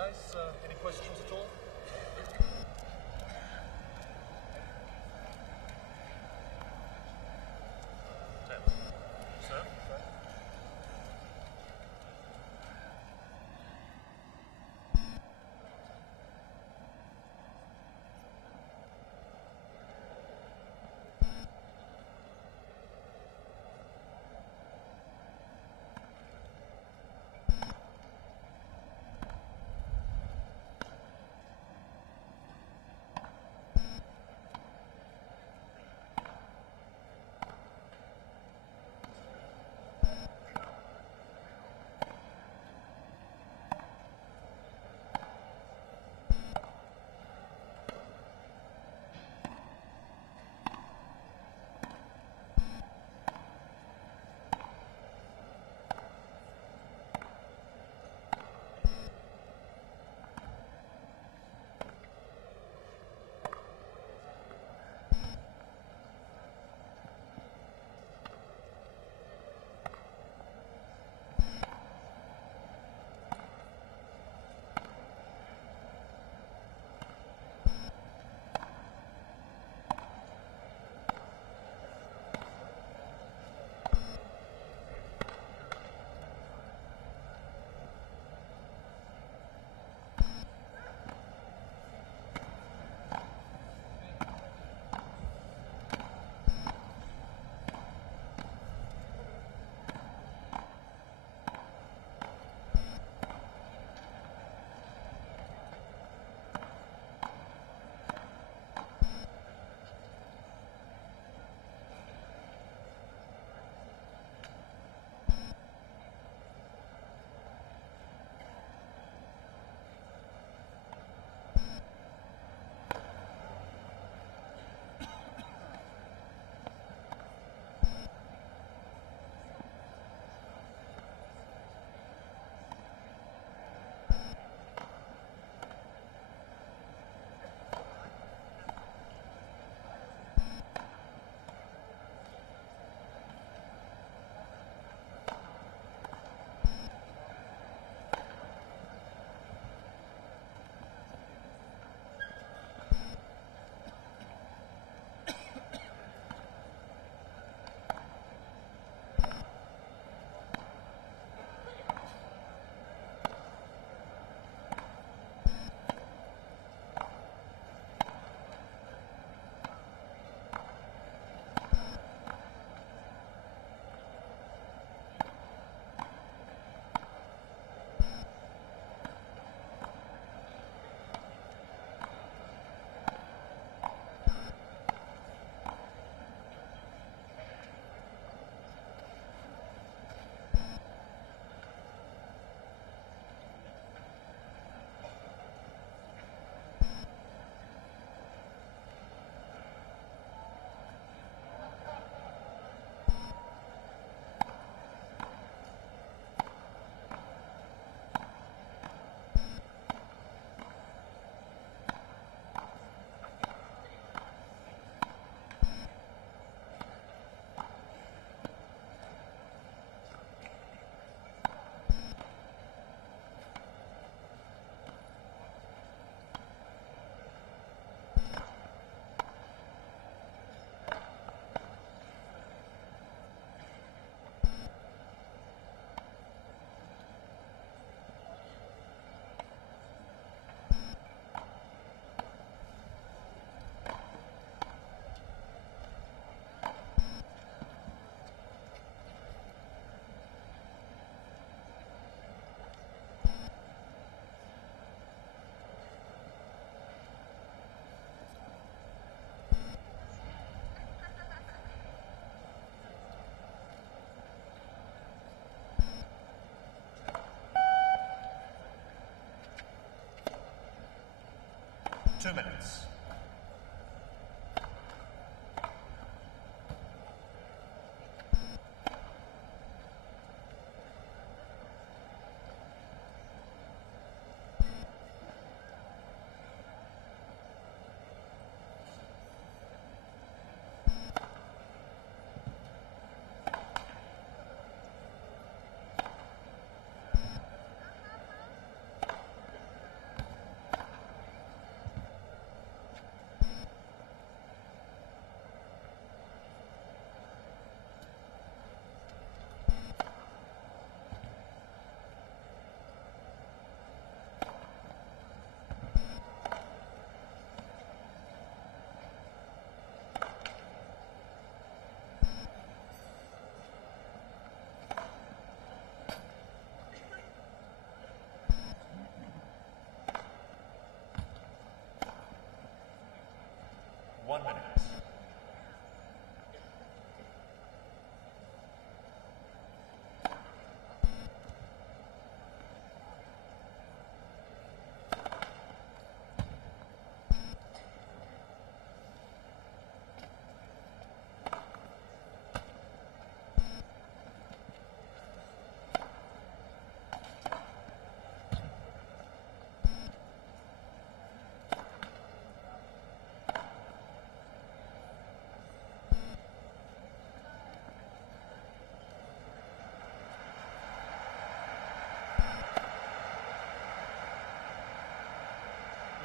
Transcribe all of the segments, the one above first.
guys. Any questions at all? Sir? Two minutes.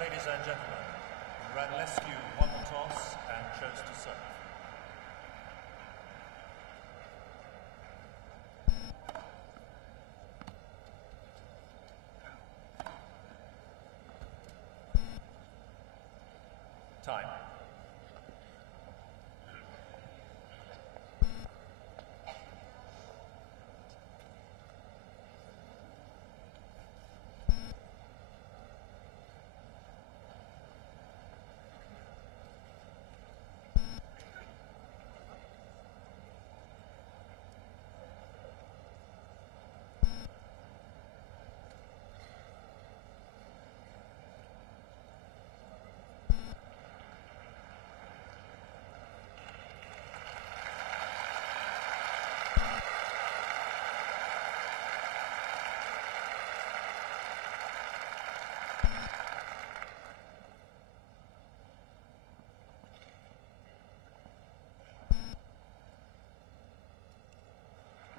Ladies and gentlemen, Radulescu won the toss and chose to serve. Time.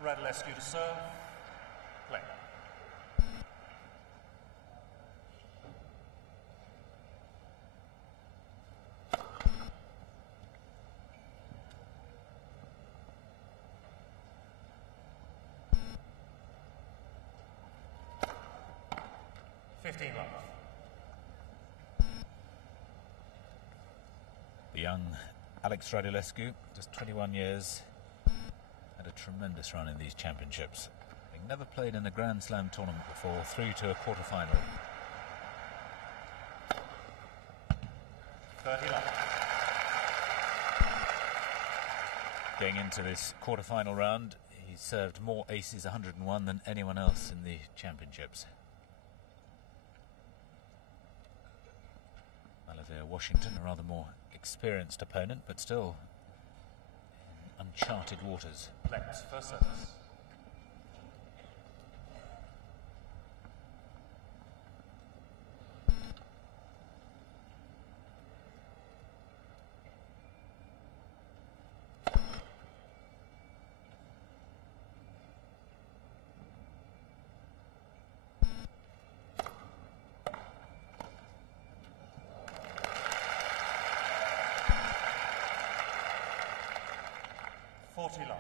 Radulescu to serve. Play. Love. The young Alex Radulescu, just 21 years, had a tremendous run in these championships. Having never played in a Grand Slam tournament before, through to a quarter-final. 30 love. Going into this quarter-final round, he served more aces, 101, than anyone else in the championships. Malivai, Washington, a rather more experienced opponent, but still in uncharted waters. Lex, first service. Love.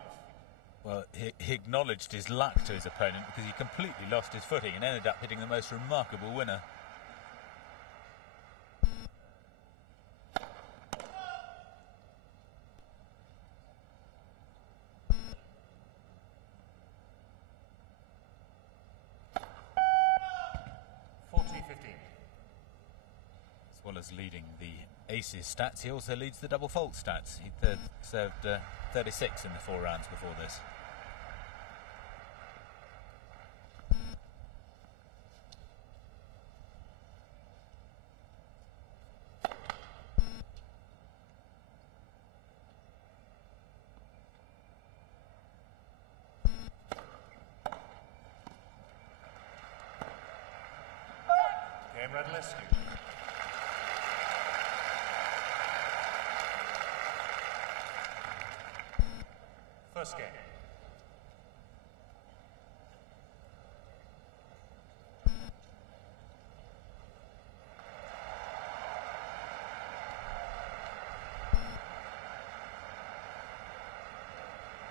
Well, he acknowledged his luck to his opponent because he completely lost his footing and ended up hitting the most remarkable winner. As well as leading the aces stats, he also leads the double fault stats. He served 36 in the 4 rounds before this. Game Radulescu. First game.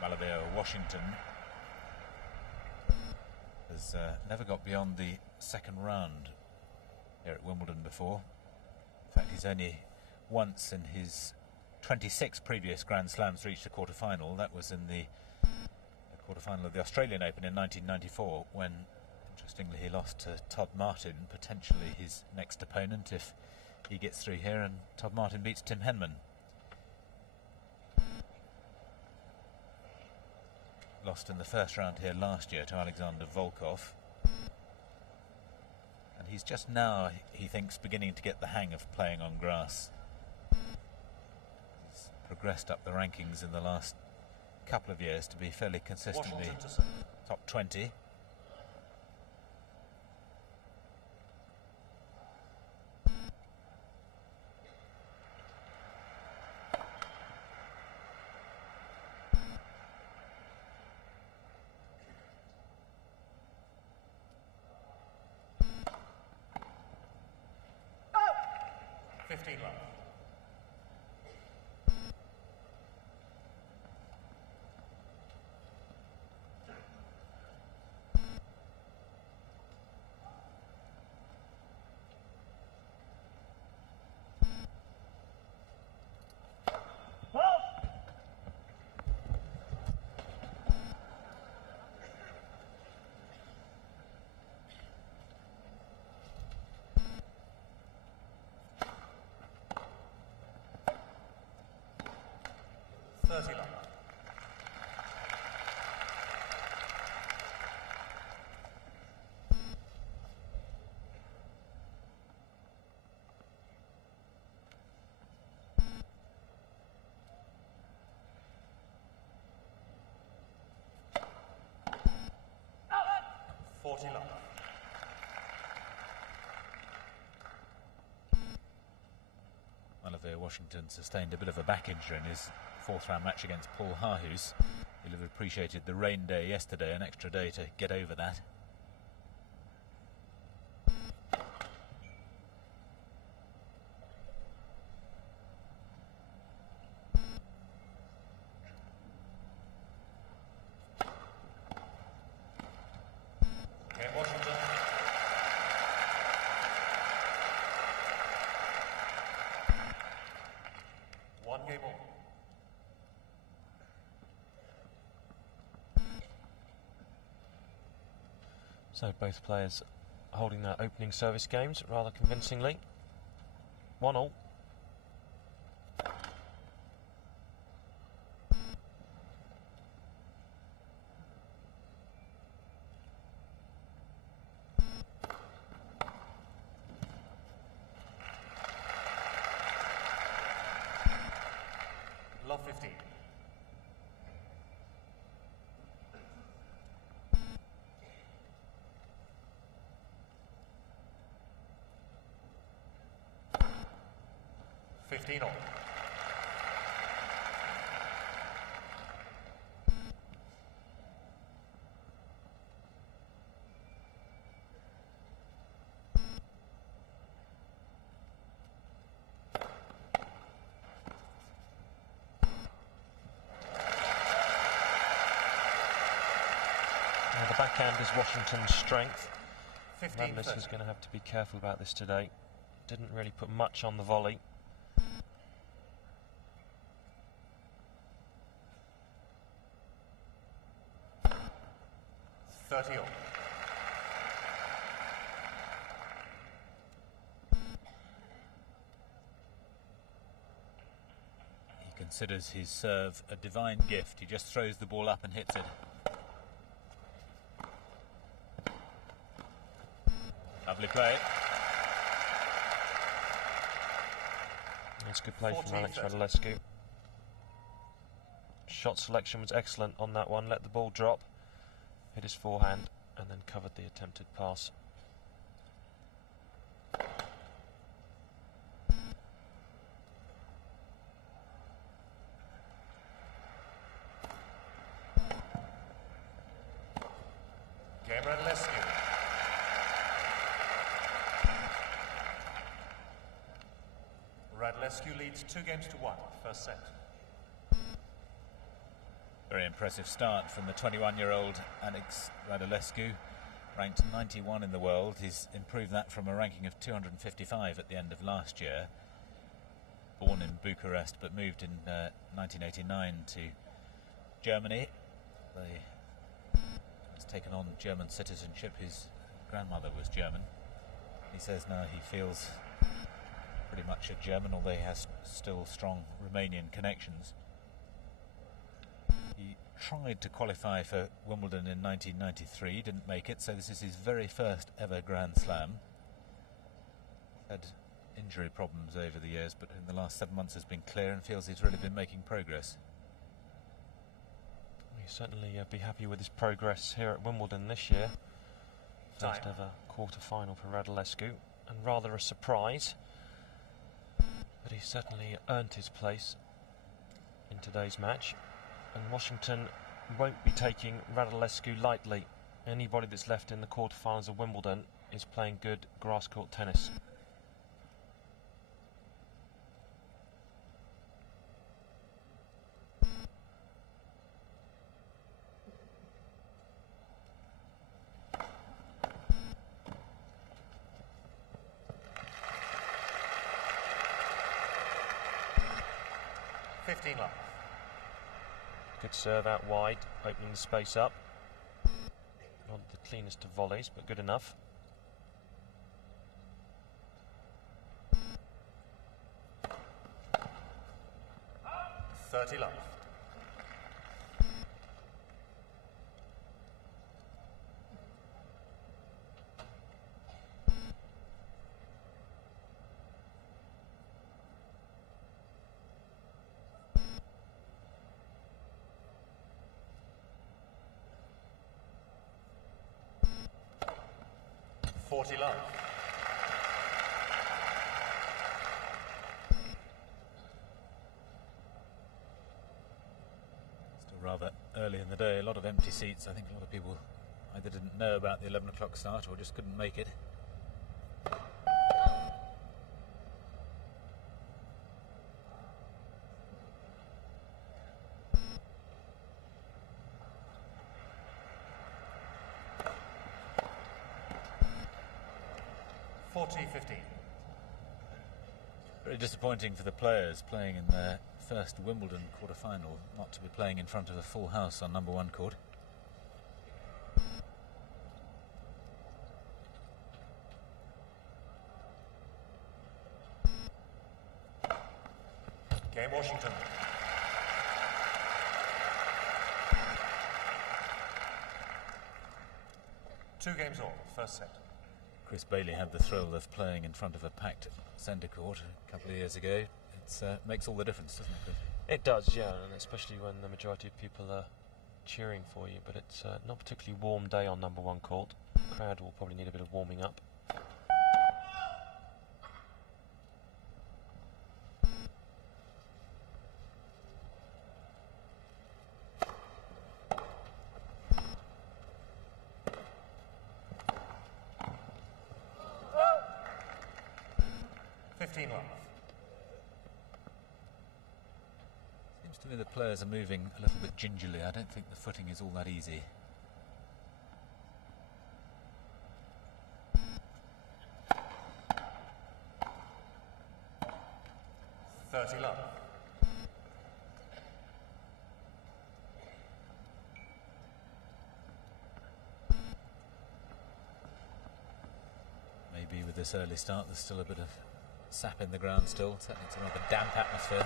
Malivai, Washington has never got beyond the second round here at Wimbledon before. In fact, he's only once in his 26 previous Grand Slams reached a quarter-final. That was in the quarter-final of the Australian Open in 1994, when, interestingly, he lost to Todd Martin, potentially his next opponent if he gets through here, and Todd Martin beats Tim Henman. Lost in the first round here last year to Alexander Volkov. And he's just now, he thinks, beginning to get the hang of playing on grass. He's progressed up the rankings in the last couple of years to be fairly consistently top 20. 15 love. Love. Malivai Washington sustained a bit of a back injury in his fourth-round match against Paul Harhus. He'll have appreciated the rain day yesterday, an extra day to get over that. So both players holding their opening service games rather convincingly. 1-1. Love 15. All. Now the backhand is Washington's strength. 15. Radulescu is going to have to be careful about this today. Didn't really put much on the volley. He considers his serve a divine gift. He just throws the ball up and hits it. Lovely play. It's good play from Alex Radulescu. Shot selection was excellent on that one. Let the ball drop, hit his forehand, and then covered the attempted pass. Radulescu. Radulescu leads 2-1, first set. Very impressive start from the 21-year-old Alex Radulescu, ranked 91 in the world. He's improved that from a ranking of 255 at the end of last year. Born in Bucharest but moved in 1989 to Germany. He's taken on German citizenship. His grandmother was German. He says now he feels pretty much a German, although he has still strong Romanian connections. He tried to qualify for Wimbledon in 1993, didn't make it, so this is his very first ever Grand Slam. Had injury problems over the years, but in the last 7 months has been clear and feels he's really been making progress. He'll certainly be happy with his progress here at Wimbledon this year. First ever quarter-final for Radulescu, and rather a surprise, but he certainly earned his place in today's match. And Washington won't be taking Radulescu lightly. Anybody that's left in the quarterfinals of Wimbledon is playing good grass court tennis. 15 love. Good serve out wide, opening the space up. Not the cleanest of volleys, but good enough. Thirty love. Forty love. Still rather early in the day, a lot of empty seats. I think a lot of people either didn't know about the 11 o'clock start or just couldn't make it. Very disappointing for the players playing in their first Wimbledon quarter-final not to be playing in front of a full house on number one court. Game Washington. Two games all, first set. Chris Bailey had the thrill of playing in front of a packed centre court a couple of years ago. It makes all the difference, doesn't it, Chris? It does, yeah, and especially when the majority of people are cheering for you, but it's not a particularly warm day on number one court. The crowd will probably need a bit of warming up. Seems to me the players are moving a little bit gingerly. I don't think the footing is all that easy. Love. Maybe with this early start there's still a bit of sap in the ground still. Certainly it's a rather damp atmosphere.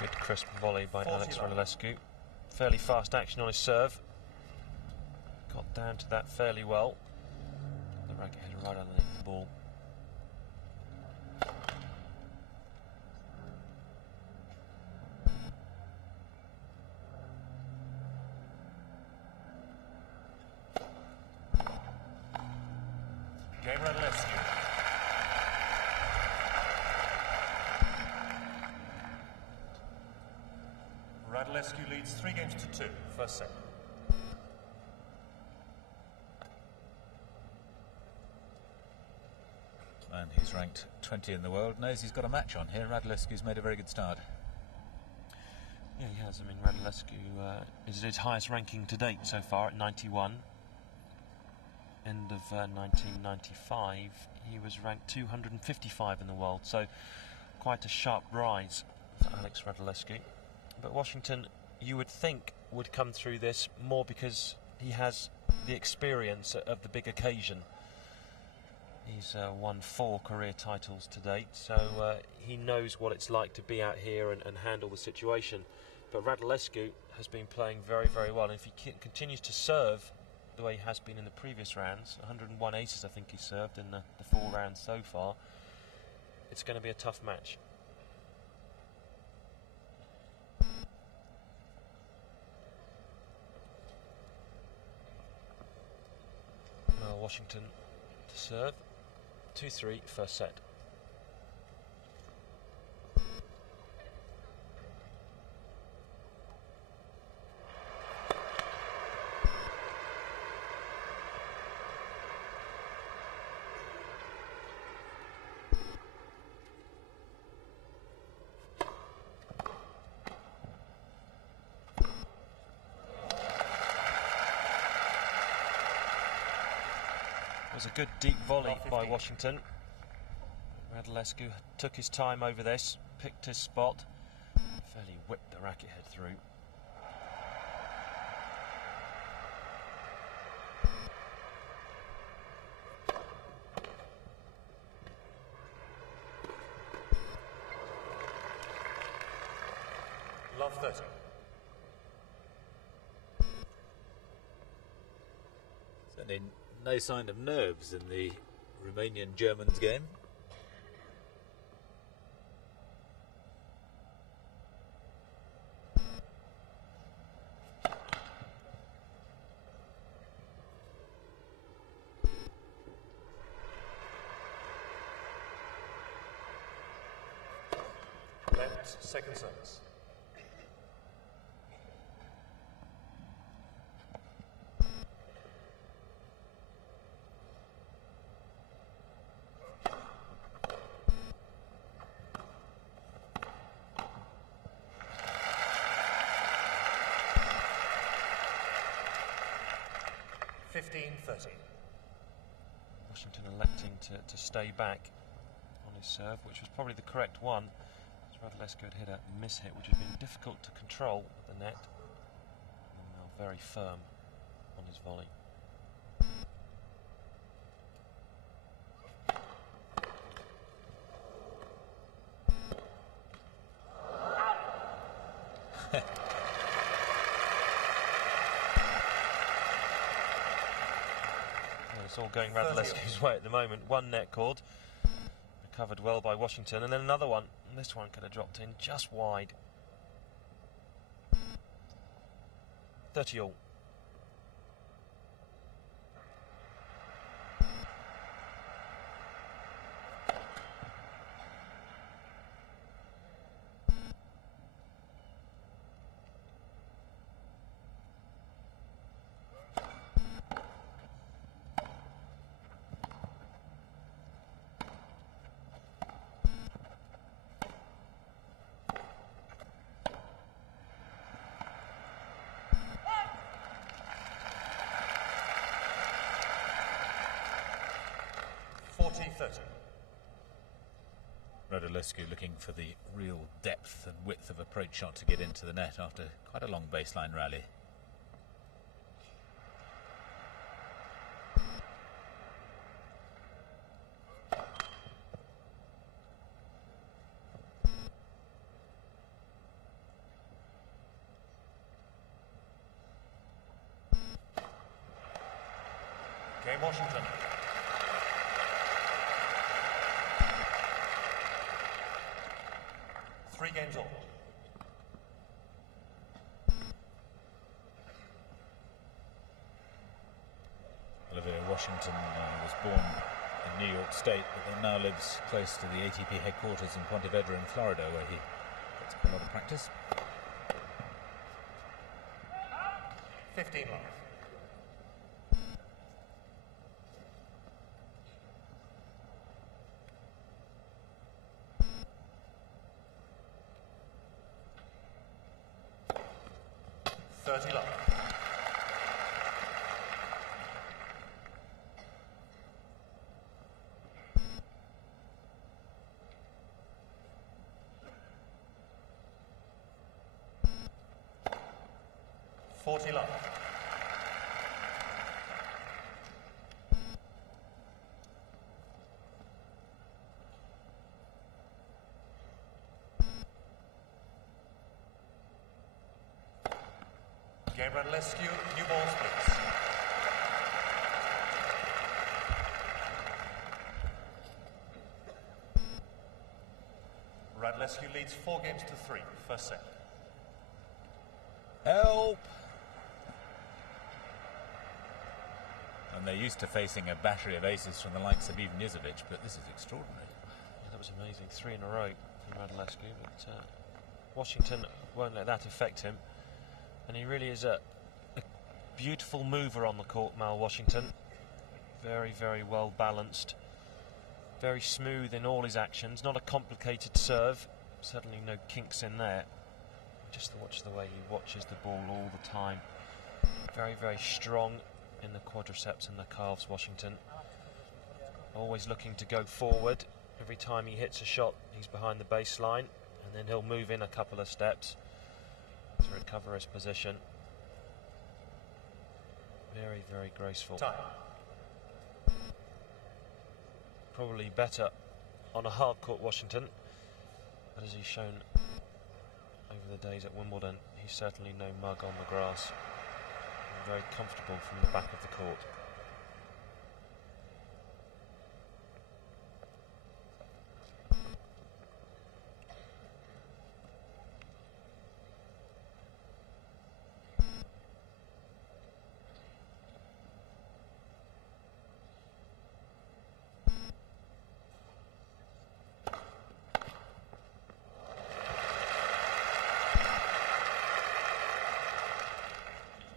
Good crisp volley by Alex Radulescu. Fairly fast action on his serve. Got down to that fairly well. The racket head right underneath the ball. Game Radulescu. Radulescu leads 3-2, first set. And he's ranked 20 in the world, knows he's got a match on here. Radulescu's made a very good start. Yeah, he has. I mean, Radulescu is at his highest ranking to date so far at 91. End of 1995, he was ranked 255 in the world, so quite a sharp rise for Alex Radulescu. But Washington, you would think, would come through this more because he has the experience of the big occasion. He's won 4 career titles to date, so he knows what it's like to be out here and handle the situation. But Radulescu has been playing very, very well, and if he continues to serve the way he has been in the previous rounds, 101 aces I think he served in the 4 rounds so far, it's going to be a tough match. Now Washington to serve. 2-3 first set. was a good deep volley by Washington. Radulescu took his time over this, picked his spot, fairly whipped the racket head through. Love 30. Certainly no sign of nerves in the Romanian-Germans game. Left second service. Washington electing to stay back on his serve, which was probably the correct one. As Radulescu had hit a miss-hit, which had been difficult to control at the net. And now very firm on his volley. It's all going Radulescu's way at the moment. One net cord, recovered well by Washington, and then another one. And this one could have dropped in just wide. 30 all. Radulescu looking for the real depth and width of approach shot to get into the net after quite a long baseline rally. Game Washington. Three games all. Olivia Washington was born in New York State, but now lives close to the ATP headquarters in Ponte Vedra in Florida, where he gets a lot of practice. 15 love. Love. Game Radulescu, new balls please. Radulescu leads 4 games to 3, first set. Help! And they're used to facing a battery of aces from the likes of even Nizovic, but this is extraordinary. That was amazing, 3 in a row from Radulescu, but Washington won't let that affect him. And he really is a beautiful mover on the court, Mal Washington. Very, very well balanced. Very smooth in all his actions. Not a complicated serve. Certainly no kinks in there. Just watch the way he watches the ball all the time. Very, very strong in the quadriceps and the calves, Washington. Always looking to go forward. Every time he hits a shot, he's behind the baseline, and then he'll move in a couple of steps to recover his position. Very, very graceful. Time. Probably better on a hard court Washington, but as he's shown over the days at Wimbledon, he's certainly no mug on the grass. And very comfortable from the back of the court.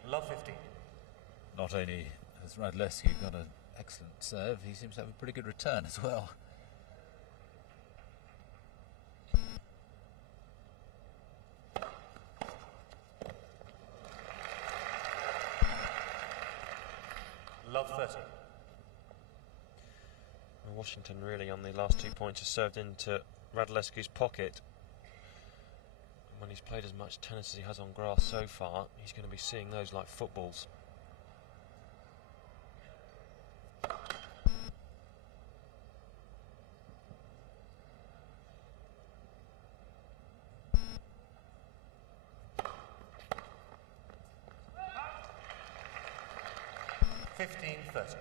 Love 15. Not only has Radulescu got an excellent serve, he seems to have a pretty good return as well. Love 30. Well, Washington really on the last 2 points has served into Radulescu's pocket. When he's played as much tennis as he has on grass so far, he's going to be seeing those like footballs. Fifteen 30.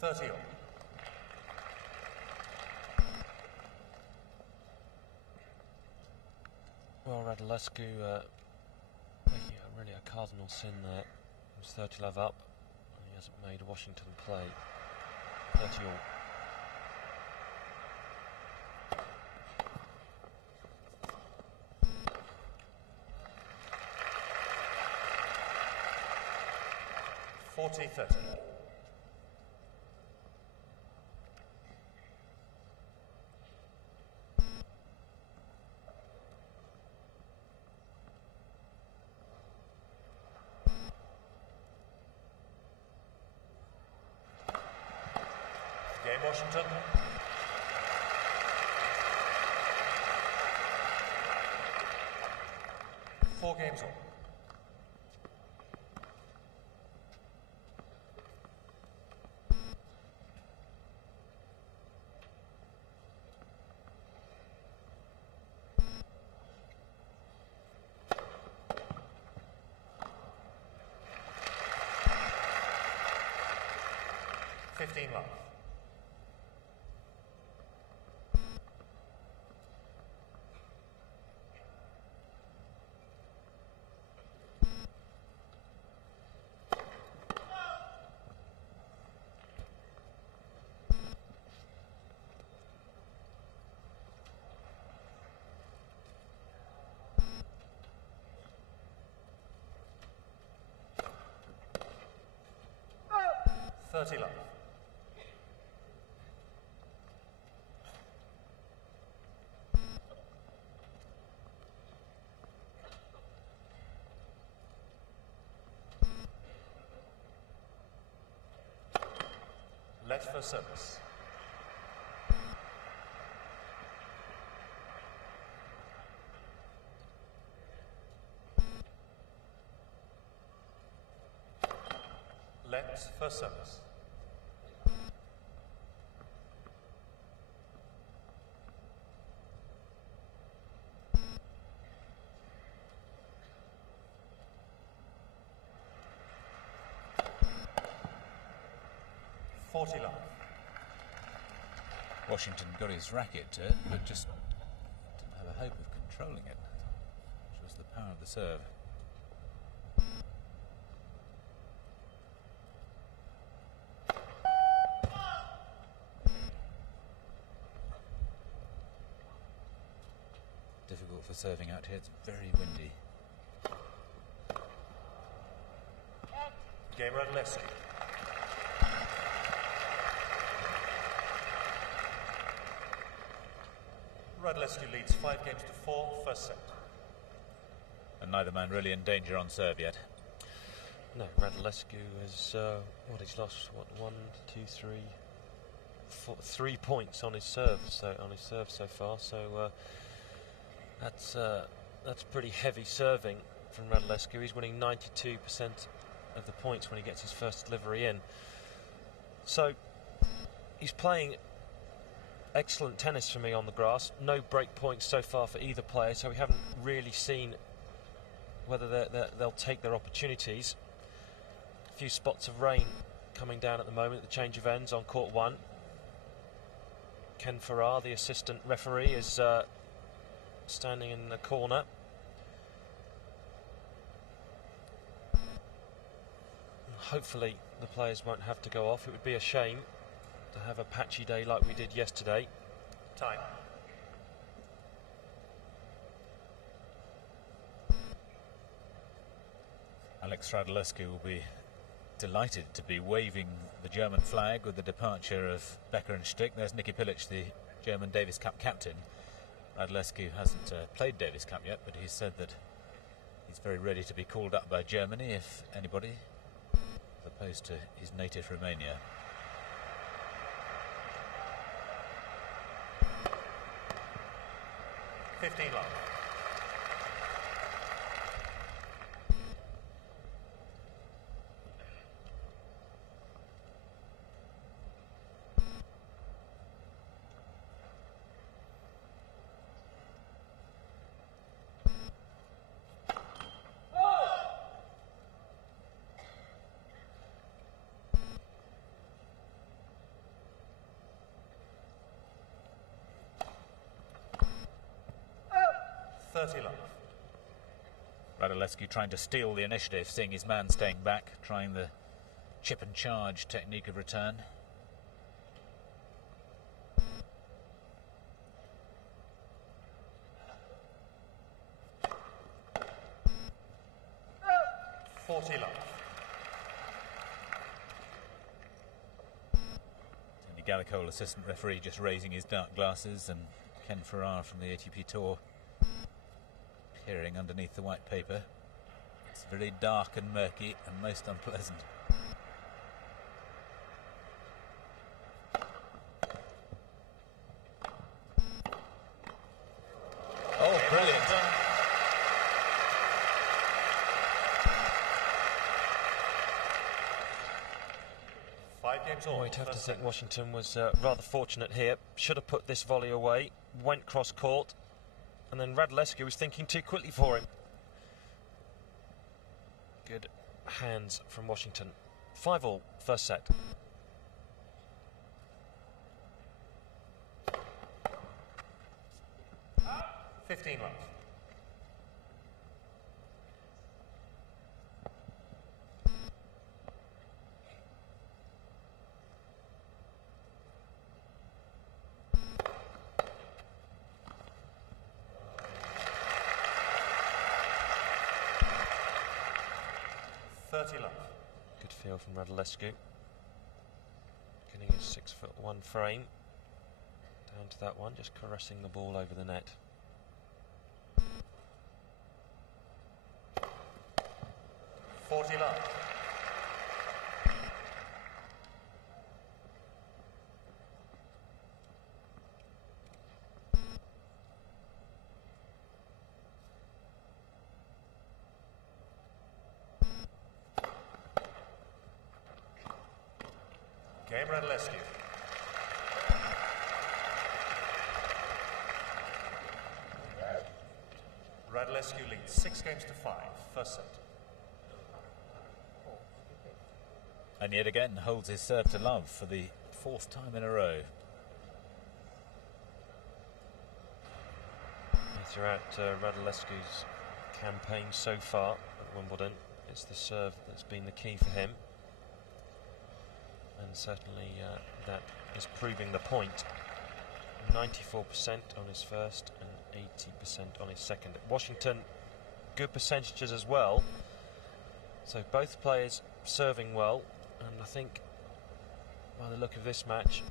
Thirty all. Well, Radulescu making really a cardinal sin there. It was 30 love up, and he hasn't made Washington play. 30 all. Forty 30. Game Washington. Four games all. Fifteen love. Thirty love. Let for service. Let for service. Forty love. Washington got his racket to it, but just didn't have a hope of controlling it, which was the power of the serve. for serving out here. It's very windy. Game Radulescu. Radulescu leads 5 games to 4, first set. And neither man really in danger on serve yet. No, Radulescu has, he's lost, 3 points on his serve, so far. So that's pretty heavy serving from Radulescu. He's winning 92% of the points when he gets his first delivery in. So he's playing excellent tennis for me on the grass. No break points so far for either player, so we haven't really seen whether they'll take their opportunities. A few spots of rain coming down at the moment. The change of ends on court 1. Ken Farrar, the assistant referee, is standing in the corner. Hopefully the players won't have to go off. It would be a shame to have a patchy day like we did yesterday. Time. Alex Radulescu will be delighted to be waving the German flag with the departure of Becker and Strick. There's Nicky Pilic, the German Davis Cup captain. Radulescu hasn't played Davis Cup yet, but he's said that he's very ready to be called up by Germany, if anybody, as opposed to his native Romania. $15 love. $30 love. Radulescu trying to steal the initiative, seeing his man staying back, trying the chip and charge technique of return. $40 love. Tony Gallicole, assistant referee, just raising his dark glasses, and Ken Farrar from the ATP Tour peering underneath the white paper. It's very dark and murky and most unpleasant. Oh, brilliant. Oh, you'd have to think Washington was rather fortunate here. Should have put this volley away, went cross court, and then Radulescu was thinking too quickly for him. Good hands from Washington. 5-all, first set. $15 love. $30 love. Good feel from Radulescu. Getting his 6'1" frame. Down to that one, just caressing the ball over the net. $40 love. Game Radulescu. Radulescu leads 6 games to 5, first set. And yet again holds his serve to love for the 4th time in a row. Throughout Radulescu's campaign so far at Wimbledon, it's the serve that's been the key for him. And certainly that is proving the point. 94% on his first and 80% on his second. Washington, good percentages as well. So both players serving well, and I think by the look of this match,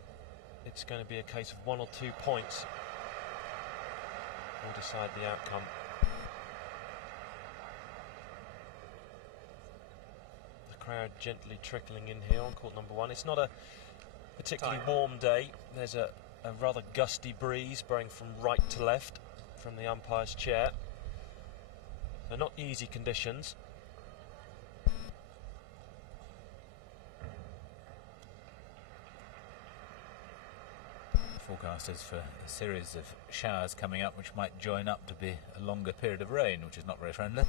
it's going to be a case of 1 or 2 points will decide the outcome. The crowd gently trickling in here on court number 1. It's not a particularly warm day. There's a rather gusty breeze blowing from right to left from the umpire's chair. So not easy conditions. Forecasters for a series of showers coming up, which might join up to be a longer period of rain, which is not very friendly.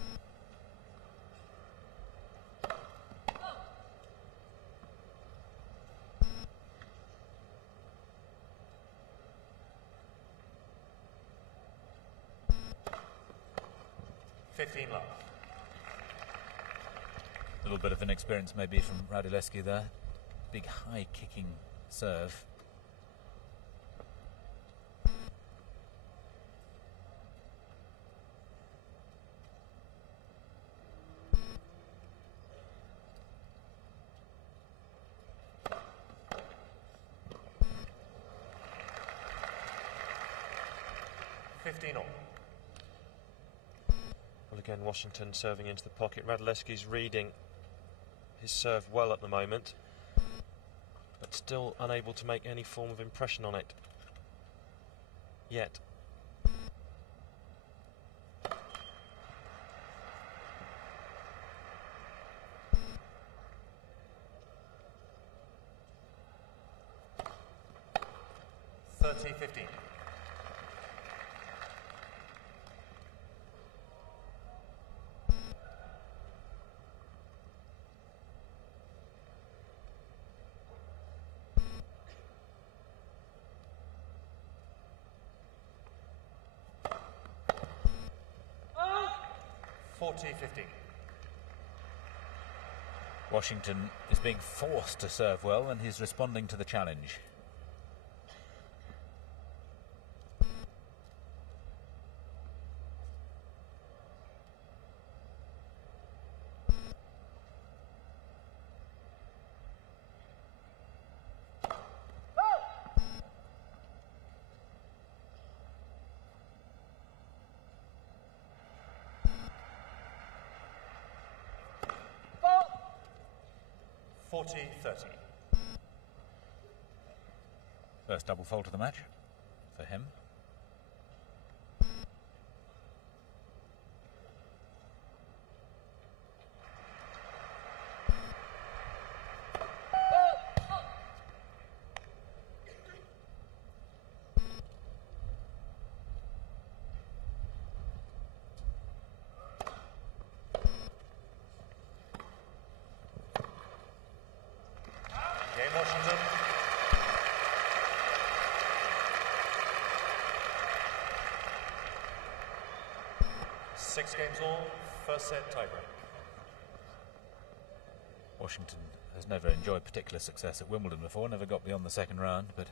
Love. A little bit of inexperience maybe from Radulescu there. Big high kicking serve. Well, again, Washington serving into the pocket. Radulescu's reading his serve well at the moment, but still unable to make any form of impression on it yet. Washington is being forced to serve well, and he's responding to the challenge. First double fault of the match for him. Washington. Six games all, first set tiebreak. Washington has never enjoyed particular success at Wimbledon before, never got beyond the second round, but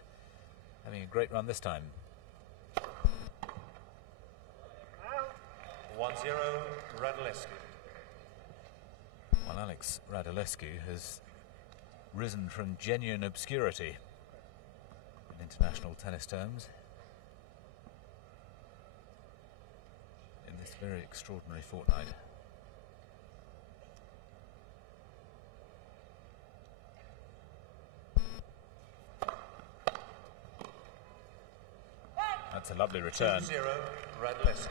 having a great run this time. 1-0, Radulescu. Well, Alex Radulescu has risen from genuine obscurity in international tennis terms in this very extraordinary fortnight. That's a lovely return. 2-0, Radulescu.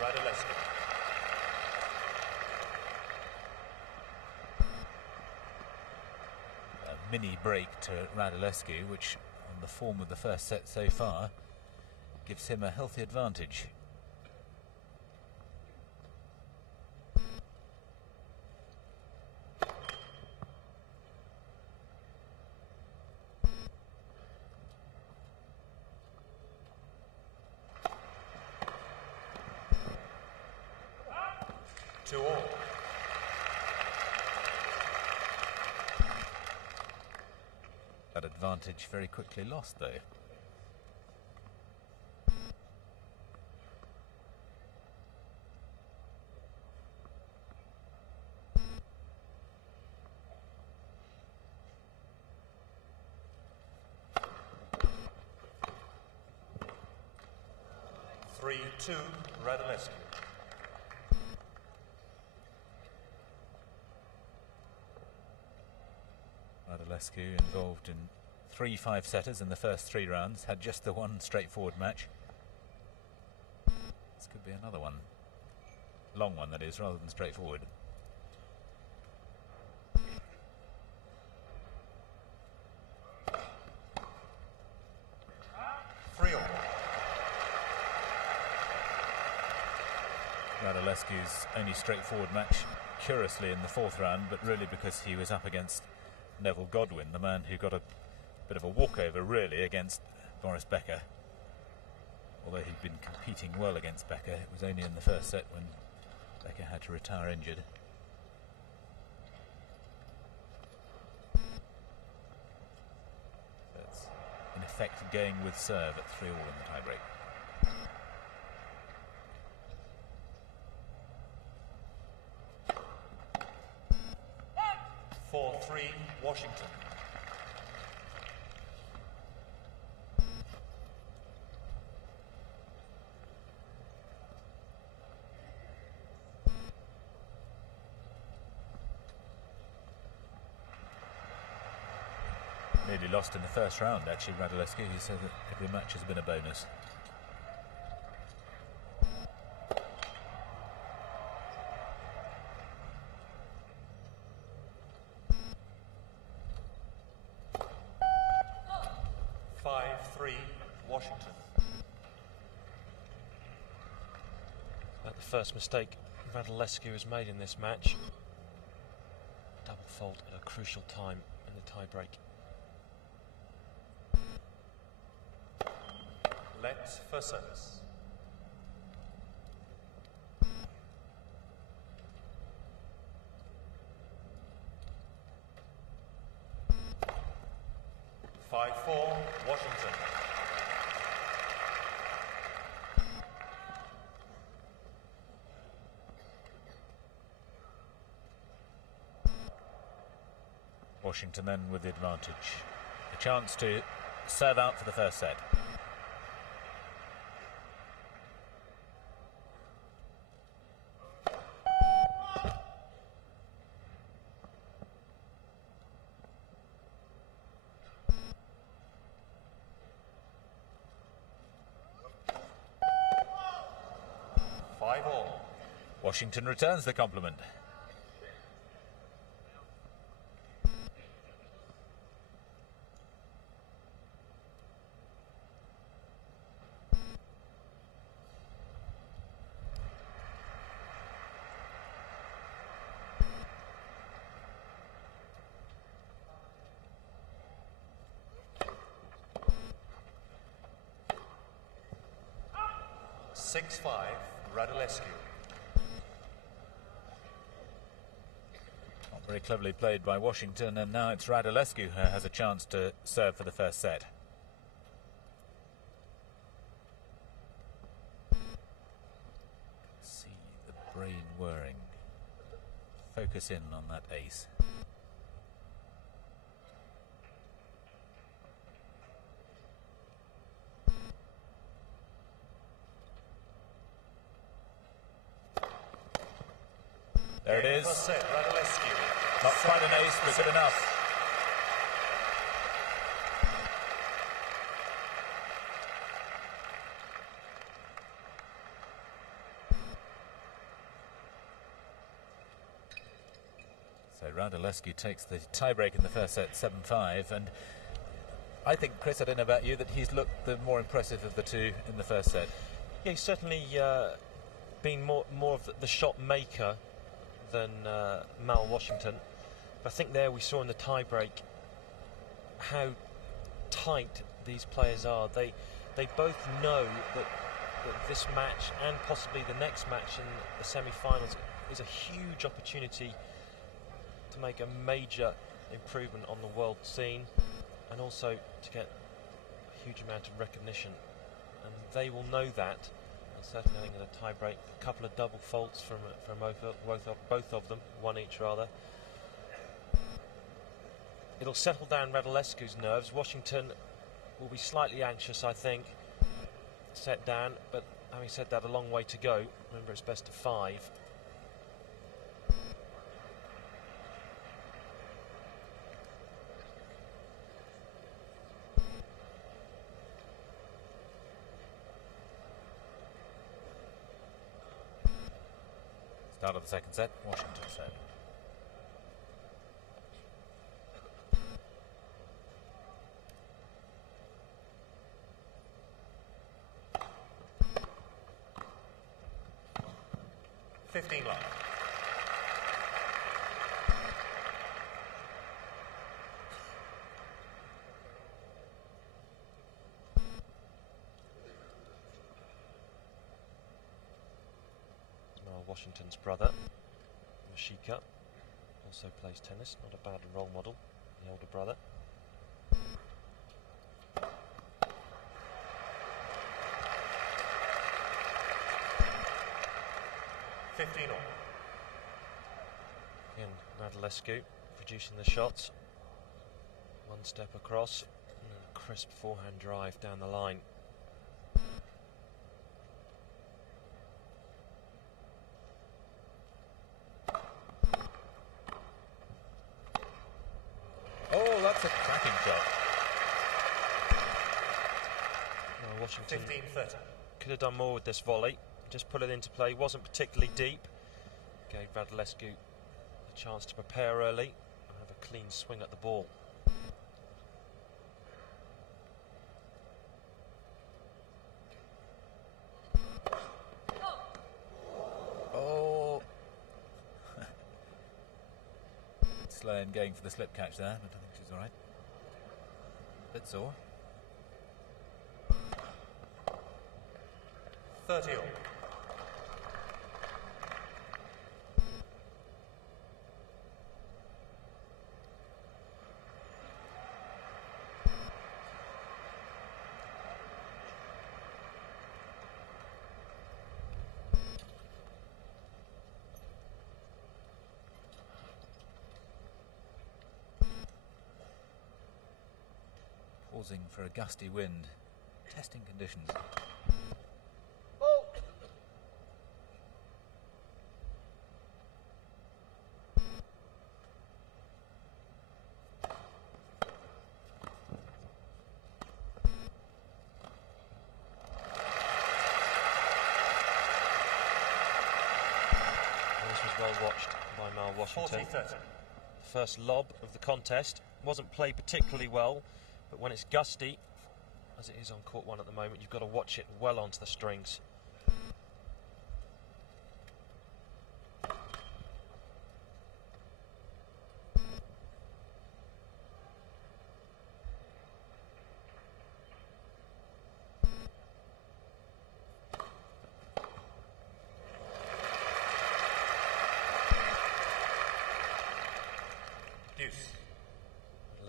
Radulescu. A mini break to Radulescu, which on the form of the first set so far gives him a healthy advantage. 2-all. That advantage very quickly lost, though. To Radulescu. Radulescu involved in 3 5-setters in the first 3 rounds, had just the one straightforward match. This could be another one. Long one, that is, rather than straightforward. Radulescu's only straightforward match, curiously, in the 4th round, but really because he was up against Neville Godwin, the man who got a bit of a walkover, really, against Boris Becker. Although he'd been competing well against Becker, it was only in the first set when Becker had to retire injured. That's, in effect, going with serve at 3-all in the tiebreak. 4-3 Washington. Nearly lost in the first round, actually, Radulescu. He said that every match has been a bonus. Washington. The first mistake Radulescu has made in this match. Double fault at a crucial time in the tie-break. Let's for service. Washington. Washington then with the advantage. A chance to serve out for the first set. Washington returns the compliment. Radulescu. Very cleverly played by Washington, and now it's Radulescu who has a chance to serve for the first set. See the brain whirring. Focus in on that ace. There it is. Not quite an ace, but good enough. So Radulescu takes the tiebreak in the first set, 7-5, and I think, Chris, I don't know about you, that he's looked the more impressive of the two in the first set. Yeah, he's certainly been more of the shot maker than Mal Washington. But I think there we saw in the tie-break how tight these players are. They both know that this match and possibly the next match in the semi-finals is a huge opportunity to make a major improvement on the world scene, and also to get a huge amount of recognition. And they will know that. And certainly, I think in a tie break, a couple of double faults from both of them, one each rather. It'll settle down Radulescu's nerves. Washington will be slightly anxious, I think, set down, but having said that, a long way to go. Remember, it's best of 5. Start of the second set, Washington set. Love. Washington's brother, Mashika, also plays tennis, not a bad role model, the older brother. Again, Radulescu producing the shots. One step across, and a crisp forehand drive down the line. Oh, that's a cracking shot. Well, Washington 15-30. could have done more with this volley. Just put it into play. Wasn't particularly deep. Gave Radulescu a chance to prepare early and have a clean swing at the ball. Oh. Slow in going for the slip catch there, but I think she's all right. Bit sore. 30 all. Pausing for a gusty wind, testing conditions. This was well watched by Mal Washington. 40-30. First lob of the contest wasn't played particularly well, but when it's gusty, as it is on court 1 at the moment, you've got to watch it well onto the strings.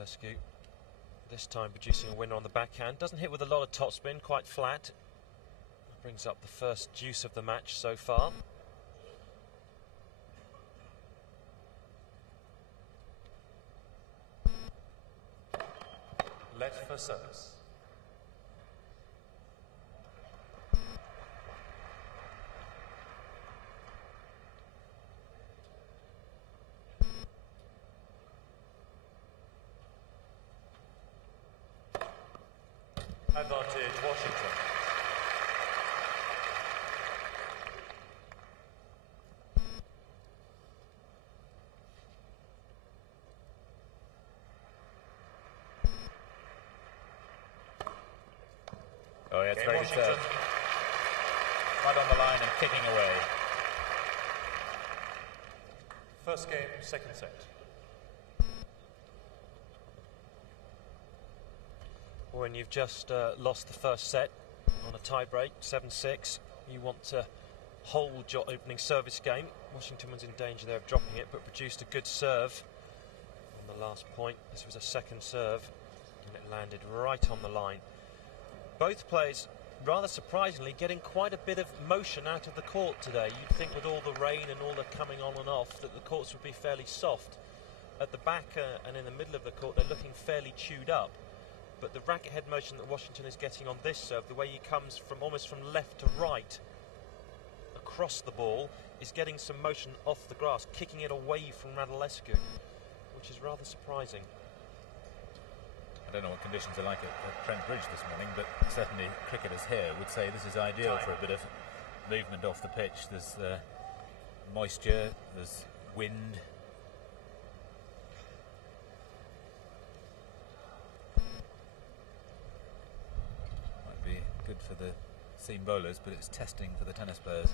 Radulescu, this time producing a winner on the backhand. Doesn't hit with a lot of topspin, quite flat. Brings up the first deuce of the match so far. Let for service. Advantage Washington. Oh, yeah, it's Game very good Washington. serve. Right on the line and kicking away. First game, second set. When you've just lost the first set on a tie break, 7-6, you want to hold your opening service game. Washington was in danger there of dropping it, but produced a good serve on the last point. This was a second serve, and it landed right on the line. Both players, rather surprisingly, getting quite a bit of motion out of the court today. You'd think with all the rain and all the coming on and off that the courts would be fairly soft. At the back and in the middle of the court, they're looking fairly chewed up. But the racket head motion that Washington is getting on this serve, the way he comes from almost from left to right across the ball, is getting some motion off the grass, kicking it away from Radulescu, which is rather surprising. I don't know what conditions are like at Trent Bridge this morning, but certainly cricketers here would say this is ideal for a bit of movement off the pitch. There's moisture, there's wind. Might be good for the seam bowlers, but it's testing for the tennis players.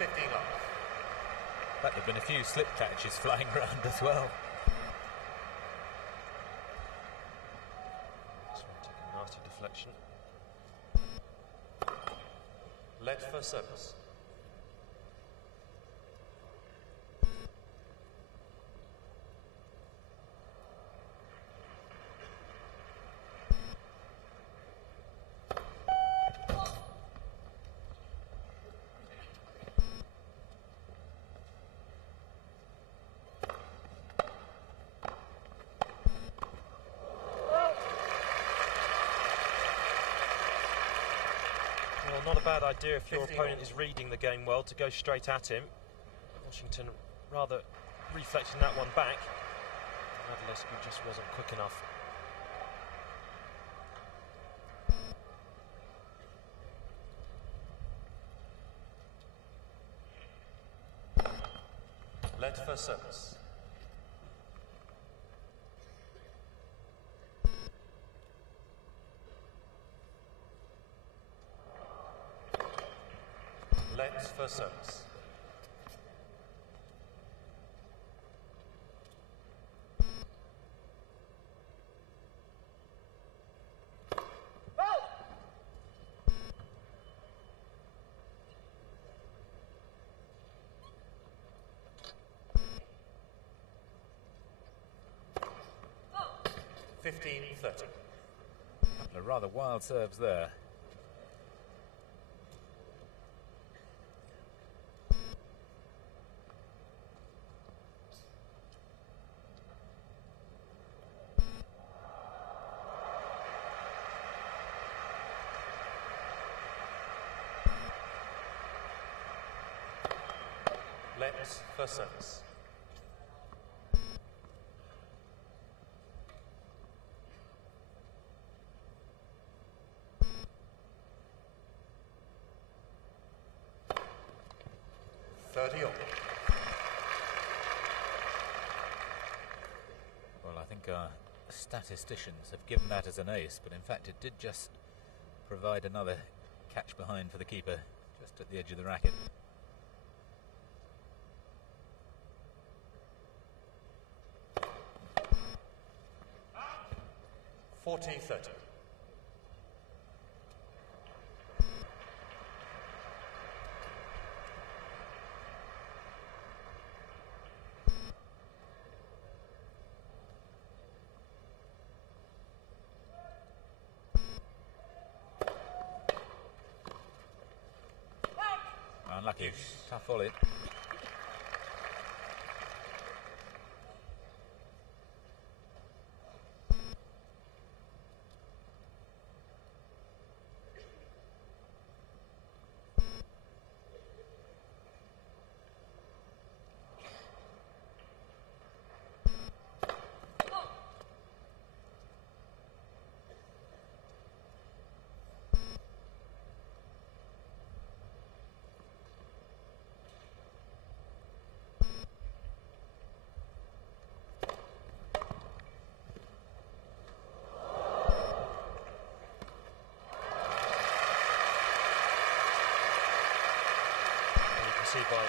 In fact, there have been a few slip catches flying around as well. This one took a nasty deflection. Let for service. Not a bad idea if your opponent is reading the game well to go straight at him. Washington rather reflecting that one back. Radulescu just wasn't quick enough. Let for service. Let for service. Oh. 15-30. A couple of rather wild serves there. Let's for service. Well, I think our statisticians have given that as an ace, but in fact it did just provide another catch behind for the keeper, just at the edge of the racket. $40-30. Unlucky. Tough volley. See by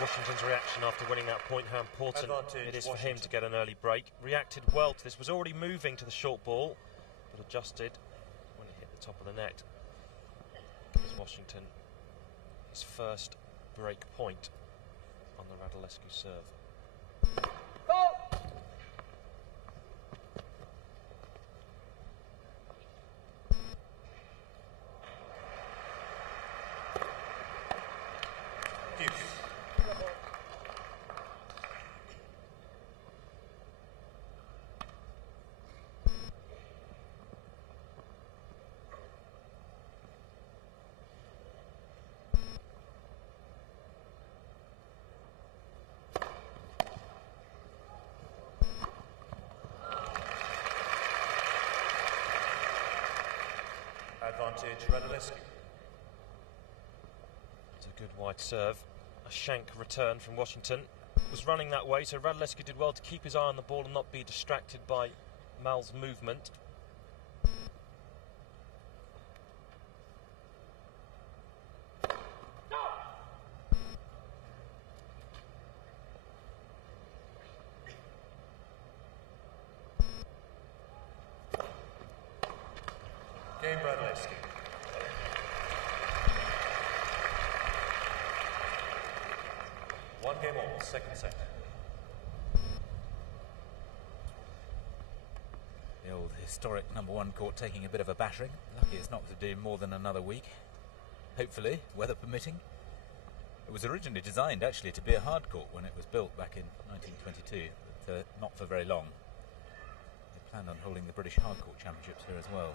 Washington's reaction after winning that point, how important Advantage it is for him Washington. to get an early break. Reacted well to this, was already moving to the short ball, but adjusted when it hit the top of the net. Gives Washington his first break point on the Radulescu serve. Advantage Radulescu. It's a good wide serve. A shank return from Washington. Was running that way, so Radulescu did well to keep his eye on the ball and not be distracted by Mal's movement. Game Radulescu. One game all, second set. The old historic #1 court taking a bit of a battering. Lucky it's not to do more than another week. Hopefully, weather permitting. It was originally designed actually to be a hard court when it was built back in 1922, but not for very long. They planned on holding the British Hard Court Championships here as well.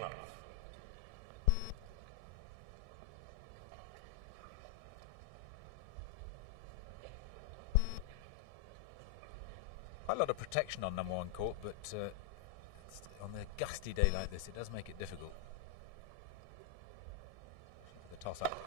Love. Quite a lot of protection on #1 court, but on a gusty day like this, it does make it difficult. The toss-up.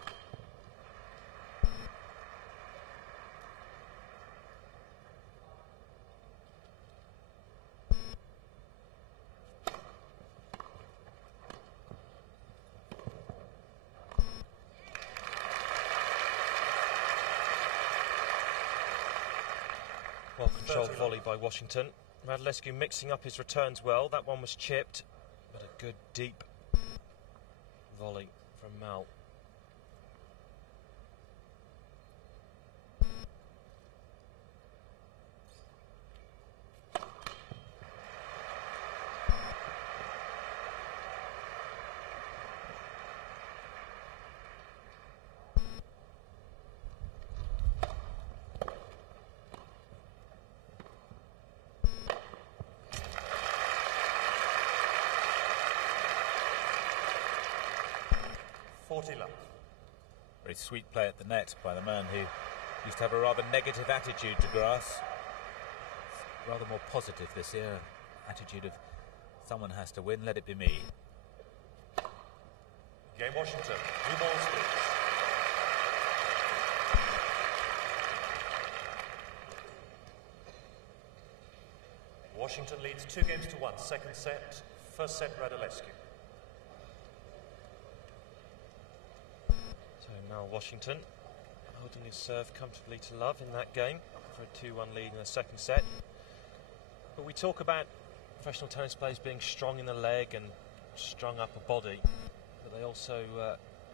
Well-controlled volley by Washington. Radulescu mixing up his returns well. That one was chipped, but a good deep volley from Mal. Love. Very sweet play at the net by the man who used to have a rather negative attitude to grass. It's rather more positive this year. Attitude of someone has to win, let it be me. Game Washington. New balls, please. Washington leads 2-1. Second set. First set Radulescu. Now Washington holding his serve comfortably to love in that game for a 2-1 lead in the second set. But we talk about professional tennis players being strong in the leg and strung upper body, but they also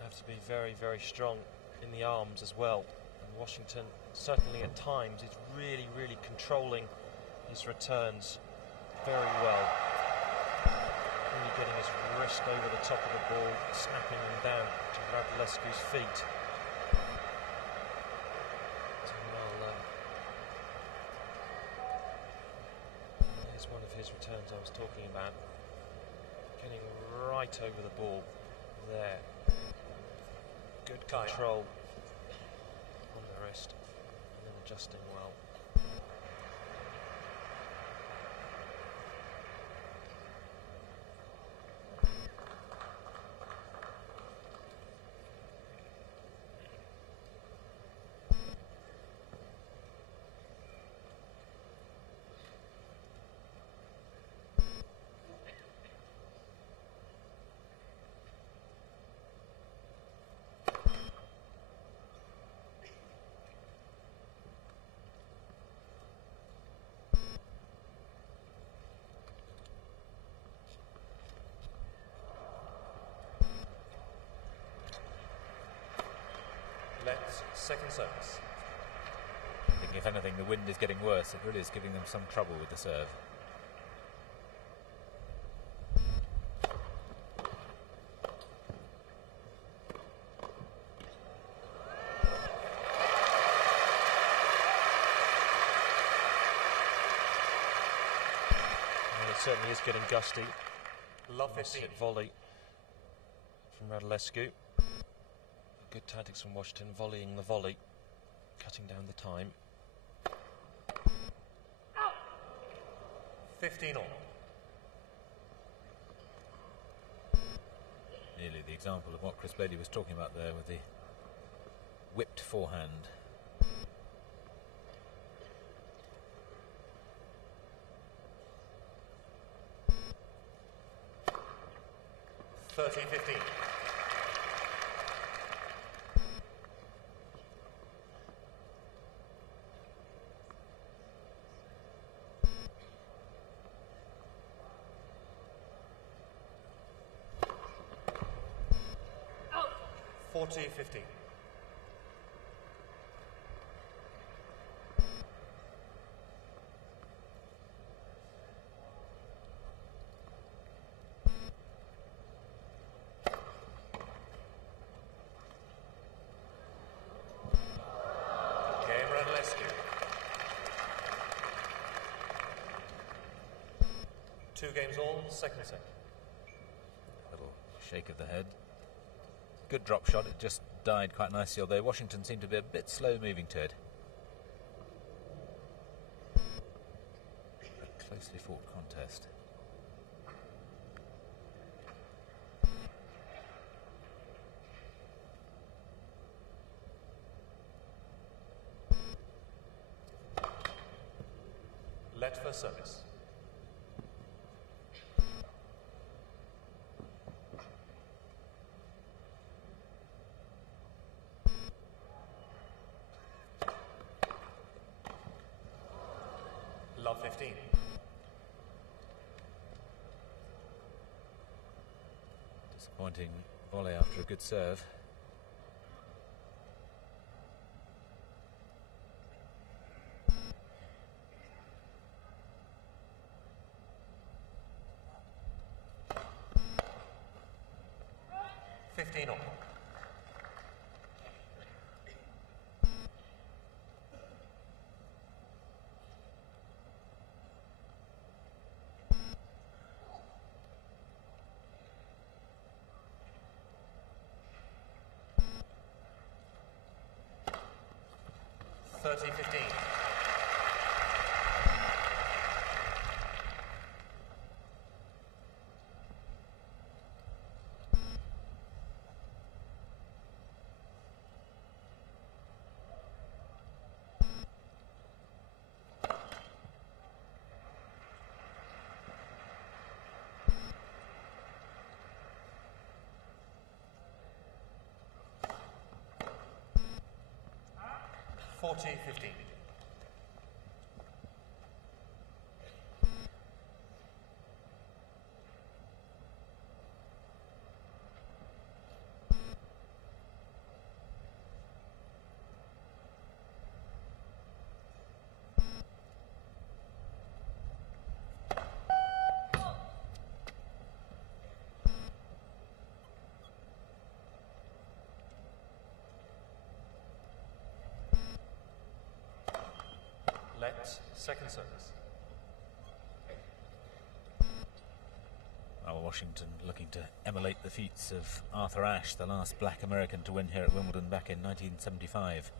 have to be very, very strong in the arms as well. And Washington certainly at times is really, really controlling his returns very well. Really getting his wrist over the top of the ball, snapping them down to Radulescu's feet. So here's one of his returns I was talking about. Getting right over the ball there. Good control on the wrist and then adjusting well. Let's second service. I think if anything, the wind is getting worse. It really is giving them some trouble with the serve. Well, it certainly is getting gusty. Love Nice 15. hit volley from Radulescu. Good tactics from Washington, volleying the volley, cutting down the time. 15 all. Nearly the example of what Chris Bailey was talking about there with the whipped forehand. Thirty 15. Out. 40 15. Game Radulescu. 2 games all, second set. Little shake of the head. Good drop shot, it just died quite nicely, although Washington seemed to be a bit slow moving to it. A closely fought contest. Let for service. Love 15. Disappointing volley after a good serve. Fifteen all. Thirty 15. Forty 15. Let second service. Well, Washington looking to emulate the feats of Arthur Ashe, the last black American to win here at Wimbledon back in 1975.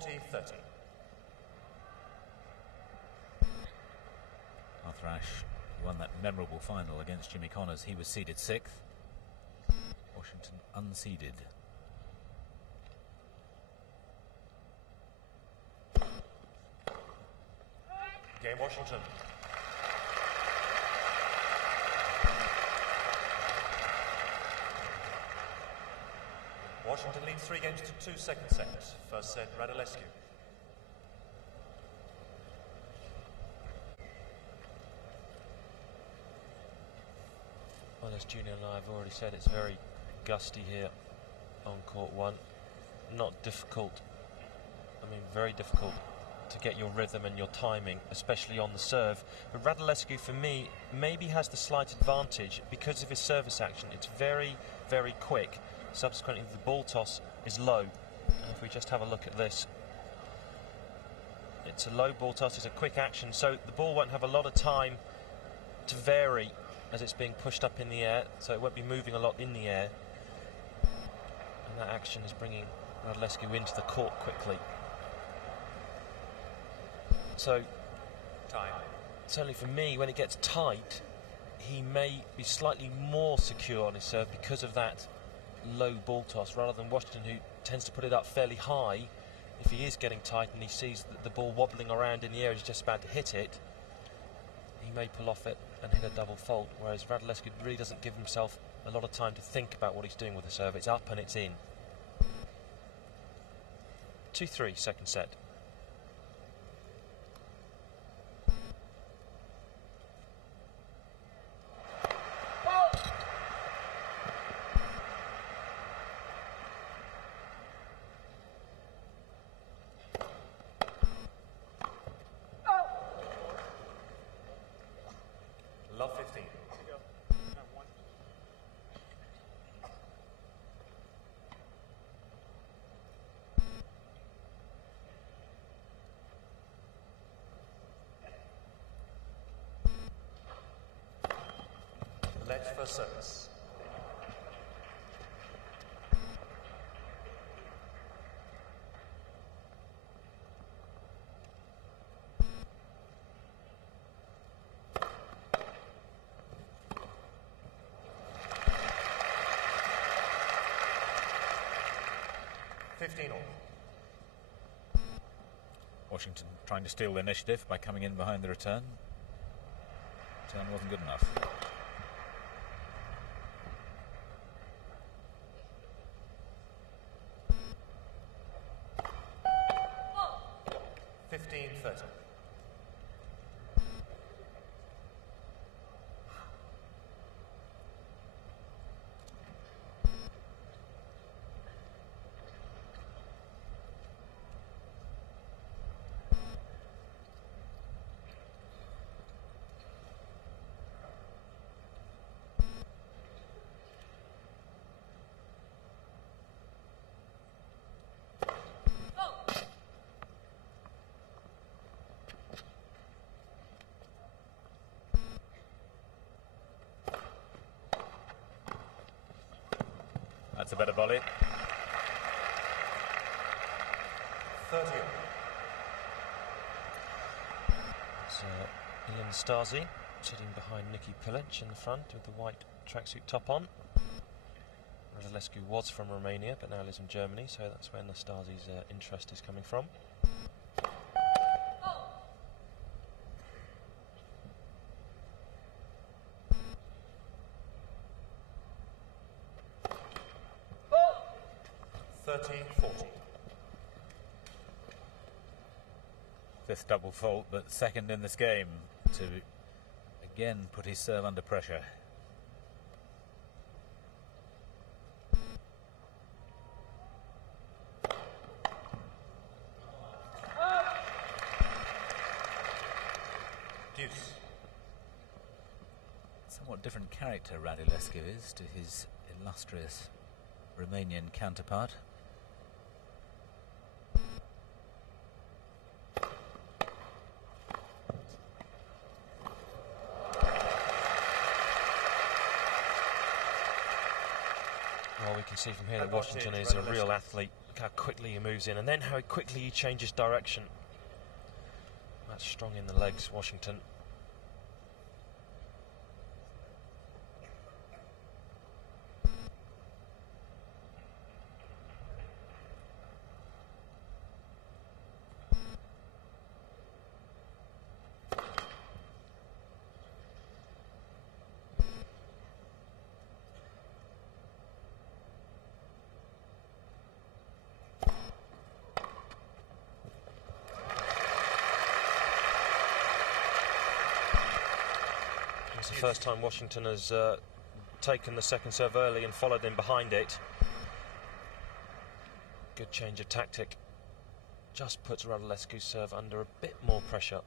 40-30. Arthur Ashe won that memorable final against Jimmy Connors. He was seeded 6th. Washington unseeded. Game Washington. Washington leads 3 games to 2 second set. First set, Radulescu. Well, as Junior and I have already said, it's very gusty here on court 1. Not difficult, I mean very difficult to get your rhythm and your timing, especially on the serve. But Radulescu, for me, maybe has the slight advantage because of his service action. It's very, very quick. Subsequently, the ball toss is low. And if we just have a look at this, it's a low ball toss, it's a quick action, so the ball won't have a lot of time to vary as it's being pushed up in the air, so it won't be moving a lot in the air. And that action is bringing Radulescu into the court quickly. So, Time. certainly for me, when it gets tight, he may be slightly more secure on his serve because of that low ball toss, rather than Washington, who tends to put it up fairly high. If he is getting tight and he sees that the ball wobbling around in the air, he's just about to hit it, he may pull off it and hit a double fault, whereas Radulescu really doesn't give himself a lot of time to think about what he's doing with the serve. It's up and it's in. 2-3, second set. Love 15. Let for service. Washington trying to steal the initiative by coming in behind the return. Return wasn't good enough. That's a better volley. 30. It's Ian Stasi sitting behind Nicky Pilic in the front with the white tracksuit top on. Radulescu was from Romania but now lives in Germany, so that's where Nastasi's interest is coming from. Fifth double fault, but second in this game to again put his serve under pressure. Deuce. Somewhat different character Radulescu is to his illustrious Romanian counterpart. Well, we can see from here that Washington is a real athlete, Look how quickly he moves in, and then how quickly he changes direction. That's strong in the legs, Washington. It's the first time Washington has taken the second serve early and followed him behind it. Good change of tactic. Just puts Radulescu's serve under a bit more pressure.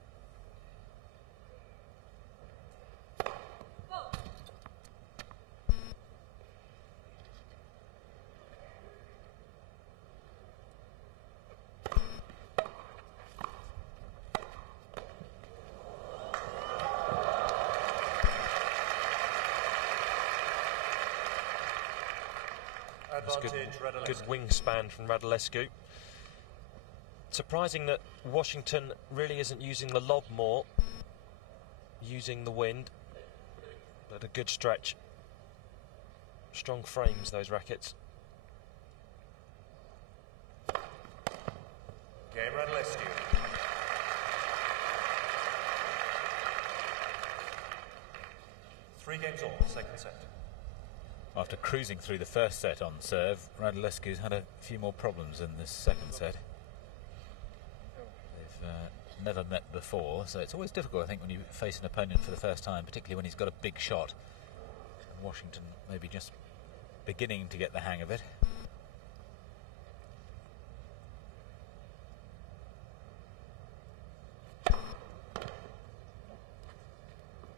Good wingspan from Radulescu. Surprising that Washington really isn't using the lob more, using the wind, but a good stretch. Strong frames, those rackets. Game Radulescu. Three games all, second set. After cruising through the first set on serve, Radulescu's had a few more problems in this second set. They've never met before, so it's always difficult, I think, when you face an opponent for the first time, particularly when he's got a big shot. And Washington maybe just beginning to get the hang of it.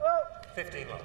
Oh. 15 love.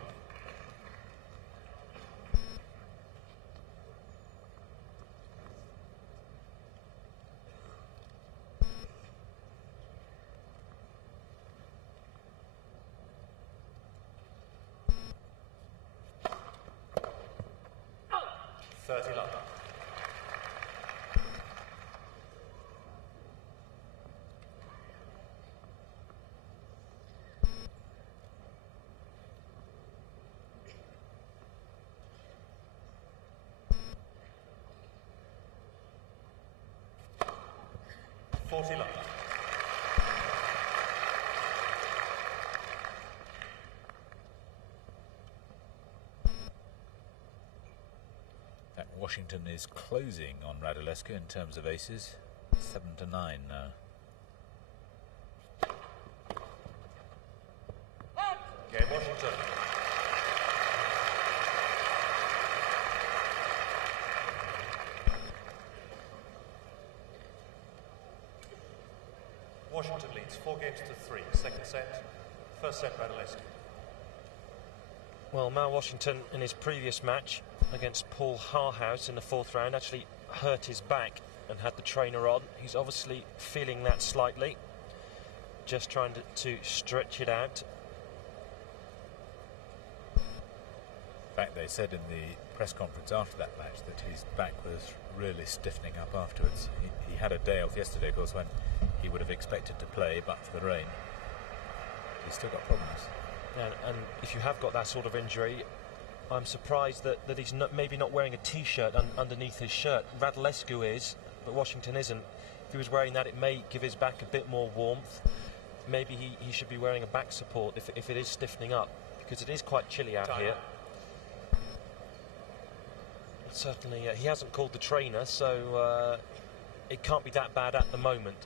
That Washington is closing on Radulescu in terms of aces. 7-9 now. Game Washington. Washington leads 4 games to 3. Second set. First set Radulescu. Well, Mal Washington in his previous match against Paul Harhouse in the fourth round actually hurt his back and had the trainer on. He's obviously feeling that slightly, just trying to stretch it out. In fact, they said in the press conference after that match that his back was really stiffening up afterwards. He had a day off yesterday, of course, when he would have expected to play, but for the rain. He's still got problems. And if you have got that sort of injury, I'm surprised that he's maybe not wearing a T-shirt underneath his shirt. Radulescu is, but Washington isn't. If he was wearing that, it may give his back a bit more warmth. Maybe he should be wearing a back support if it is stiffening up, because it is quite chilly out here. Certainly, he hasn't called the trainer, so it can't be that bad at the moment.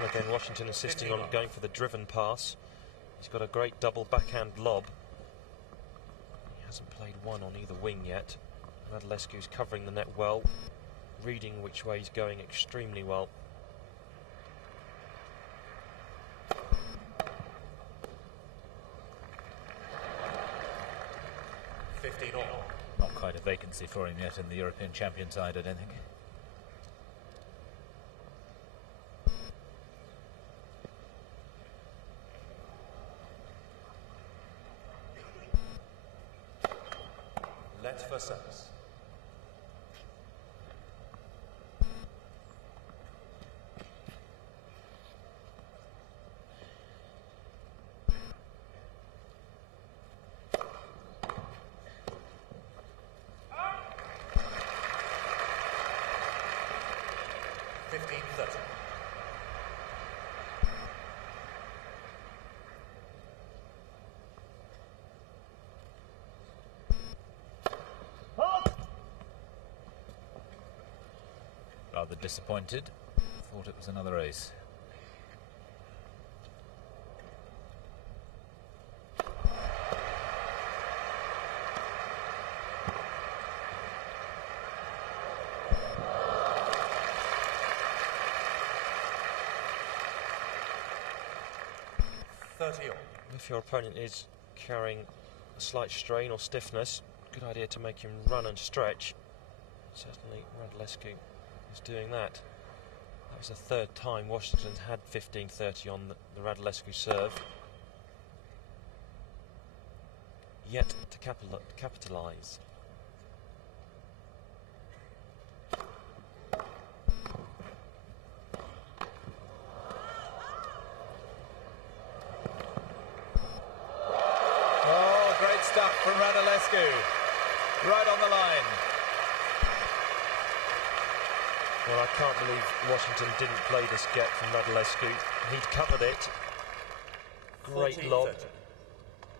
And again, Washington insisting on going for the driven pass. He's got a great double backhand lob. He hasn't played one on either wing yet. Radulescu's covering the net well, reading which way he's going extremely well. Not quite a vacancy for him yet in the European champion side, I don't think. Let for service. Rather disappointed. Thought it was another ace. If your opponent is carrying a slight strain or stiffness, good idea to make him run and stretch. Certainly Radulescu is doing that. That was the third time Washington's had 15-30 on the Radulescu serve. Yet to capitalise. Oh, great stuff from Radulescu. Right on the line. Well, I can't believe Washington didn't play this get from Radulescu. He'd covered it. Great lob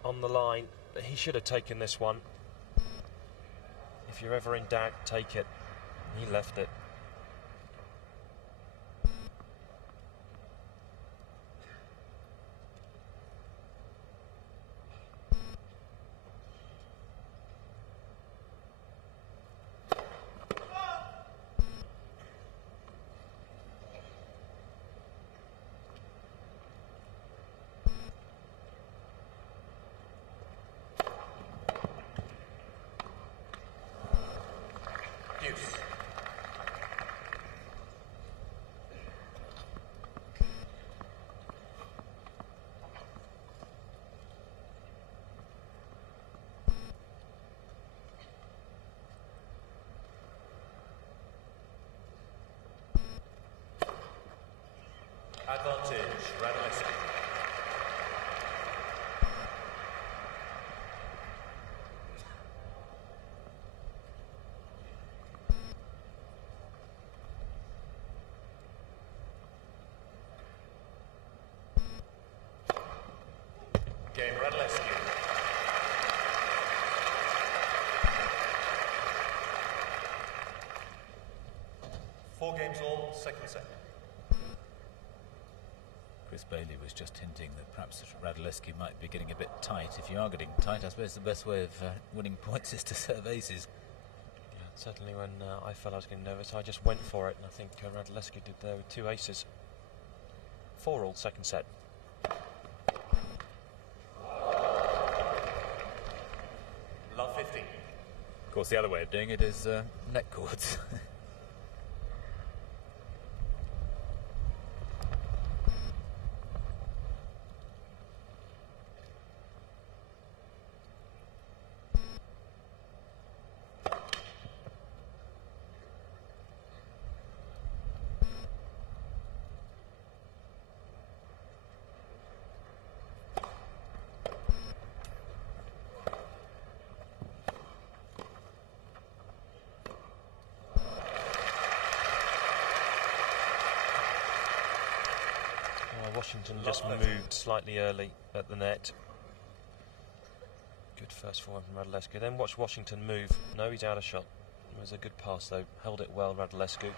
on the line, but he should have taken this one. If you're ever in doubt, take it. He left it. Advantage, Radulescu. Game Radulescu. Four games all, second set. Chris Bailey was just hinting that perhaps Radulescu might be getting a bit tight. If you are getting tight, I suppose the best way of winning points is to serve aces. Yeah, certainly when I felt I was getting nervous, I just went for it, and I think Radulescu did there with two aces. 4-all second set. Love 15. Of course, the other way of doing it is net chords. Washington just moved slightly early at the net. Good first forehand from Radulescu. Then watch Washington move. No, he's out of shot. It was a good pass though. Held it well, Radulescu.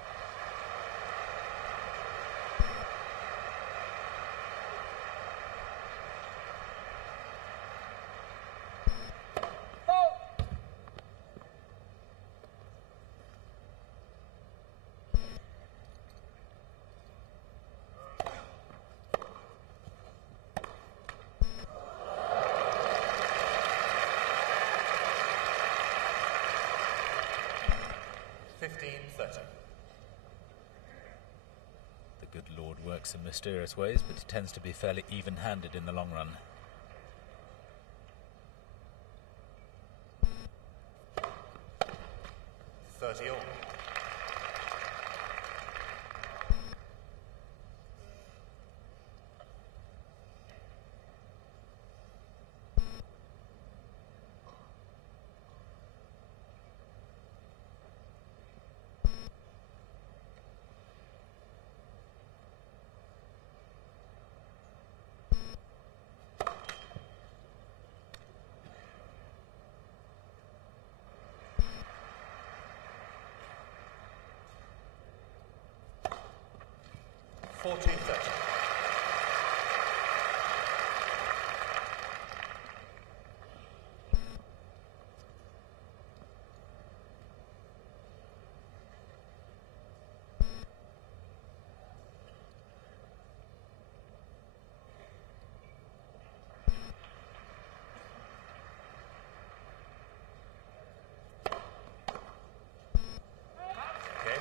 15-30. The good Lord works in mysterious ways, but he tends to be fairly even-handed in the long run. All.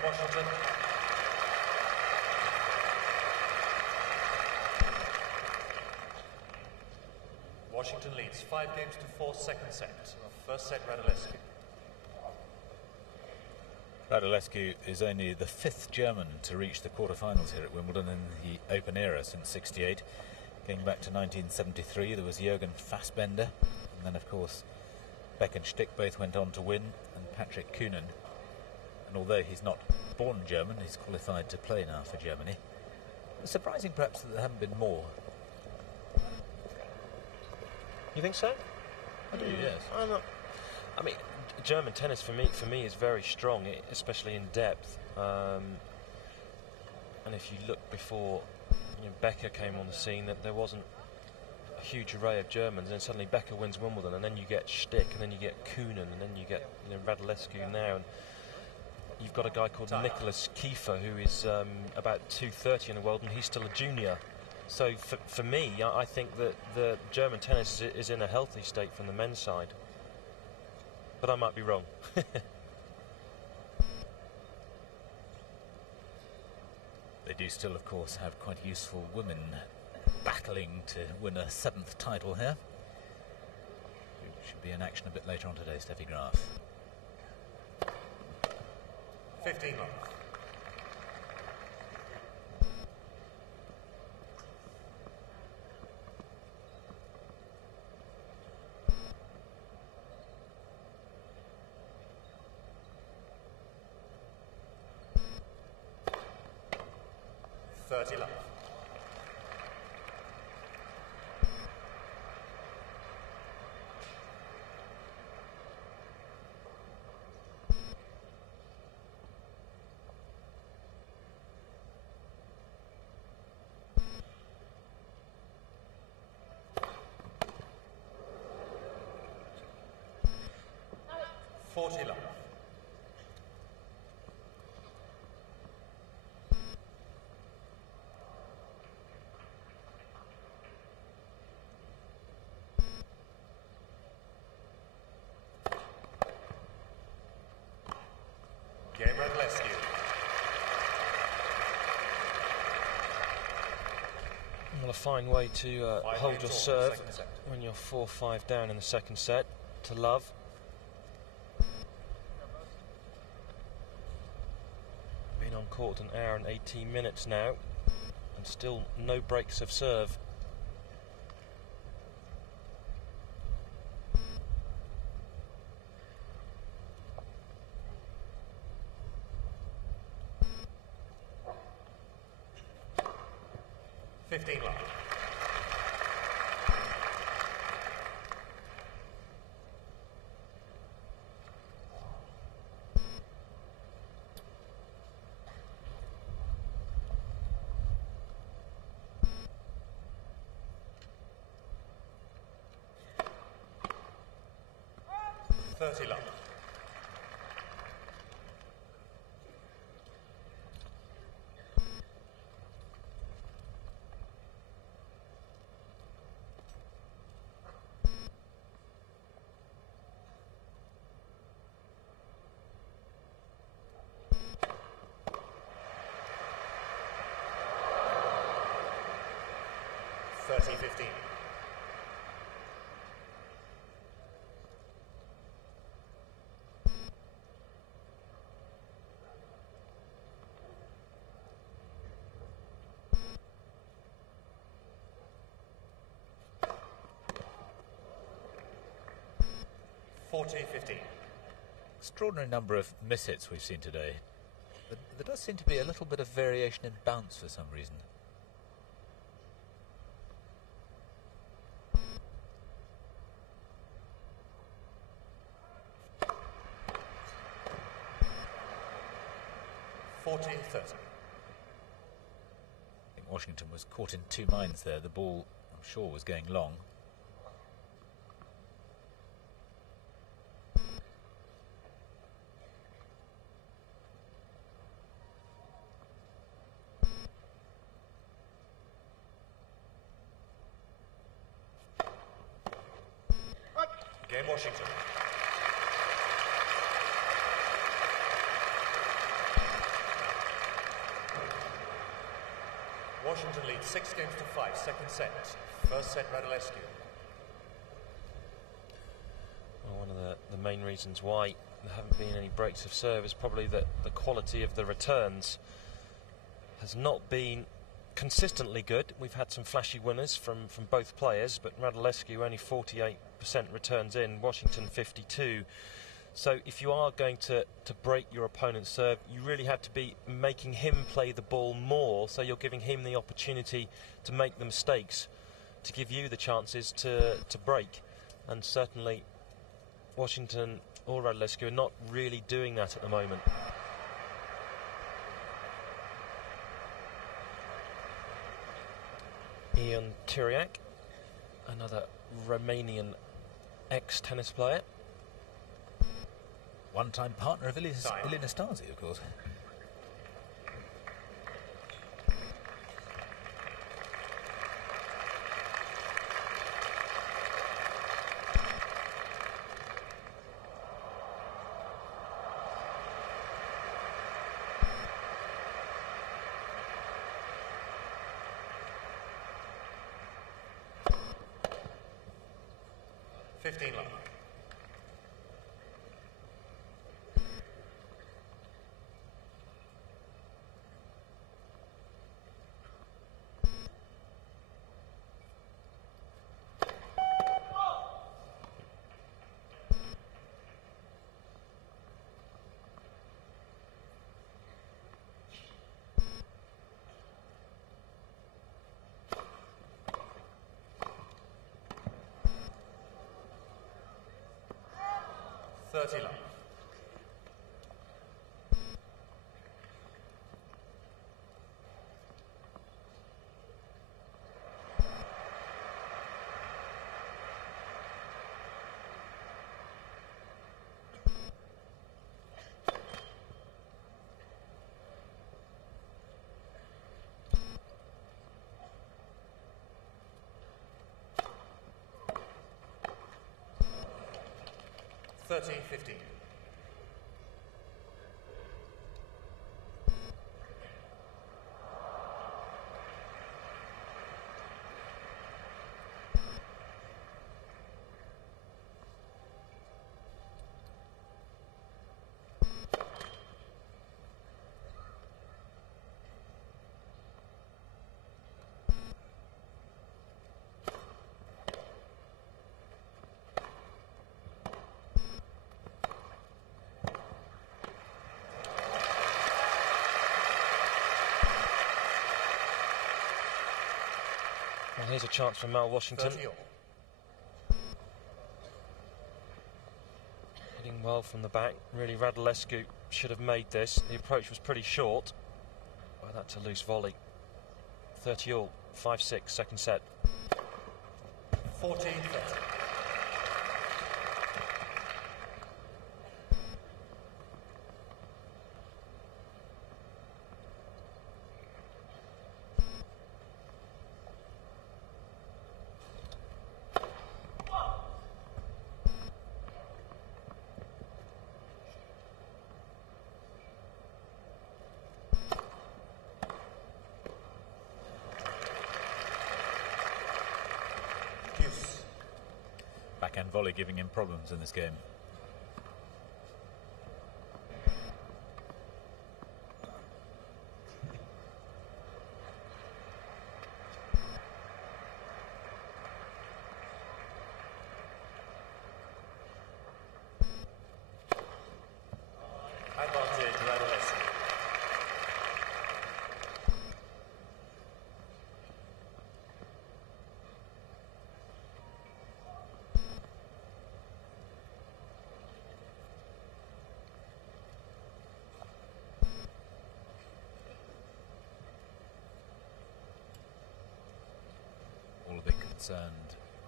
Washington. Washington leads 5-4, second set. First set, Radulescu. Radulescu is only the 5th German to reach the quarterfinals here at Wimbledon in the Open era since '68. Going back to 1973, there was Jürgen Fassbender, and then, of course, Beck and Stick both went on to win, and Patrick Kühnen. And although he's not born German, he's qualified to play now for Germany. It's surprising, perhaps, that there haven't been more. You think so? I do, yes. I mean, German tennis for me is very strong, especially in depth. And if you look before Becker came on the scene, that there wasn't a huge array of Germans, and then suddenly Becker wins Wimbledon, and then you get Stick, and then you get Kühnen, and then you get Radulescu now, and you've got a guy called Nicholas Kiefer, who is about 230 in the world, and he's still a junior. So for me, I think that the German tennis is in a healthy state from the men's side. But I might be wrong. They do still, of course, have quite useful women battling to win a 7th title here. Should be in action a bit later on today, Steffi Graf. 15 love. Love. Love. Radulescu. Well, a fine way to hold your serve when you're 4-5 down in the second set to love. Been on court an hour and 18 minutes now, and still no breaks of serve. Love. Love. 30-15. Extraordinary number of miss-hits we've seen today. But there does seem to be a little bit of variation in bounce for some reason. I think Washington was caught in two minds there. The ball, I'm sure, was going long. Game Washington. Washington leads 6-5, second set. First set, Radulescu. Well, one of the main reasons why there haven't been any breaks of serve is probably that the quality of the returns has not been consistently good. We've had some flashy winners from both players, but Radulescu only 48% returns in, Washington 52%. So if you are going to break your opponent's serve, you really have to be making him play the ball more, so you're giving him the opportunity to make the mistakes, to give you the chances to break. And certainly Washington or Radulescu are not really doing that at the moment. Ion Tiriac, another Romanian ex-tennis player. One-time partner of Ilie Nastase, of course. Love. 30 love. $13-15. Well, here's a chance for Mal Washington. Hitting well from the back. Really, Radulescu should have made this. The approach was pretty short. Well, that's a loose volley. 30 all, 5-6, second set. 14-30. backhand volley giving him problems in this game. Advantage Radulescu. All a bit concerned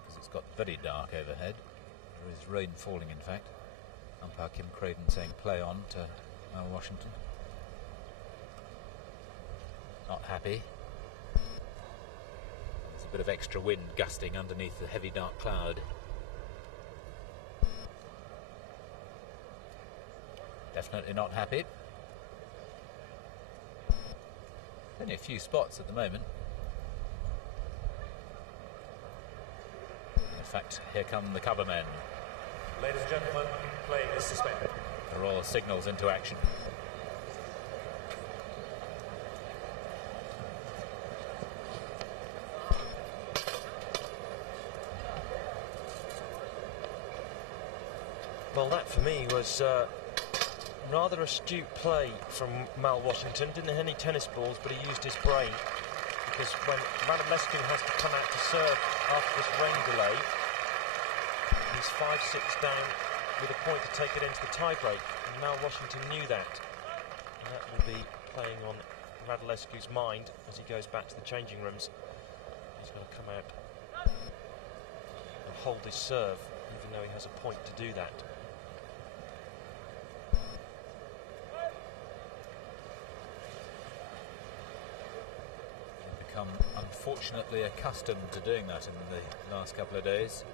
because it's got very dark overhead. There is rain falling, in fact. Umpire Kim Craden saying play on to Mal Washington. Not happy. There's a bit of extra wind gusting underneath the heavy dark cloud. Definitely not happy. Only a few spots at the moment. In fact, here come the cover men. Ladies and gentlemen, play is suspended. The Royal signals into action. Well, that for me was rather astute play from Mal Washington. Didn't hit any tennis balls, but he used his brain. Because when Radulescu has to come out to serve after this rain delay, he's 5-6 down with a point to take it into the tie-break. And Mal Washington knew that. And that will be playing on Radulescu's mind as he goes back to the changing rooms. He's going to come out and hold his serve, even though he has a point to do that. Become unfortunately accustomed to doing that in the last couple of days.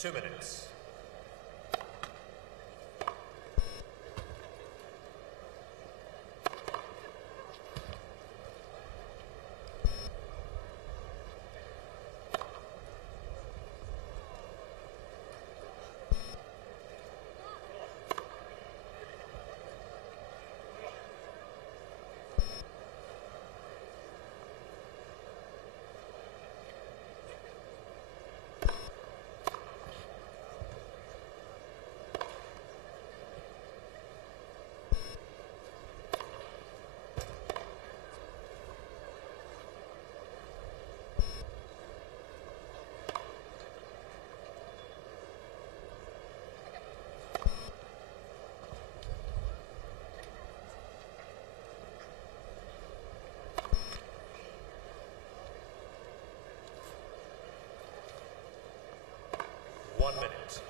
2 minutes. One minute.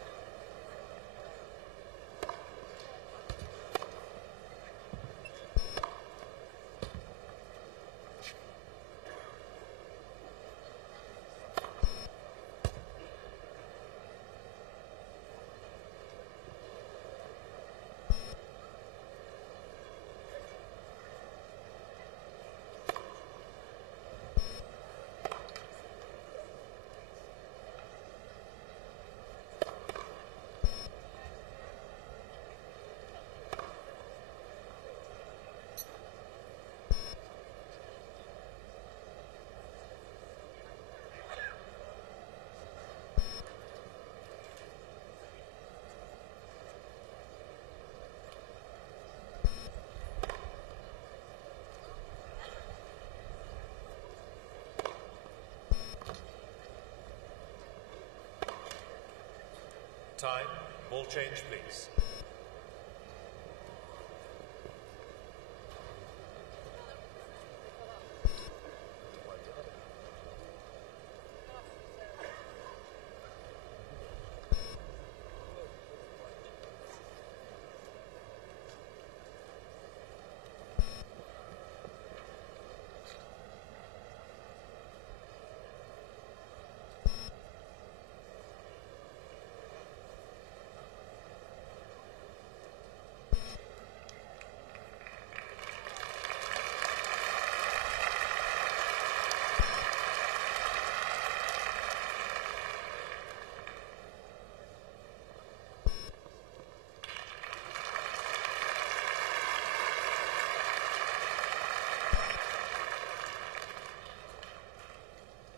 Time. Ball change, please.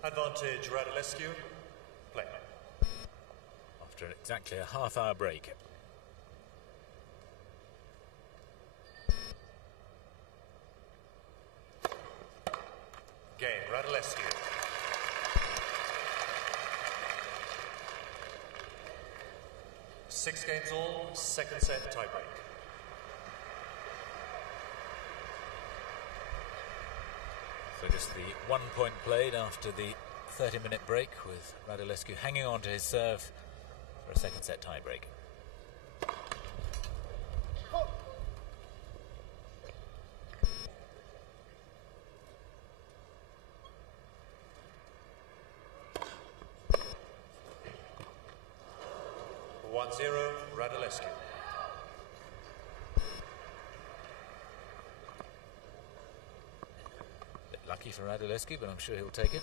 Advantage Radulescu. Play. After exactly a half-hour break. Game, Radulescu. Six games all, second set tiebreak. So just the 1 point played after the 30-minute break, with Radulescu hanging on to his serve for a second set tiebreak. Radulescu. Bit lucky for Radulescu, but I'm sure he'll take it.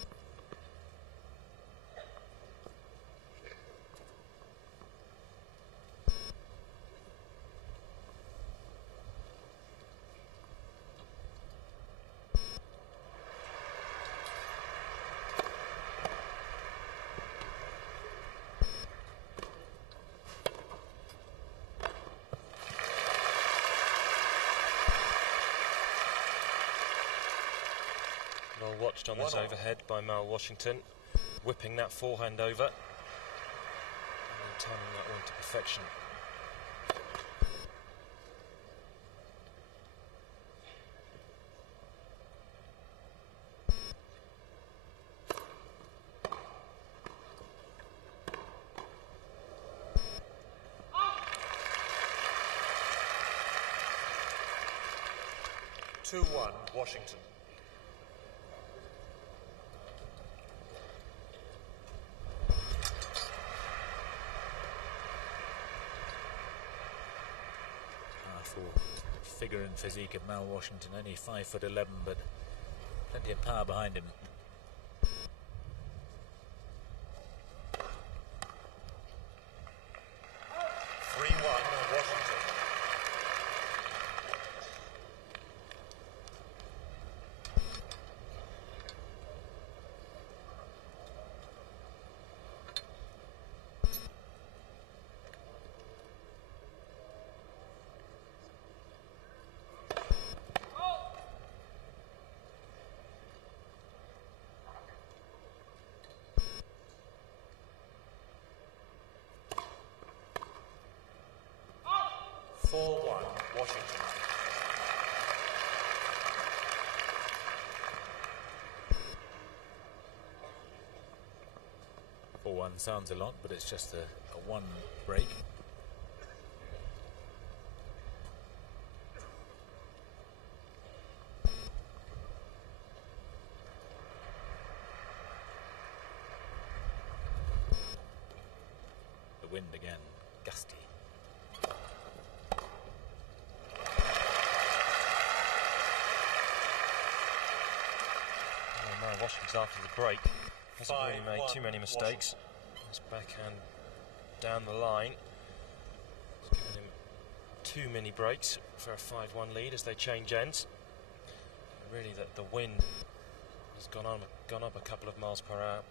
Well watched on this overhead by Mal Washington, whipping that forehand over and timing that one to perfection. Two 1 Washington. wonderful figure and physique of Mal Washington, only 5'11", but plenty of power behind him. Washington. 4-1 sounds a lot, but it's just a one break. The wind again, gusty. Washington's after the break hasn't really made too many mistakes. His backhand down the line has given him too many breaks for a 5-1 lead as they change ends. Really, the wind has gone up a couple of miles per hour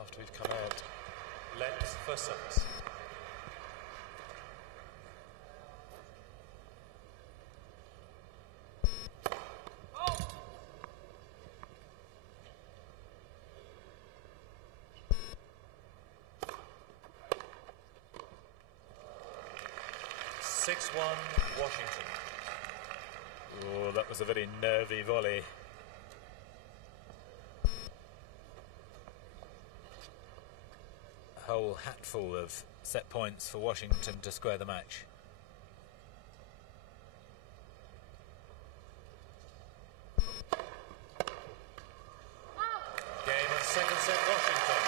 after we've come out. Let's first service. Washington. Oh, that was a very nervy volley. A whole hatful of set points for Washington to square the match. Game and second set Washington.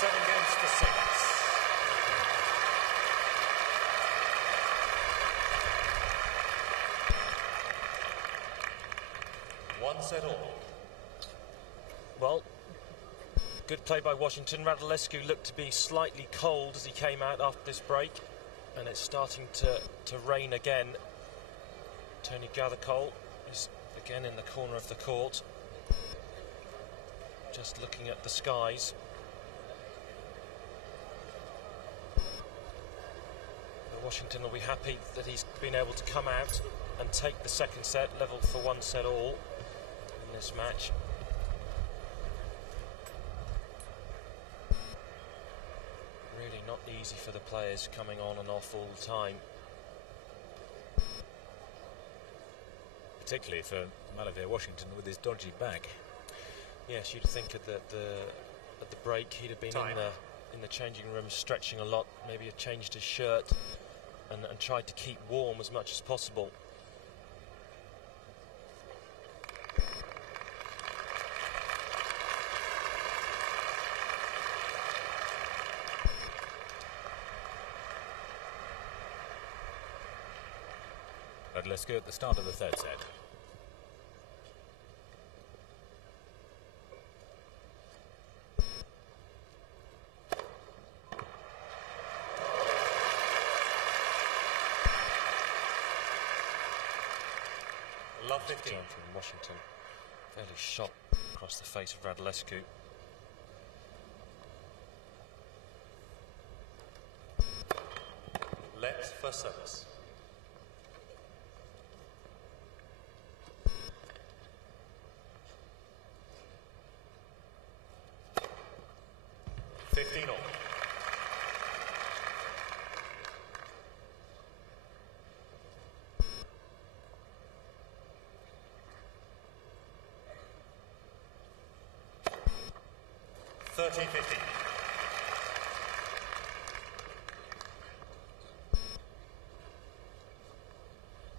7 games to 6. One set all. Well, good play by Washington. Radulescu looked to be slightly cold as he came out after this break, and it's starting to rain again. Tony Gathercole is again in the corner of the court, just looking at the skies. But Washington will be happy that he's been able to come out and take the second set, level for 1 set all in this match. Really not easy for the players coming on and off all the time. Particularly for Malivai Washington with his dodgy back. Yes, you'd think at the break he'd have been in the changing room stretching a lot, maybe have changed his shirt and tried to keep warm as much as possible. Radulescu at the start of the third set. Love 15 from Washington. Fairly shot across the face of Radulescu. Let's first service.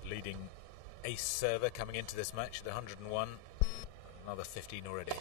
Leading ace server coming into this match at 101. Another 15 already.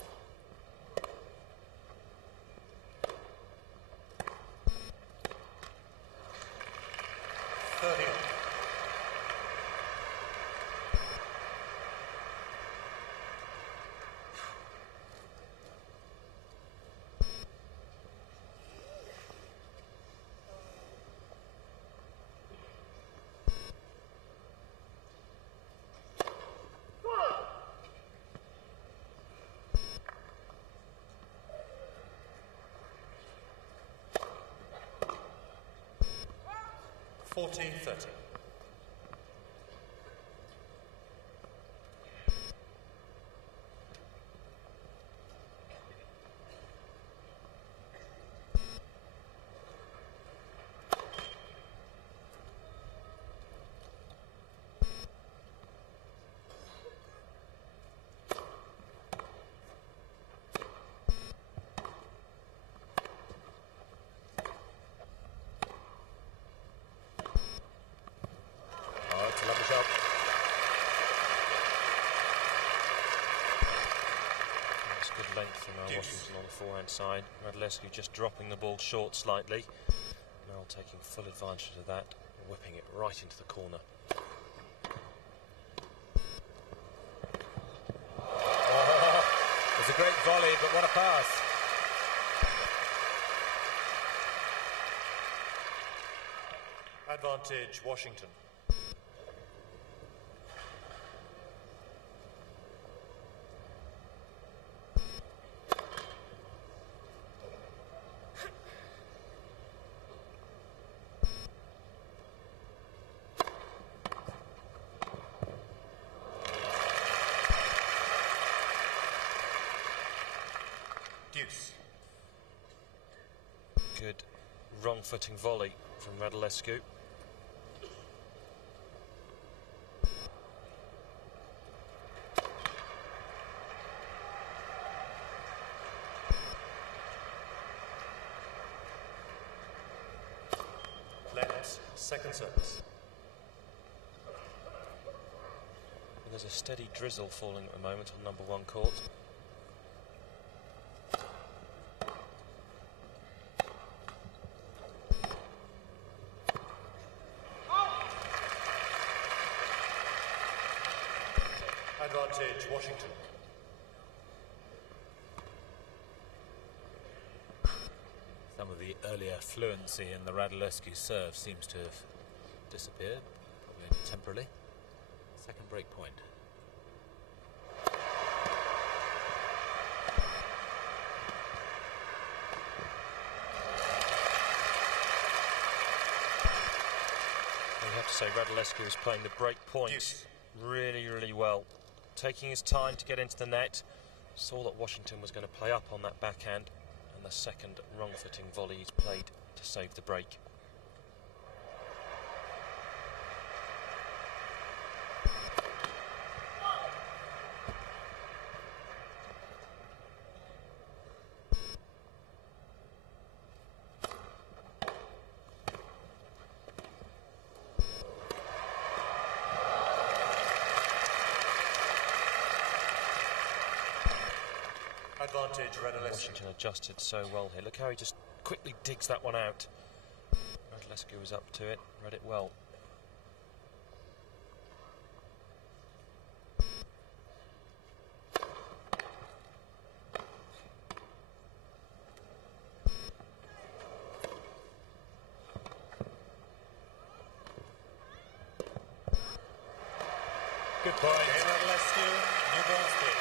40-30. Lovely shot. That's good length from Washington on the forehand side. Radulescu just dropping the ball short slightly. Mel taking full advantage of that, whipping it right into the corner. Oh, it's a great volley, but what a pass. Advantage, Washington. Deuce. Good wrong footing volley from Radulescu. Left, second service. There's a steady drizzle falling at the moment on number 1 court. Advantage, Washington. Some of the earlier fluency in the Radulescu serve seems to have disappeared, probably only temporarily. Second break point. You have to say Radulescu is playing the break points really, really well. Taking his time to get into the net. Saw that Washington was going to play up on that backhand, and the second wrong footing volley he's played to save the break. Advantage, Radulescu. Washington adjusted so well here. Look how he just quickly digs that one out. Radulescu was up to it, read it well. Good point. Radulescu, new ball speed.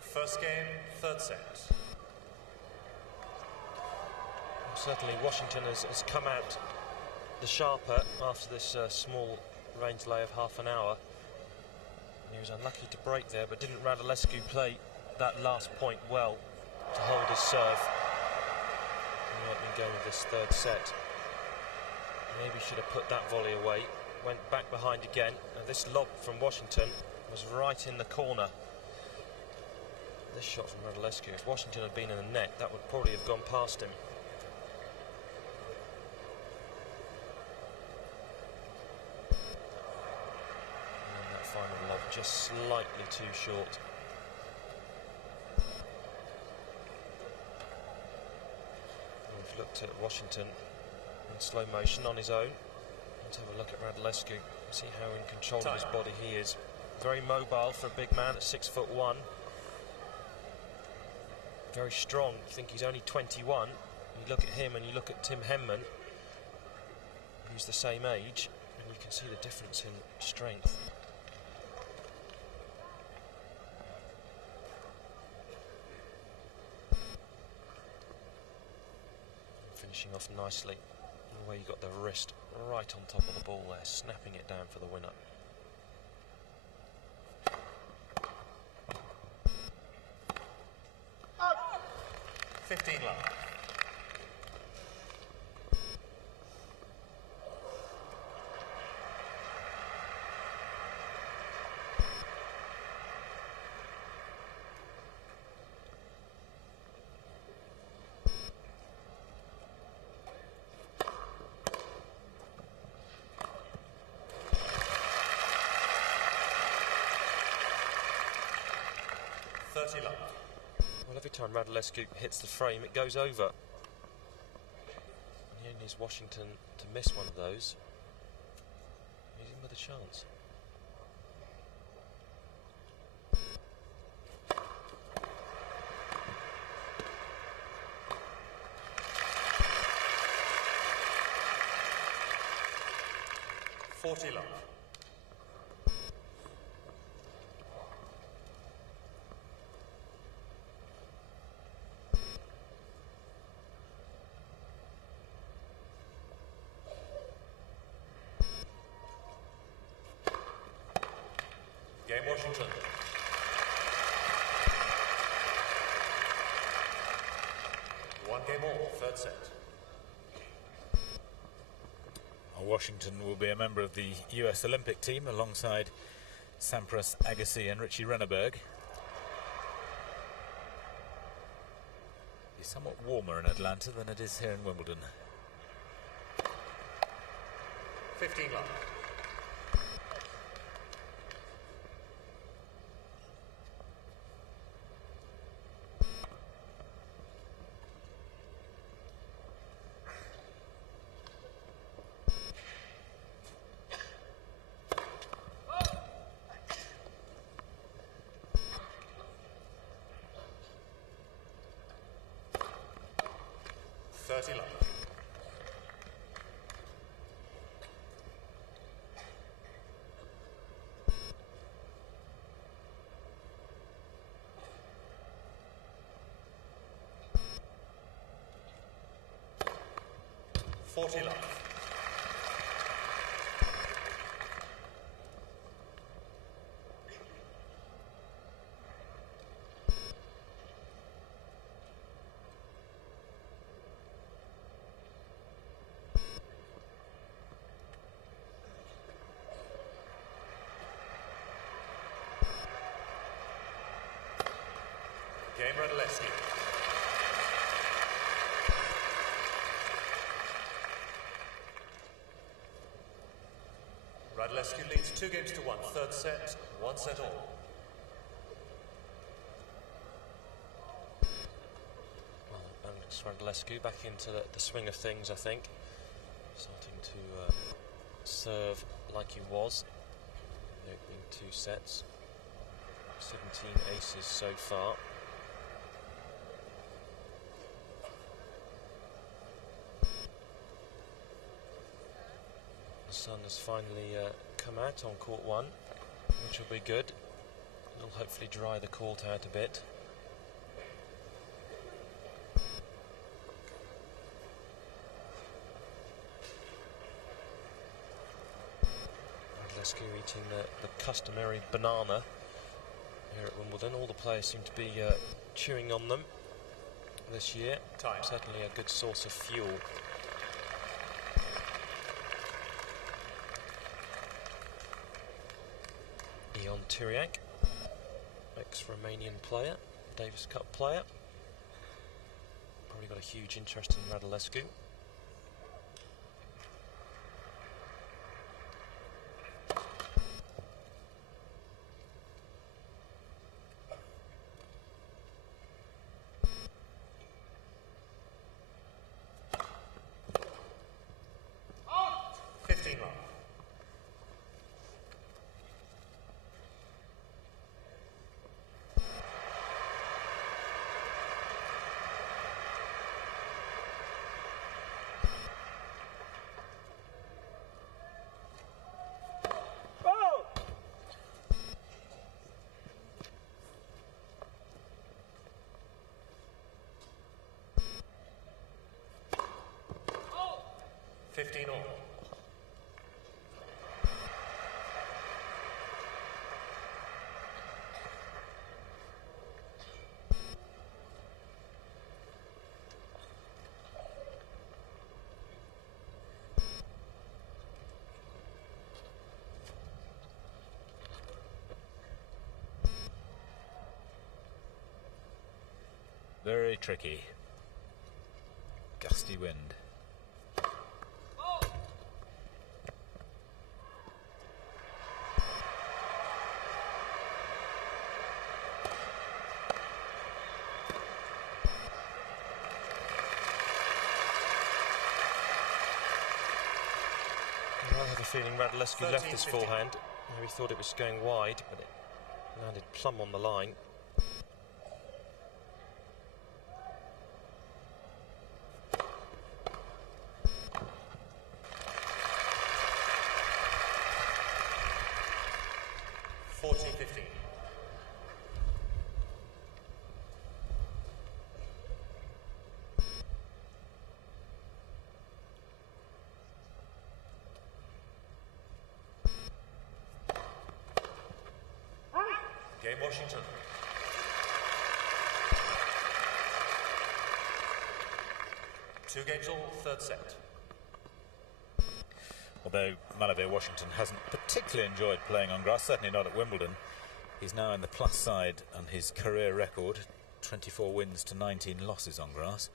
First game, third set. Certainly Washington has come out the sharper after this small range delay of half an hour. He was unlucky to break there, but didn't Radulescu play that last point well to hold his serve in the opening game of this third set? Maybe should have put that volley away. Went back behind again, and this lob from Washington was right in the corner. This shot from Radulescu, if Washington had been in the net, that would probably have gone past him. And that final lob just slightly too short. And we've looked at Washington in slow motion on his own. Let's have a look at Radulescu, see how in control of his body he is. Very mobile for a big man at 6'1". Very strong. You think he's only 21. You look at him and you look at Tim Henman, who's the same age, and you can see the difference in strength. Finishing off nicely. The way you got the wrist right on top of the ball there, snapping it down for the winner. Out. 15 love. Well, every time Radulescu hits the frame, it goes over. And he only needs Washington to miss one of those. He's in with a chance. $40 love. Game Washington. One game all, third set. Washington will be a member of the US Olympic team alongside Sampras Agassi and Richie Renneberg. It's somewhat warmer in Atlanta than it is here in Wimbledon. 15 love. $30 love. $40 love. Game Radulescu. Radulescu leads 2 games to 1. Third set, 1 set all. Well, Alex Radulescu back into the swing of things, I think. Starting to serve like he was in the opening 2 sets. 17 aces so far. The sun has finally come out on court 1, which will be good. It'll hopefully dry the court out a bit. Radulescu eating the customary banana here at Wimbledon. All the players seem to be chewing on them this year. Time. Certainly a good source of fuel. Ion Tiriac, ex-Romanian player, Davis Cup player. Probably got a huge interest in Radulescu. 15 all. Very tricky. Gusty wind. I have a feeling Radulescu left his forehand. He thought it was going wide, but it landed plumb on the line. Game Washington. Two games all, third set. Although Malivai Washington hasn't particularly enjoyed playing on grass, certainly not at Wimbledon, he's now in the plus side on his career record, 24 wins to 19 losses on grass.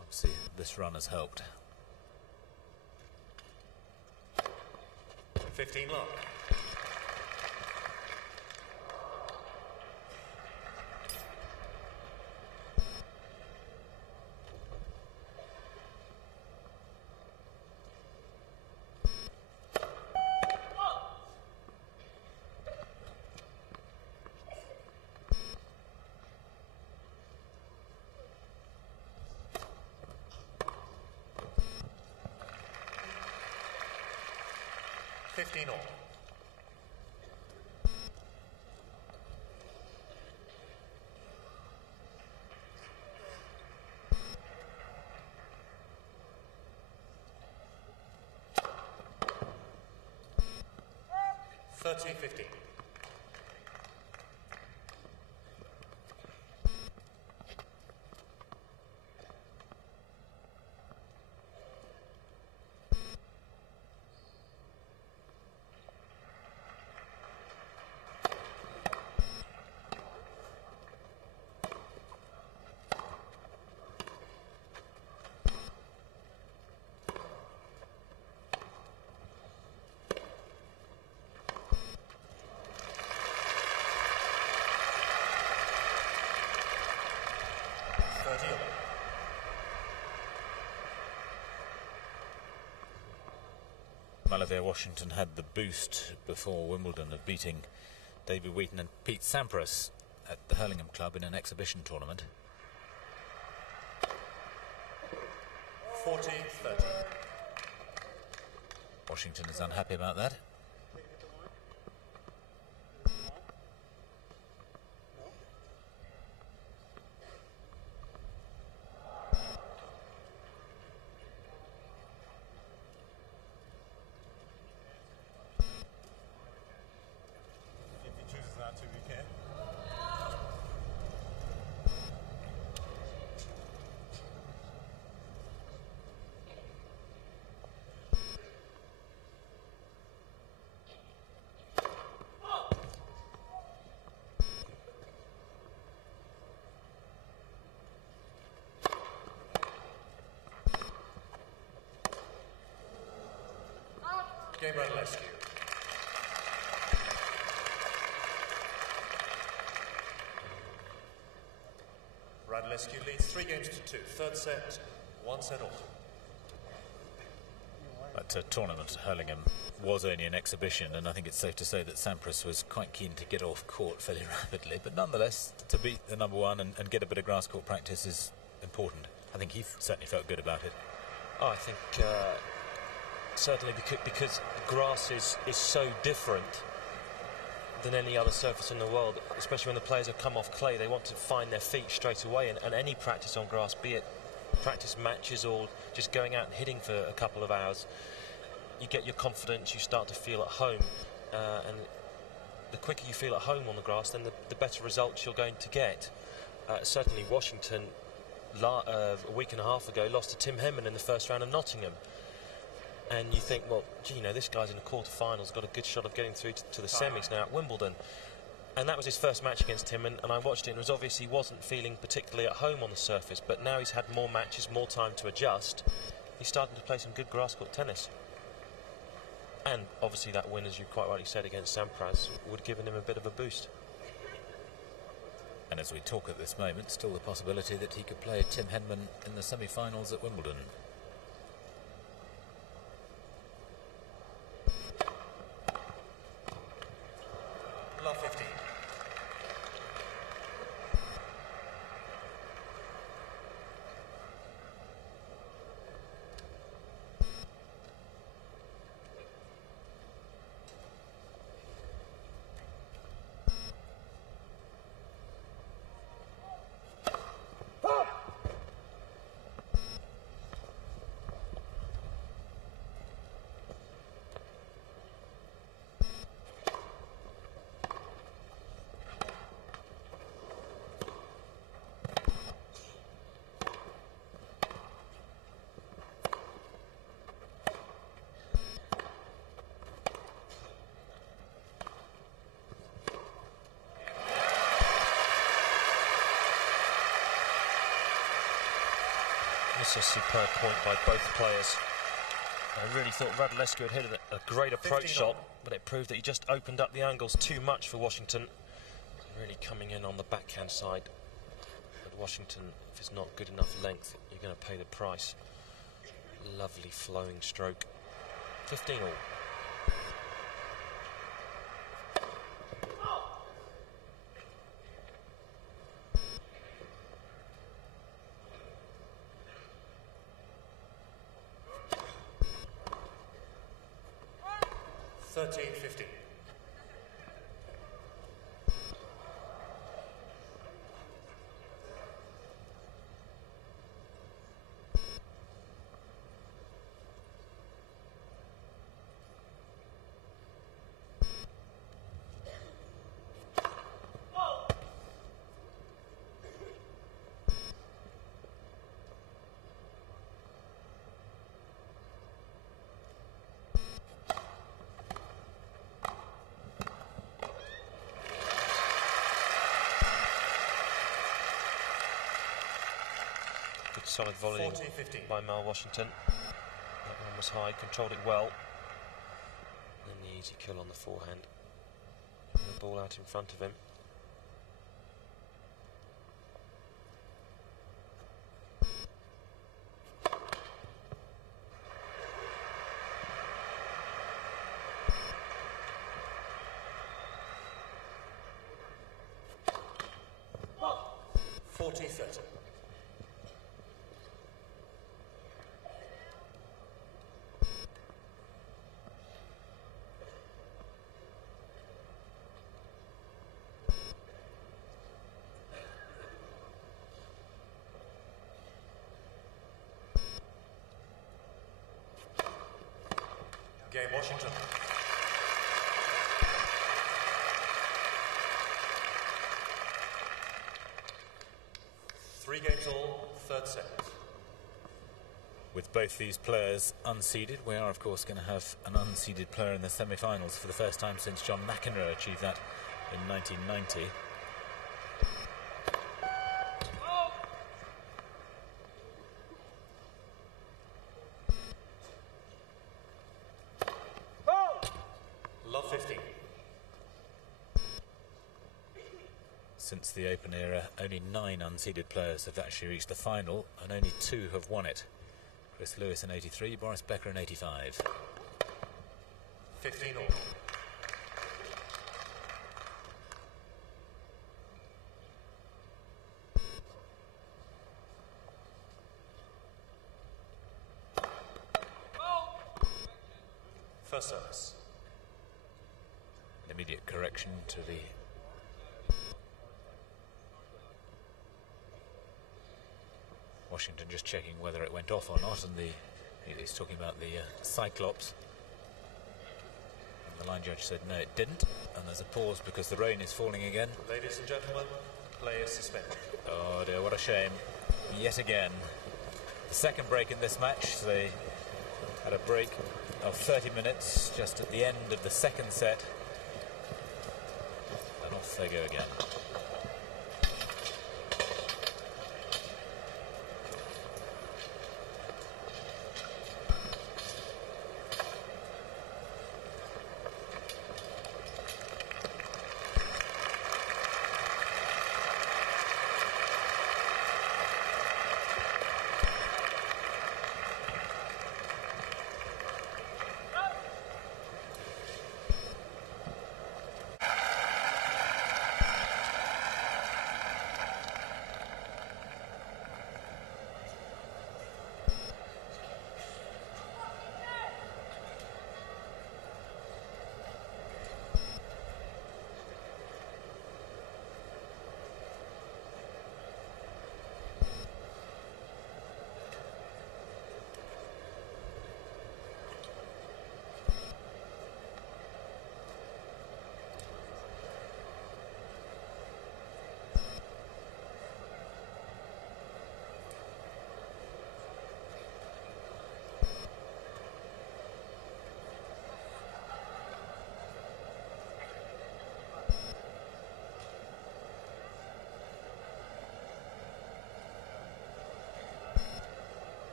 Obviously this run has helped. 15 love. All. $30-15. Malivai Washington had the boost before Wimbledon of beating David Wheaton and Pete Sampras at the Hurlingham Club in an exhibition tournament. 40-30. Washington is unhappy about that. Game Radulescu. Radulescu leads 3-2. Third set, 1 set all. That tournament at Hurlingham was only an exhibition, and I think it's safe to say that Sampras was quite keen to get off court fairly rapidly, but nonetheless, to beat the number one and get a bit of grass court practice is important. I think he certainly felt good about it. Oh, I think certainly because grass is so different than any other surface in the world, especially when the players have come off clay. They want to find their feet straight away, and any practice on grass, be it practice matches or just going out and hitting for a couple of hours, you get your confidence, you start to feel at home, and the quicker you feel at home on the grass, then the better results you're going to get. Certainly Washington, a week and a half ago, lost to Tim Henman in the first round of Nottingham. And you think, well, gee, you know, this guy's in the quarterfinals, got a good shot of getting through to the semis now at Wimbledon. And that was his first match against him, and I watched it, and it was obvious he wasn't feeling particularly at home on the surface, but now he's had more matches, more time to adjust. He's starting to play some good grass court tennis. And obviously that win, as you quite rightly said, against Sampras would have given him a bit of a boost. And as we talk at this moment, still the possibility that he could play Tim Henman in the semi-finals at Wimbledon. Love 15. This is a superb point by both players. I really thought Radulescu had hit a great approach shot, but it proved that he just opened up the angles too much for Washington. Really coming in on the backhand side. But Washington, if it's not good enough length, you're going to pay the price. Lovely flowing stroke. 15 all. $13.50. Solid volley 40-15 by Mal Washington. That one was high, controlled it well. And the easy kill on the forehand. And the ball out in front of him. $40-30. Game Washington. Three games all, third set. With both these players unseeded, we are of course going to have an unseeded player in the semi-finals for the first time since John McEnroe achieved that in 1990. Love 15. Since the Open era, only 9 unseeded players have actually reached the final, and only 2 have won it. Chris Lewis in 83, Boris Becker in 85. 15 all. First service. An immediate correction to the Washington just checking whether it went off or not, and he's talking about the Cyclops. And the line judge said no, it didn't, and there's a pause because the rain is falling again. Ladies and gentlemen, play is suspended. Oh dear, what a shame. Yet again. The second break in this match. They had a break of 30 minutes just at the end of the second set. And off they go again.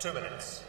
2 minutes.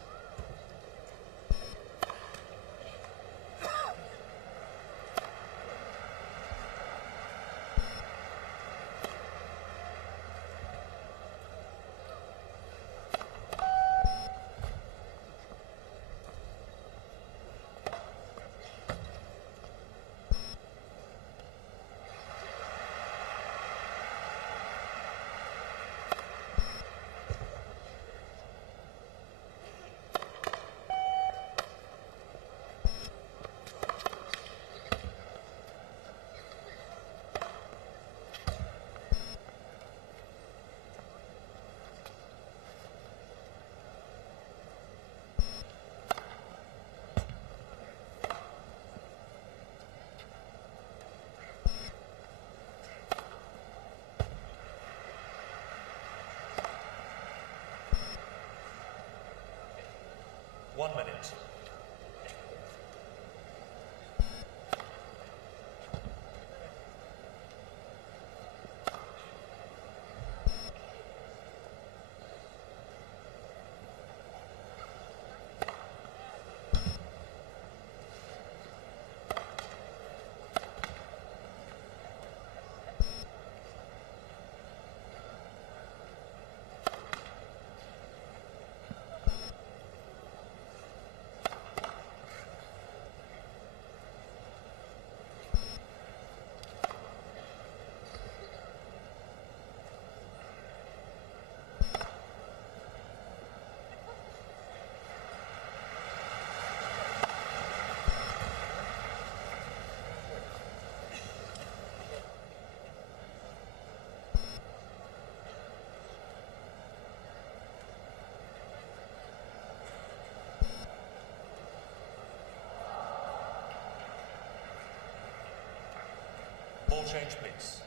One minute. Ball change, please.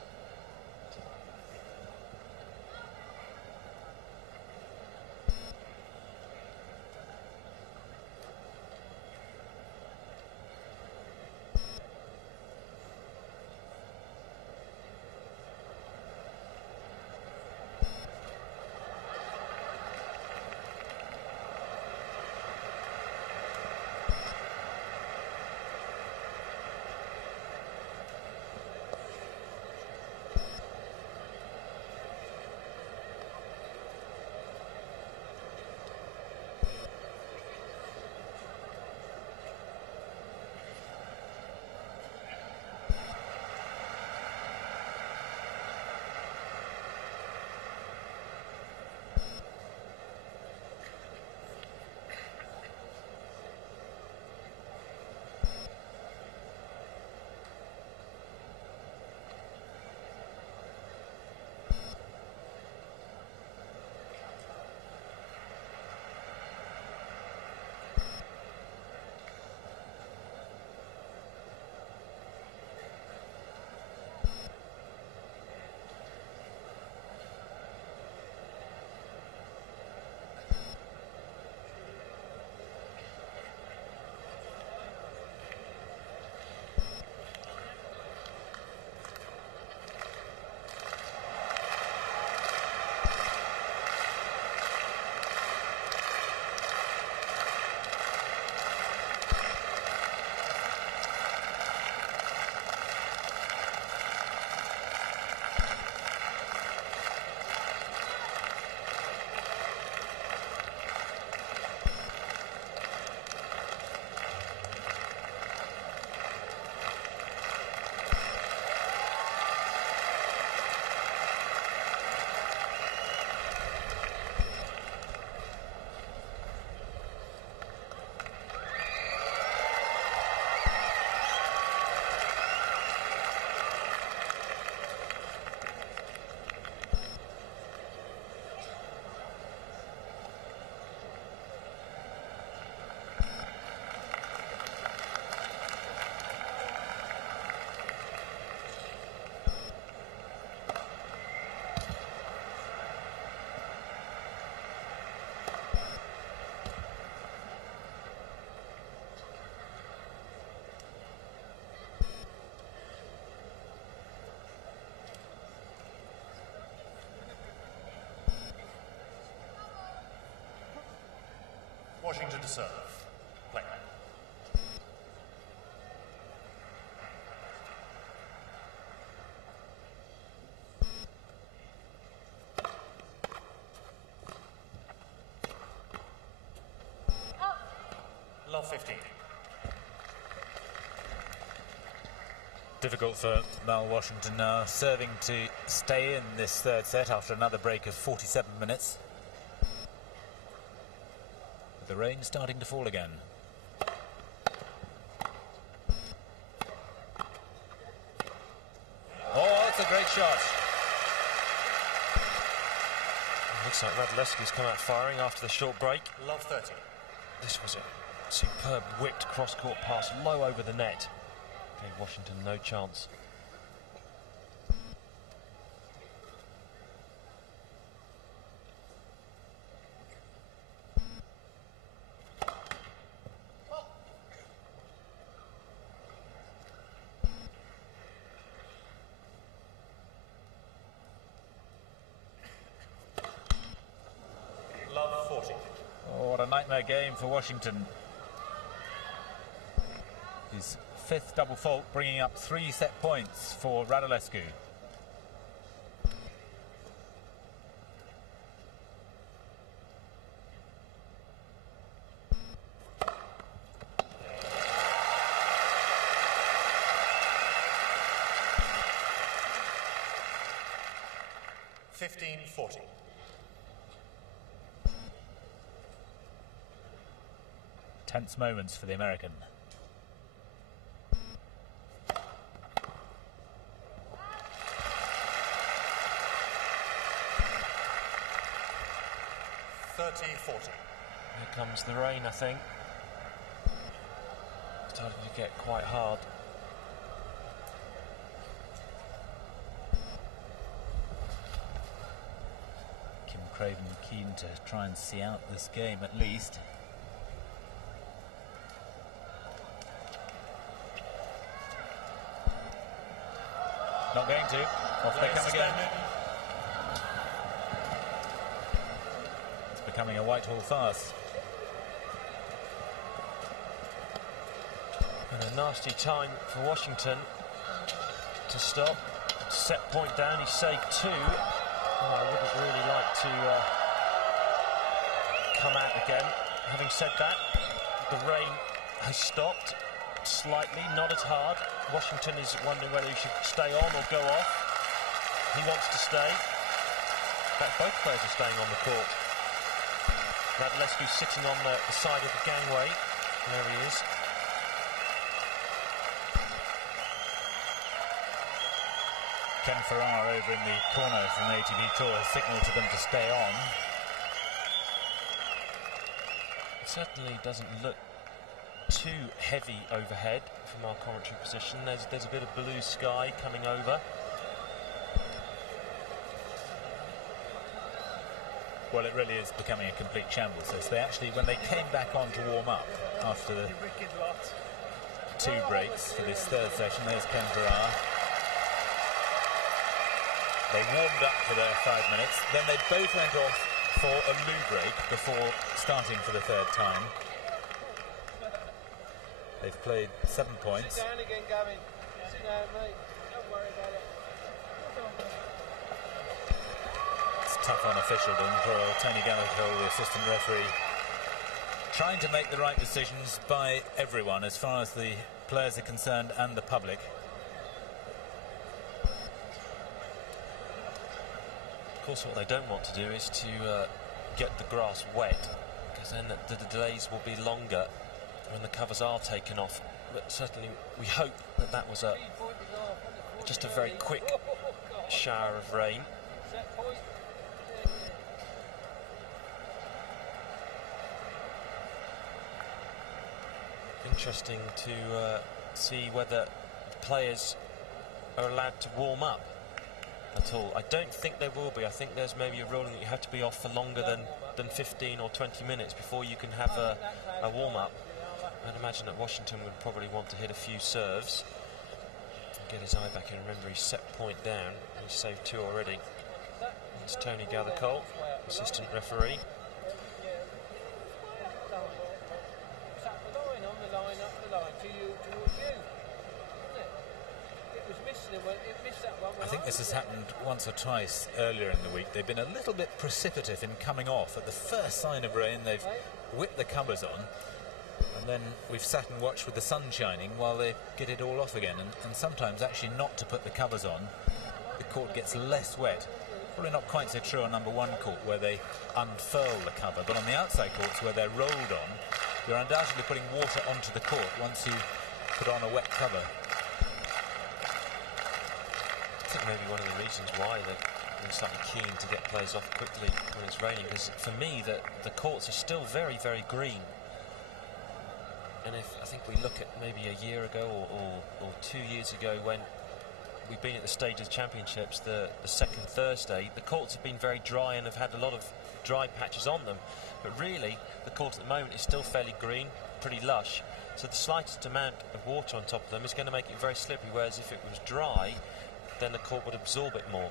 Washington to serve. Play. Love 15. Difficult for Mal Washington now, serving to stay in this third set after another break of 47 minutes. With the rain starting to fall again. Oh, that's a great shot. Looks like Radulescu's come out firing after the short break. Love 30. This was a superb whipped cross-court pass low over the net. Gave Washington no chance. Love 40. Oh, what a nightmare game for Washington. His fifth double fault, bringing up 3 set points for Radulescu. (15-40). Tense moments for the American. (30-40). Here comes the rain, I think. Starting to get quite hard. Kim Craven keen to try and see out this game at least. Not going to. Off they come again. It's becoming a Whitehall farce. And a nasty time for Washington to stop. Set point down, he saved 2. Oh, I wouldn't really like to come out again. Having said that, the rain has stopped slightly, not as hard. Washington is wondering whether he should stay on or go off. He wants to stay. In fact, both players are staying on the court. Radulescu sitting on the side of the gangway. There he is. Ken Farrar over in the corner from the ATP Tour has signalled to them to stay on. It certainly doesn't look too heavy overhead from our commentary position. There's a bit of blue sky coming over. Well, it really is becoming a complete shambles. So they actually, when they came back on to warm up after the 2 breaks for this third session, there's Ken Farrar. They warmed up for their 5 minutes, then they both went off for a loo break before starting for the third time. They've played 7 points. Sit down again, Gavin. Sit down, mate. Don't worry about it. It's tough on officialdom for Tony Gallagher, the assistant referee, trying to make the right decisions by everyone as far as the players are concerned and the public. Of course, what they don't want to do is to get the grass wet, because then the delays will be longer when the covers are taken off. But certainly we hope that that was just a very quick shower of rain. Interesting to see whether players are allowed to warm up at all. I don't think they will be. I think there's maybe a ruling that you have to be off for longer than 15 or 20 minutes before you can have a warm-up. I'd imagine that Washington would probably want to hit a few serves and get his eye back in. Remember, he's set point down. He's saved 2 already. It's Tony Gathercole, assistant referee. I think this has happened once or twice earlier in the week. They've been a little bit precipitative in coming off. At the first sign of rain, they've whipped the covers on, and then we've sat and watched with the sun shining while they get it all off again. And sometimes actually not to put the covers on, the court gets less wet. Probably not quite so true on number one court where they unfurl the cover, but on the outside courts where they're rolled on, you're undoubtedly putting water onto the court once you put on a wet cover. I think maybe one of the reasons why they're slightly keen to get players off quickly when it's raining, because for me the courts are still very, very green. And if I think we look at maybe a year ago or 2 years ago when we've been at the stage of the championships, the second Thursday, the courts have been very dry and have had a lot of dry patches on them. But really, the court at the moment is still fairly green, pretty lush. So the slightest amount of water on top of them is going to make it very slippery, whereas if it was dry, then the court would absorb it more.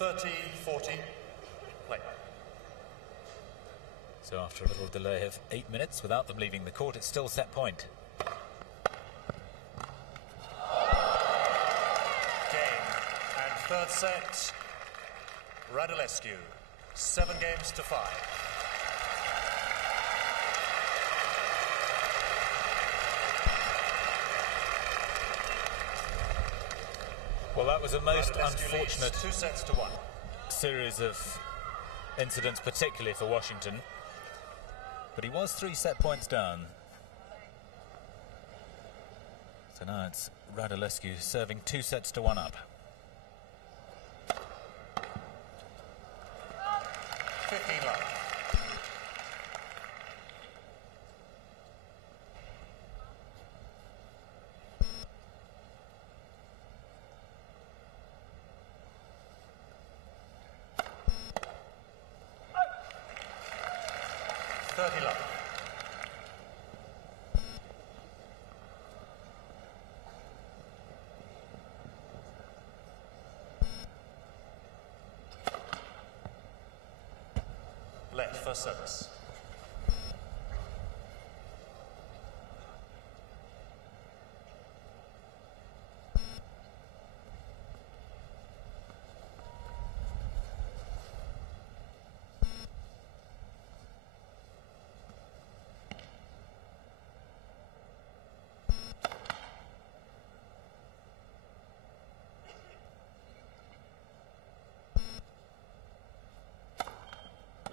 .30-40, play. So after a little delay of 8 minutes without them leaving the court, it's still set point. Game and third set, Radulescu, 7-5. Well, that was a most Radulescu unfortunate leads 2-1. series of incidents, particularly for Washington. But he was 3 set points down. So now it's Radulescu serving 2-1 up. 15 love. Left for service.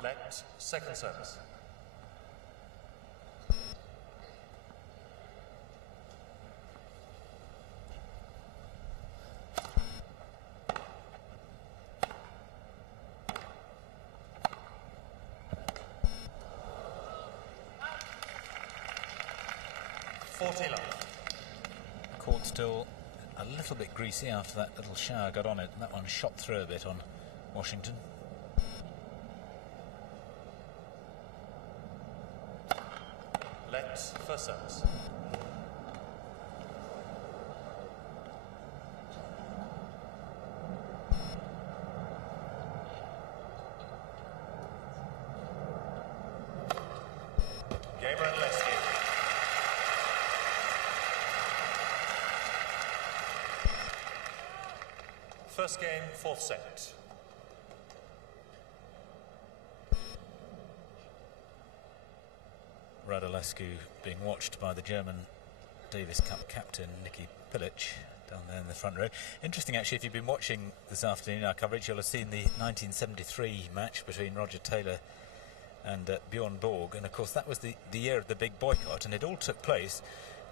Left, second service. Court still a little bit greasy after that little shower got on it, and that one shot through a bit on Washington. Left for service. Radulescu. First game, fourth set. Radulescu being watched by the German Davis Cup captain Nicky Pilic down there in the front row. Interesting actually, if you've been watching this afternoon our coverage, you'll have seen the 1973 match between Roger Taylor and Bjorn Borg, and of course that was the year of the big boycott, and it all took place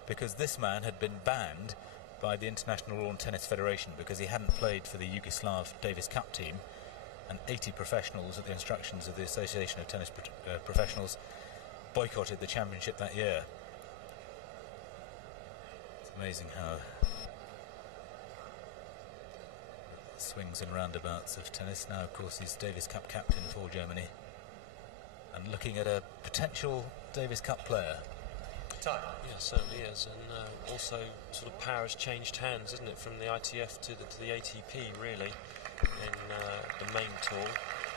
because this man had been banned by the International Lawn Tennis Federation because he hadn't played for the Yugoslav Davis Cup team, and 80 professionals at the instructions of the Association of Tennis Professionals boycotted the championship that year. It's amazing how swings and roundabouts of tennis. Now of course he's Davis Cup captain for Germany and looking at a potential Davis Cup player. Time. Yeah, certainly is, and also sort of power has changed hands, isn't it, from the ITF to the ATP really. In the main tour,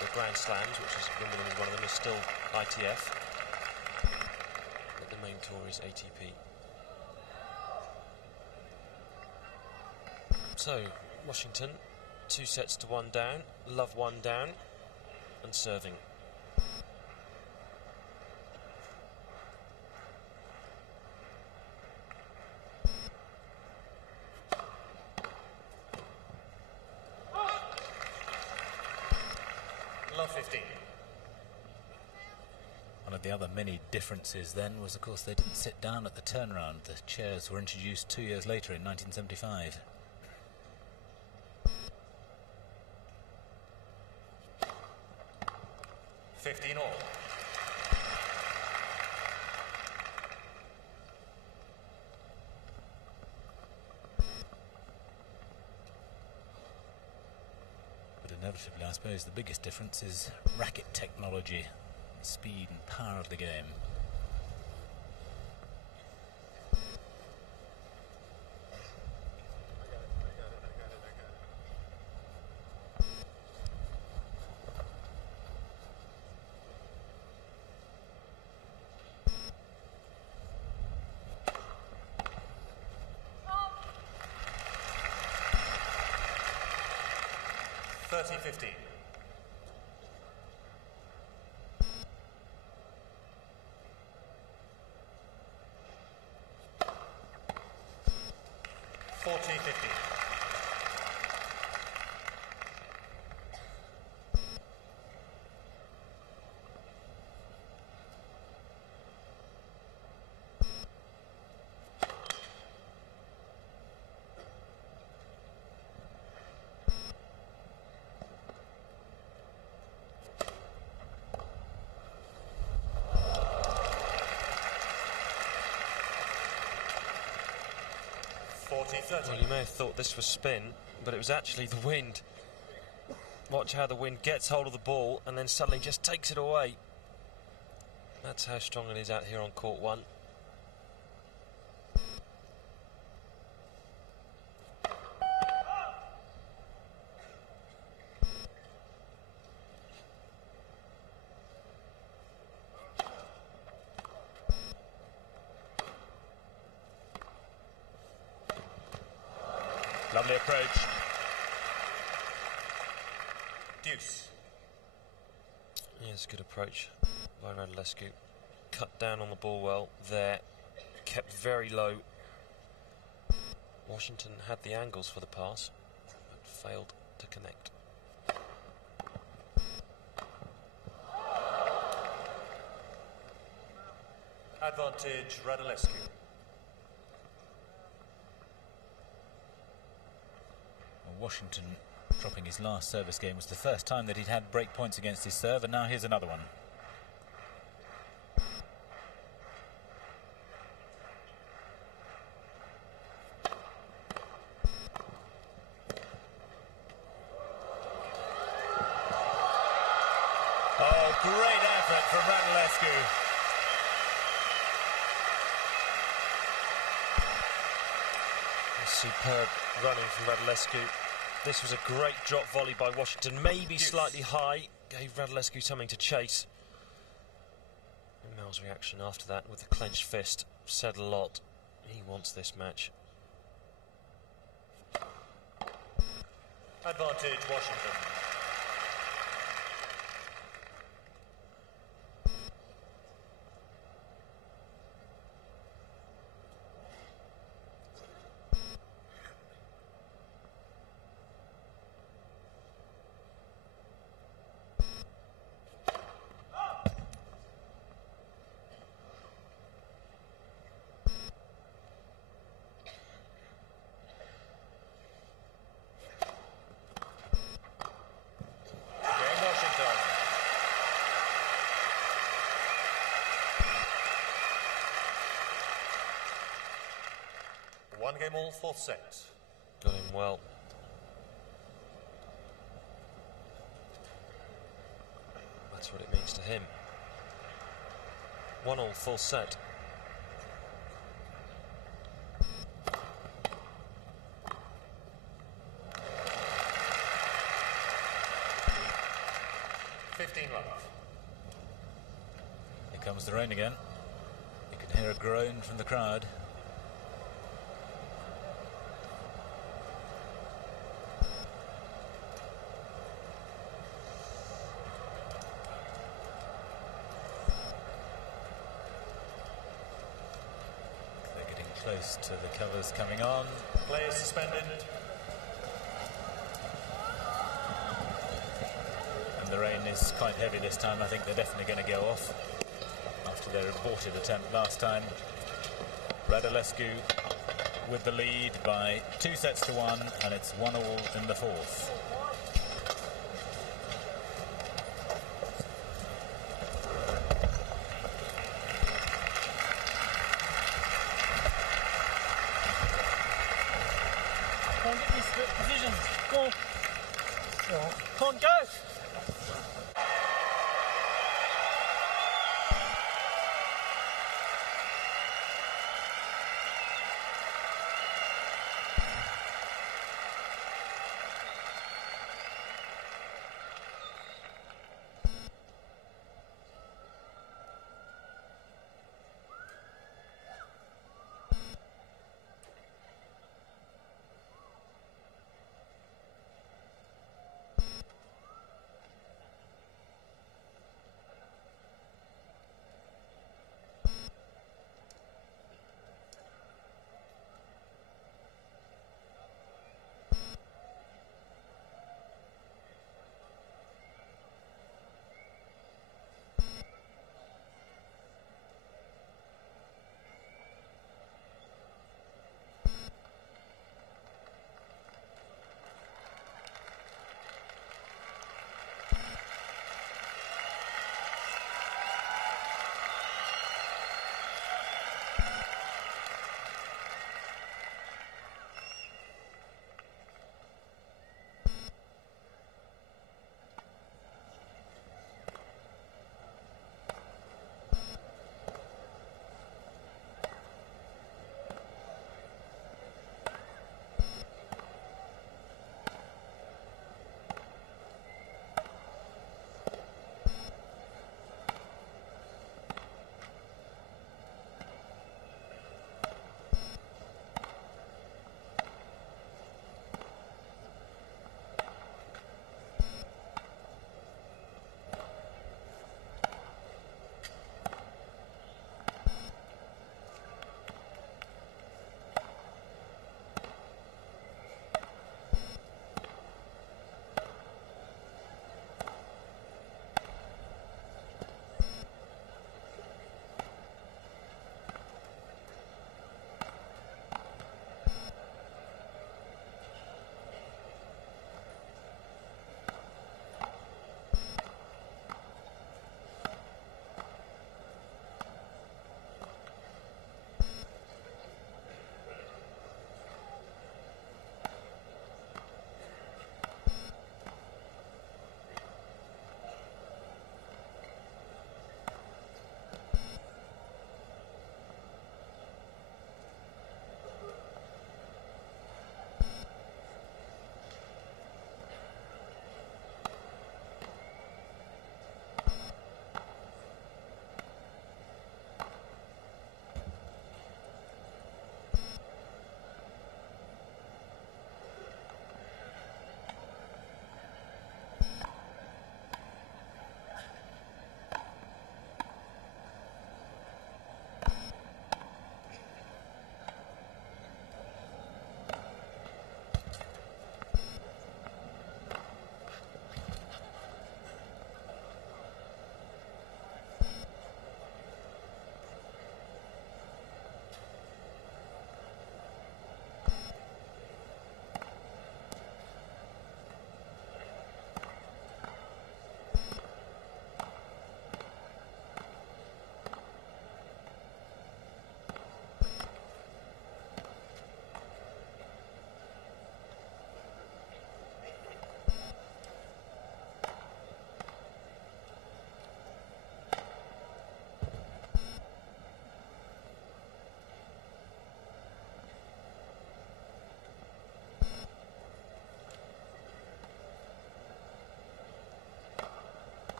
the Grand Slams, which is Wimbledon is one of them, is still ITF, but the main tour is ATP. So Washington, 2-1 down, Love 1 down, and serving. Love 15. One of the other many differences then was, of course, they didn't sit down at the turnaround. The chairs were introduced 2 years later in 1975. All. But inevitably, I suppose, the biggest difference is racket technology, speed and power of the game. $30.50. $40.50. Well, you may have thought this was spin, but it was actually the wind. Watch how the wind gets hold of the ball and then suddenly just takes it away. That's how strong it is out here on court 1. Lovely approach. Deuce. Yes, good approach by Radulescu. Cut down on the ball well there, kept very low. Washington had the angles for the pass, but failed to connect. Advantage Radulescu. Washington dropping his last service game was the first time that he'd had break points against his serve, and now here's another one. Oh, great effort from Radulescu. Superb running from Radulescu. This was a great drop volley by Washington, maybe slightly high, gave Radulescu something to chase. And Mel's reaction after that with the clenched fist said a lot. He wants this match. Advantage Washington. One game all, fourth set. Got him well. That's what it means to him. 1-1 full set. Here comes the rain again. You can hear a groan from the crowd. They're getting close to the covers coming on. Players suspended. The rain is quite heavy this time. I think they're definitely going to go off after their aborted attempt last time. Radulescu with the lead by 2-1, and it's 1-1 in the fourth. Come on, get these positions. Go on. Come on, go.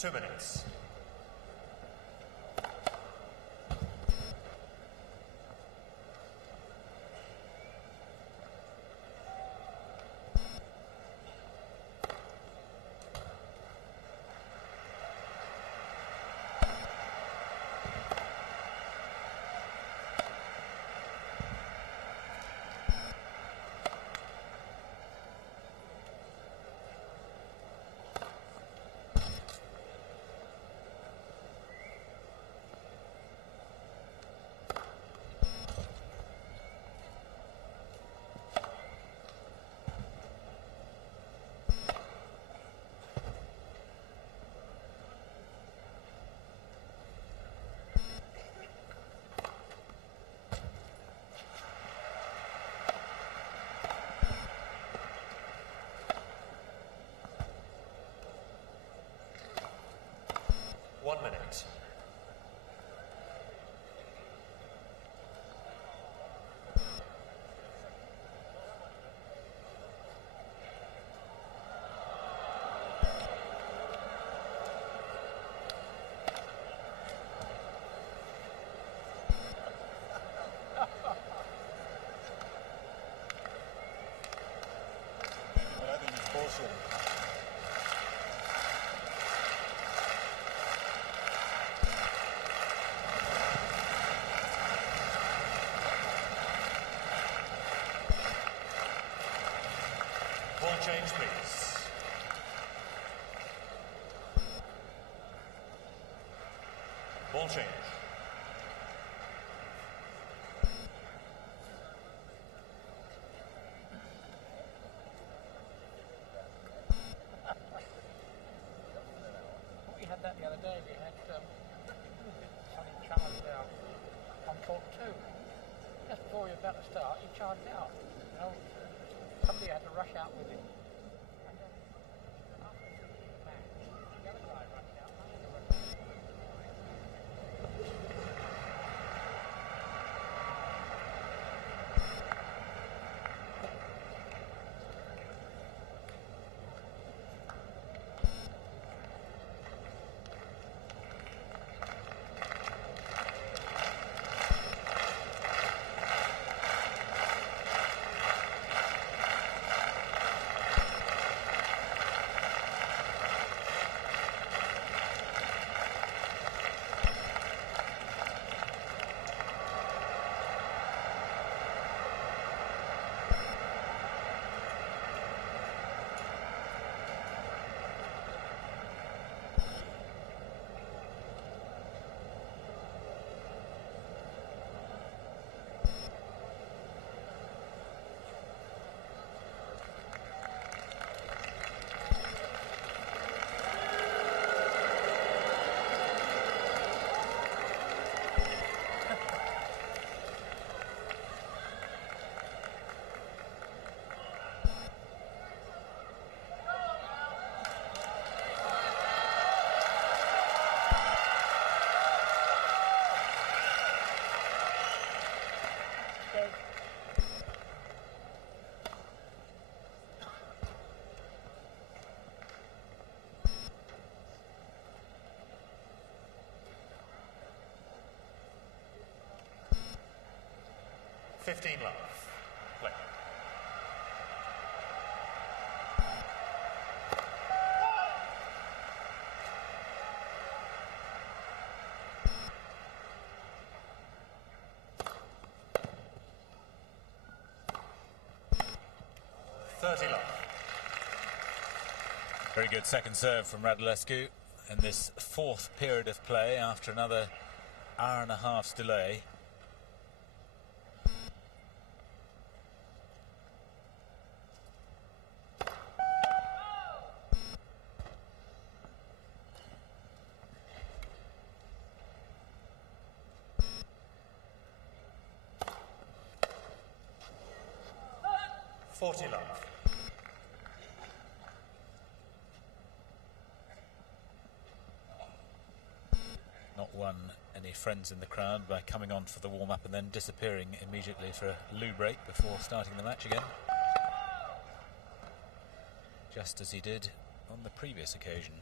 2 minutes. One minute. I think it's bullshit. Ball change, please. Ball change. We had that the other day. We had something charged out on court 2. Just before we were about to start, he charged out. You know, somebody had to rush out with him. And then after the match, the other guy rushed out. I had to rush out. Fifteen love. Play. love. Very good second serve from Radulescu in this fourth period of play after another hour and a half's delay. love. Not won any friends in the crowd by coming on for the warm-up and then disappearing immediately for a loo break before starting the match again. Just as he did on the previous occasion.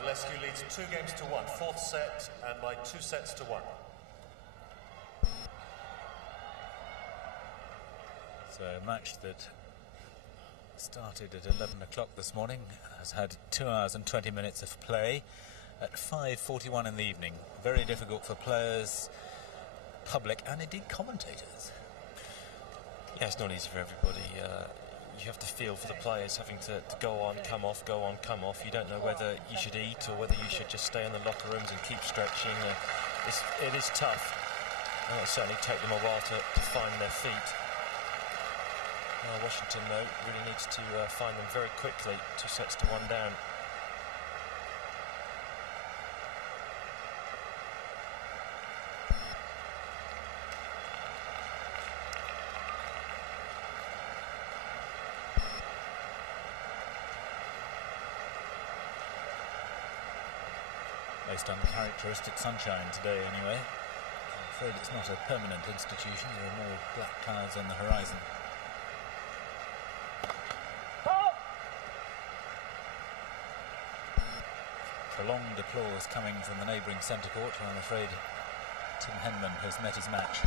Radulescu leads 2 games to 1, 4th set, and by 2 sets to 1. So a match that started at 11 o'clock this morning has had 2 hours and 20 minutes of play at 5:41 in the evening. Very difficult for players, public, and indeed commentators. Yeah, it's not easy for everybody. You have to feel for the players having to go on, come off, go on, come off. You don't know whether you should eat or whether you should just stay in the locker rooms and keep stretching. It is tough. And it'll certainly take them a while to find their feet. Washington, though, really needs to find them very quickly. 2 sets to 1 down. Based on characteristic sunshine today, anyway. I'm afraid it's not a permanent institution. There are more black clouds on the horizon. Prolonged applause coming from the neighbouring centre court, where I'm afraid Tim Henman has met his match.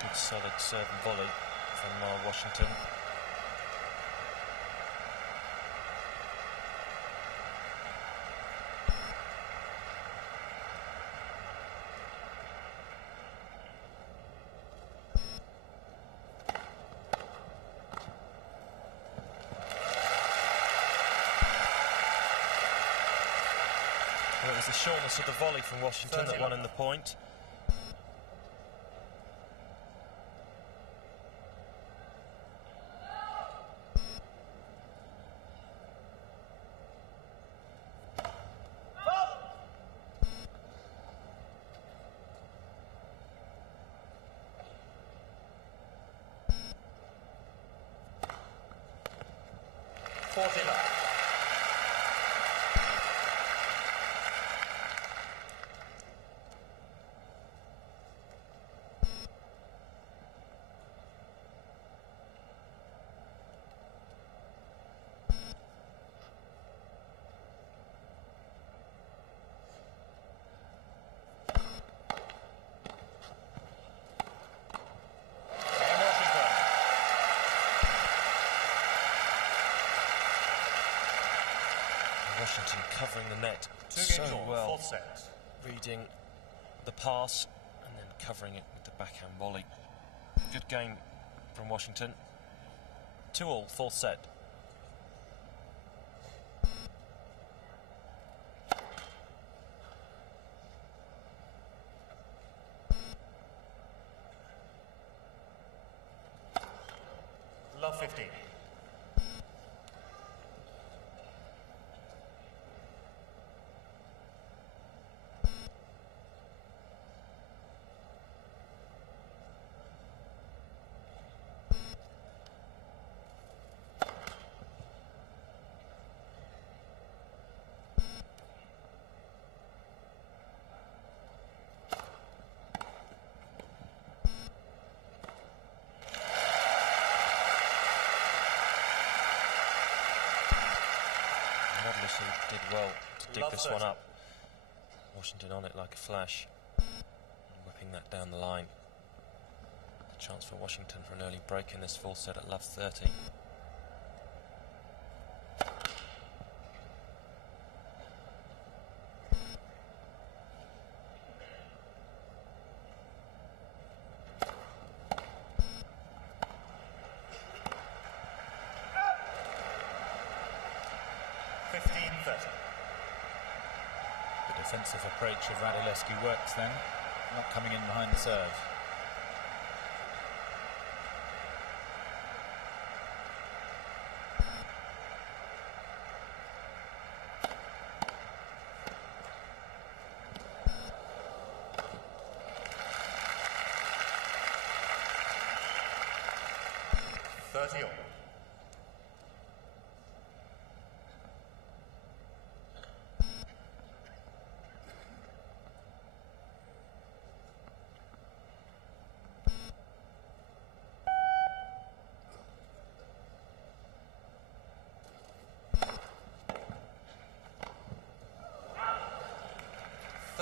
Good solid serve and volley from Washington. Well, it was the shortness of the volley from Washington that won in the point. Washington covering the net so well, reading the pass and then covering it with the backhand volley. Good game from Washington. 2-all, 4th set. Love 15. Radulescu did well to dig this one up. Washington on it like a flash, whipping that down the line. A chance for Washington for an early break in this full set at love 30. The defensive approach of Radulescu works then, not coming in behind the serve.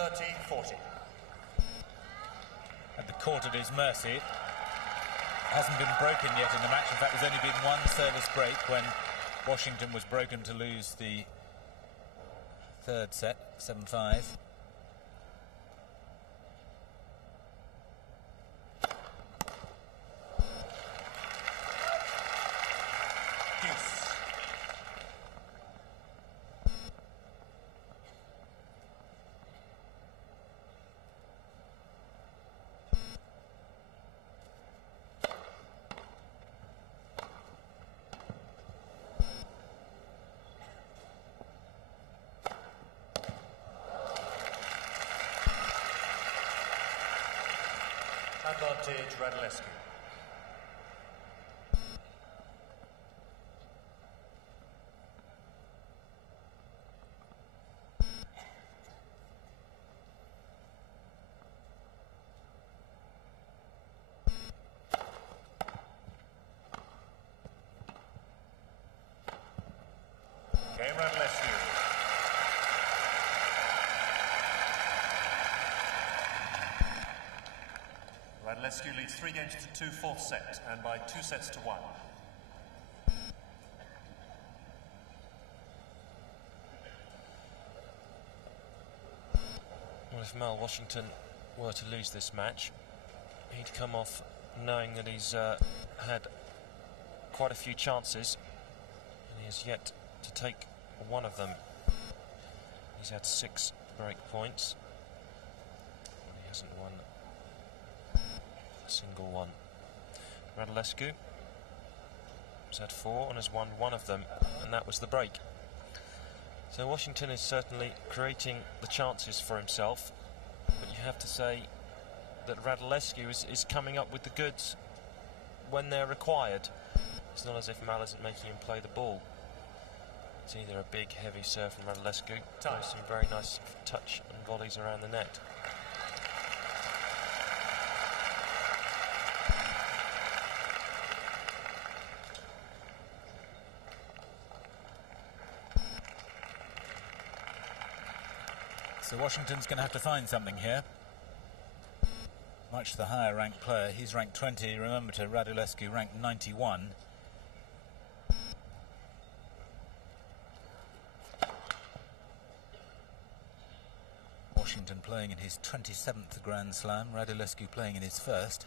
30-40. At the court at his mercy. Hasn't been broken yet in the match. In fact, there's only been one service break when Washington was broken to lose the third set, 7-5. Advantage Radulescu. Game Radulescu. Radulescu leads 3-2 fourth set, and by 2-1. Well, if Mal Washington were to lose this match, he'd come off knowing that he's had quite a few chances, and he has yet to take one of them. He's had 6 break points, and he hasn't won a single one. Radulescu has had 4 and has won one of them, and that was the break. So Washington is certainly creating the chances for himself, but you have to say that Radulescu is coming up with the goods when they're required. It's not as if Mal isn't making him play the ball. It's either a big heavy serve from Radulescu, or some very nice touch and volleys around the net. So Washington's going to have to find something here. Much the higher ranked player. He's ranked 20, remember, to Radulescu ranked 91. Washington playing in his 27th Grand Slam, Radulescu playing in his first.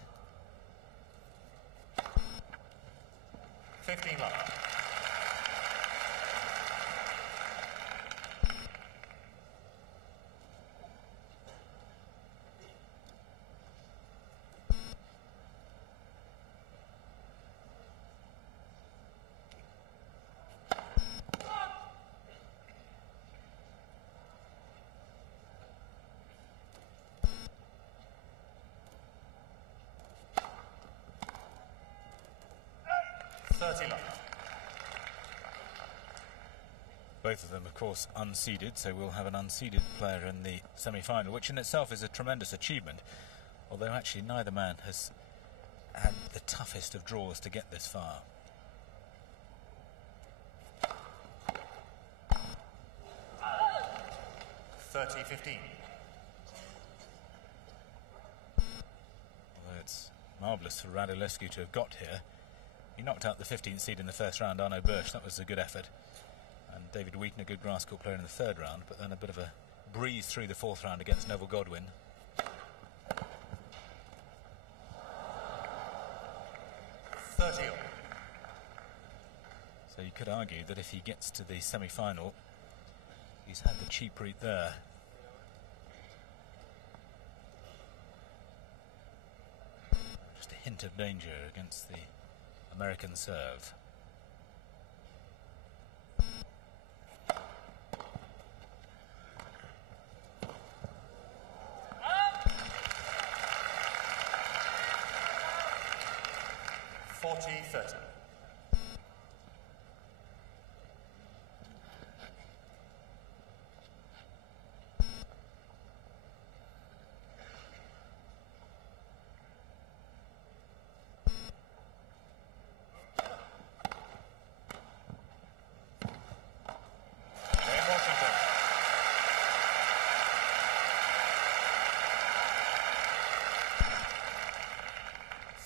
15 love. Both of them, of course, unseeded, so we'll have an unseeded player in the semi-final, which in itself is a tremendous achievement, although actually neither man has had the toughest of draws to get this far. (30-15). Although it's marvellous for Radulescu to have got here. He knocked out the 15th seed in the first round, Arno Birch. That was a good effort. And David Wheaton, a good grass court player in the third round, but then a bit of a breeze through the fourth round against Neville Godwin. So you could argue that if he gets to the semi-final, he's had the cheap route there. Just a hint of danger against the American serve. (40-30).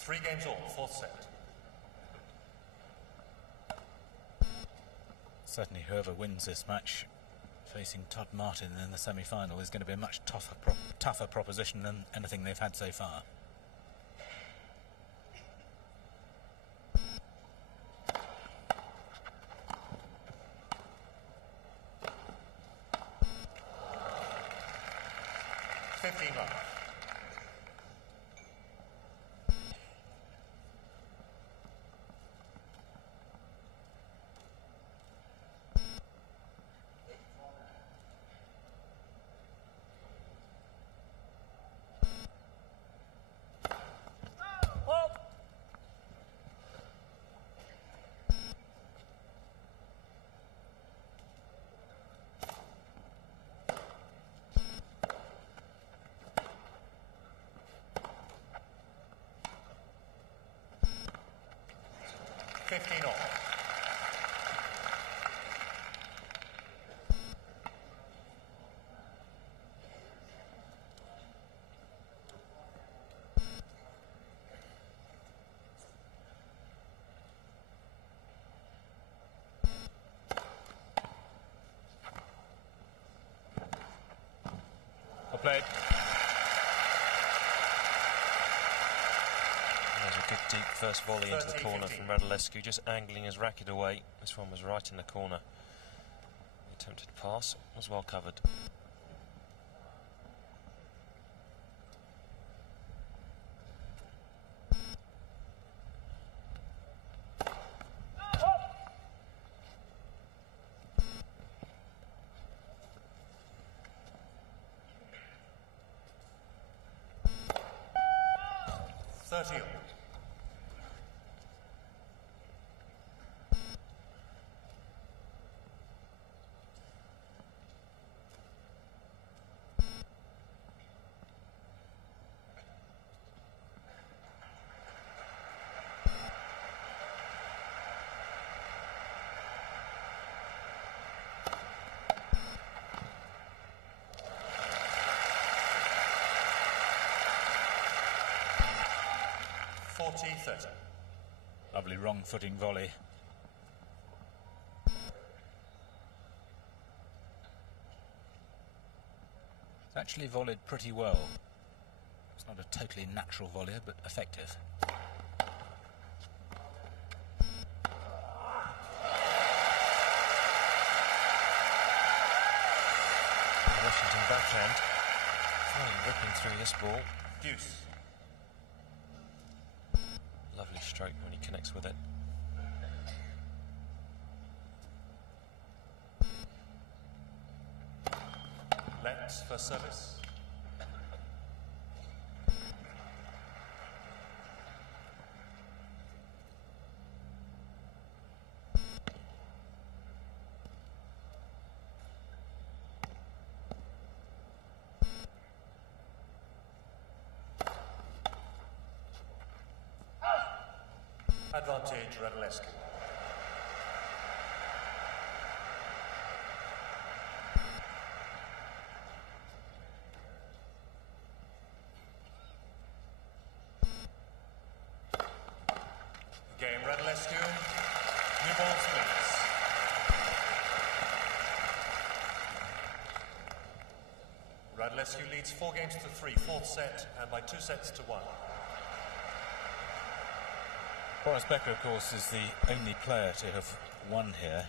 3 games all, fourth set. Certainly whoever wins this match facing Todd Martin in the semi-final is going to be a much tougher proposition than anything they've had so far. Played. There's a good deep first volley into the corner from Radulescu, just angling his racket away. This one was right in the corner. The attempted pass was well covered. Lovely wrong footing volley. It's actually volleyed pretty well. It's not a totally natural volleyer, but effective. Washington backhand. Oh, ripping through this ball. Deuce. Lovely stroke when he connects with it. Let's for service. Advantage, Radulescu. Game, Radulescu. New ball splits. Radulescu leads 4 games to 3, fourth set, and by 2 sets to 1. Boris Becker, of course, is the only player to have won here,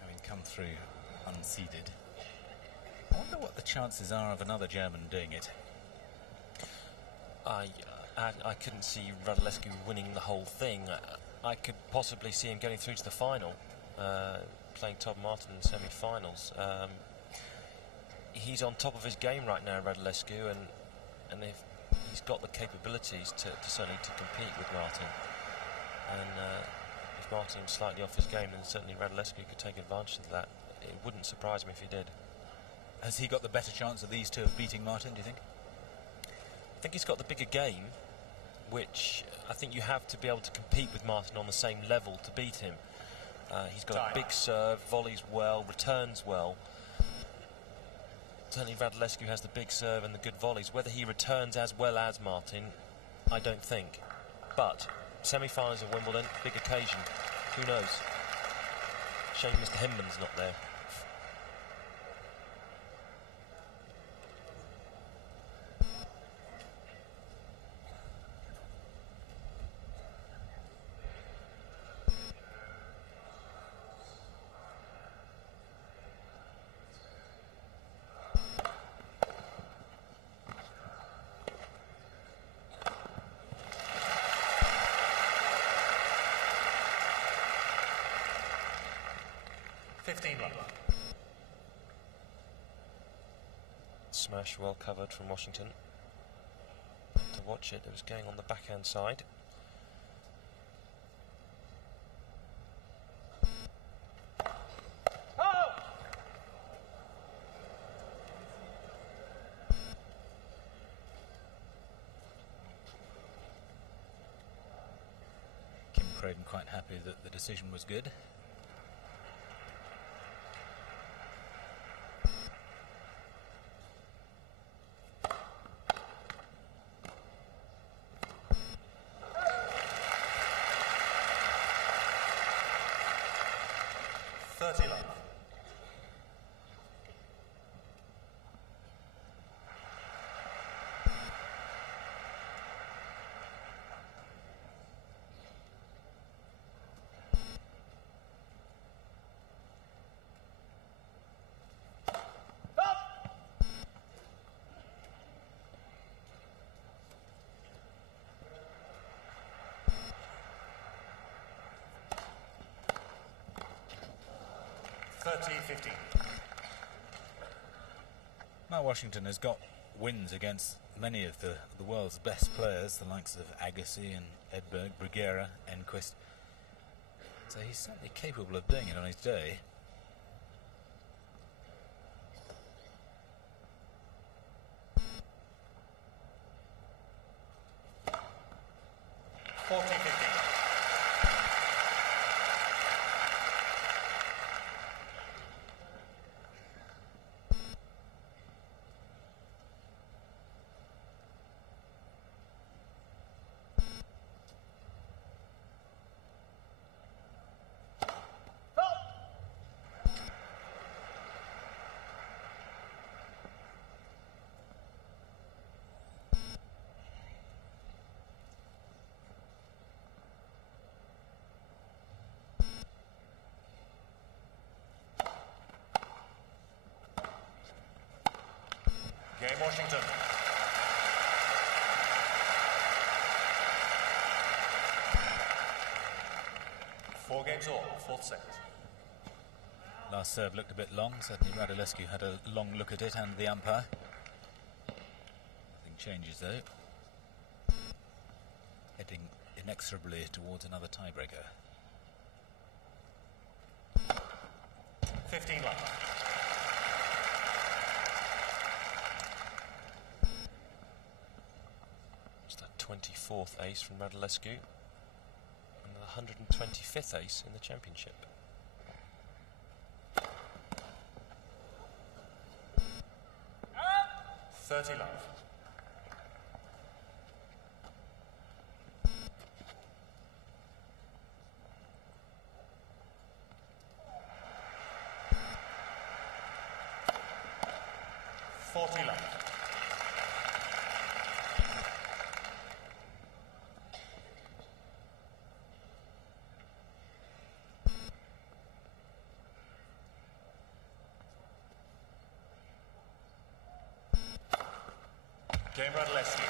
having come through unseeded. I wonder what the chances are of another German doing it. I couldn't see Radulescu winning the whole thing. I could possibly see him getting through to the final, playing Todd Martin in semi-finals. He's on top of his game right now, Radulescu, and if he's got the capabilities to certainly to compete with Martin. And if Martin was slightly off his game, then certainly Radulescu could take advantage of that. It wouldn't surprise me if he did. Has he got the better chance of these two of beating Martin, do you think? I think he's got the bigger game, which I think you have to be able to compete with Martin on the same level to beat him. He's got a big serve, volleys well, returns well. Certainly Radulescu has the big serve and the good volleys. Whether he returns as well as Martin, I don't think. But semi-finals of Wimbledon, big occasion. Who knows? Shame Mr. Hinman's not there. Smash well covered from Washington. To watch it, it was going on the backhand side. Kim Craden quite happy that the decision was good. Now Washington has got wins against many of the world's best players, the likes of Agassi and Edberg, Bruguera, Enquist. So he's certainly capable of doing it on his day. Game Washington. Four games all, fourth set. Last serve looked a bit long. Certainly Radulescu had a long look at it and the umpire. Nothing changes though. Heading inexorably towards another tiebreaker. 15 left. It's that 24th ace from Radulescu and the 125th ace in the championship. Thirty love. Game Radulescu.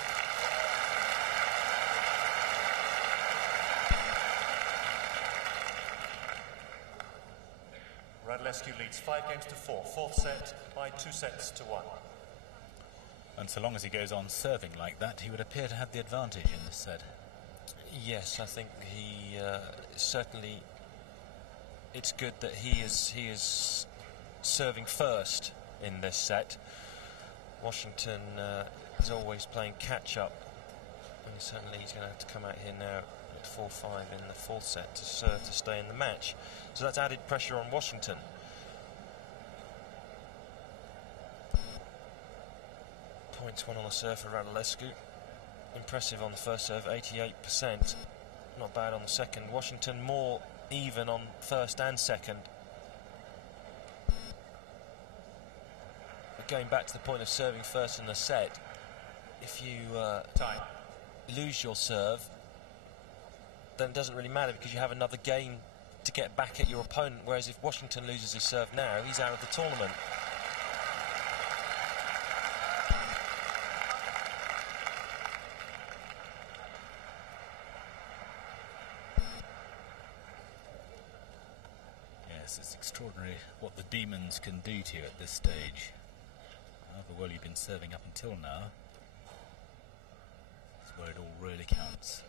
Radulescu leads 5 games to 4. Fourth set by 2 sets to 1. And so long as he goes on serving like that, he would appear to have the advantage in this set. Yes, I think he certainly. It's good that he is serving first in this set. Washington is always playing catch-up, and certainly he's going to have to come out here now at 4-5 in the fourth set to serve to stay in the match. So that's added pressure on Washington. Points 1 on the serve for Radulescu. Impressive on the first serve, 88%. Not bad on the second. Washington more even on first and second. But going back to the point of serving first in the set, if you lose your serve, then it doesn't really matter because you have another game to get back at your opponent, whereas if Washington loses his serve now, he's out of the tournament. Yes, it's extraordinary what the demons can do to you at this stage. However well you've been serving up until now, is where it all really counts.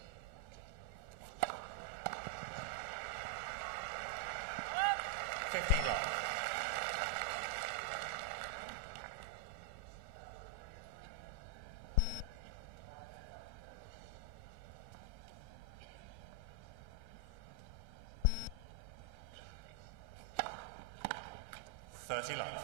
Love.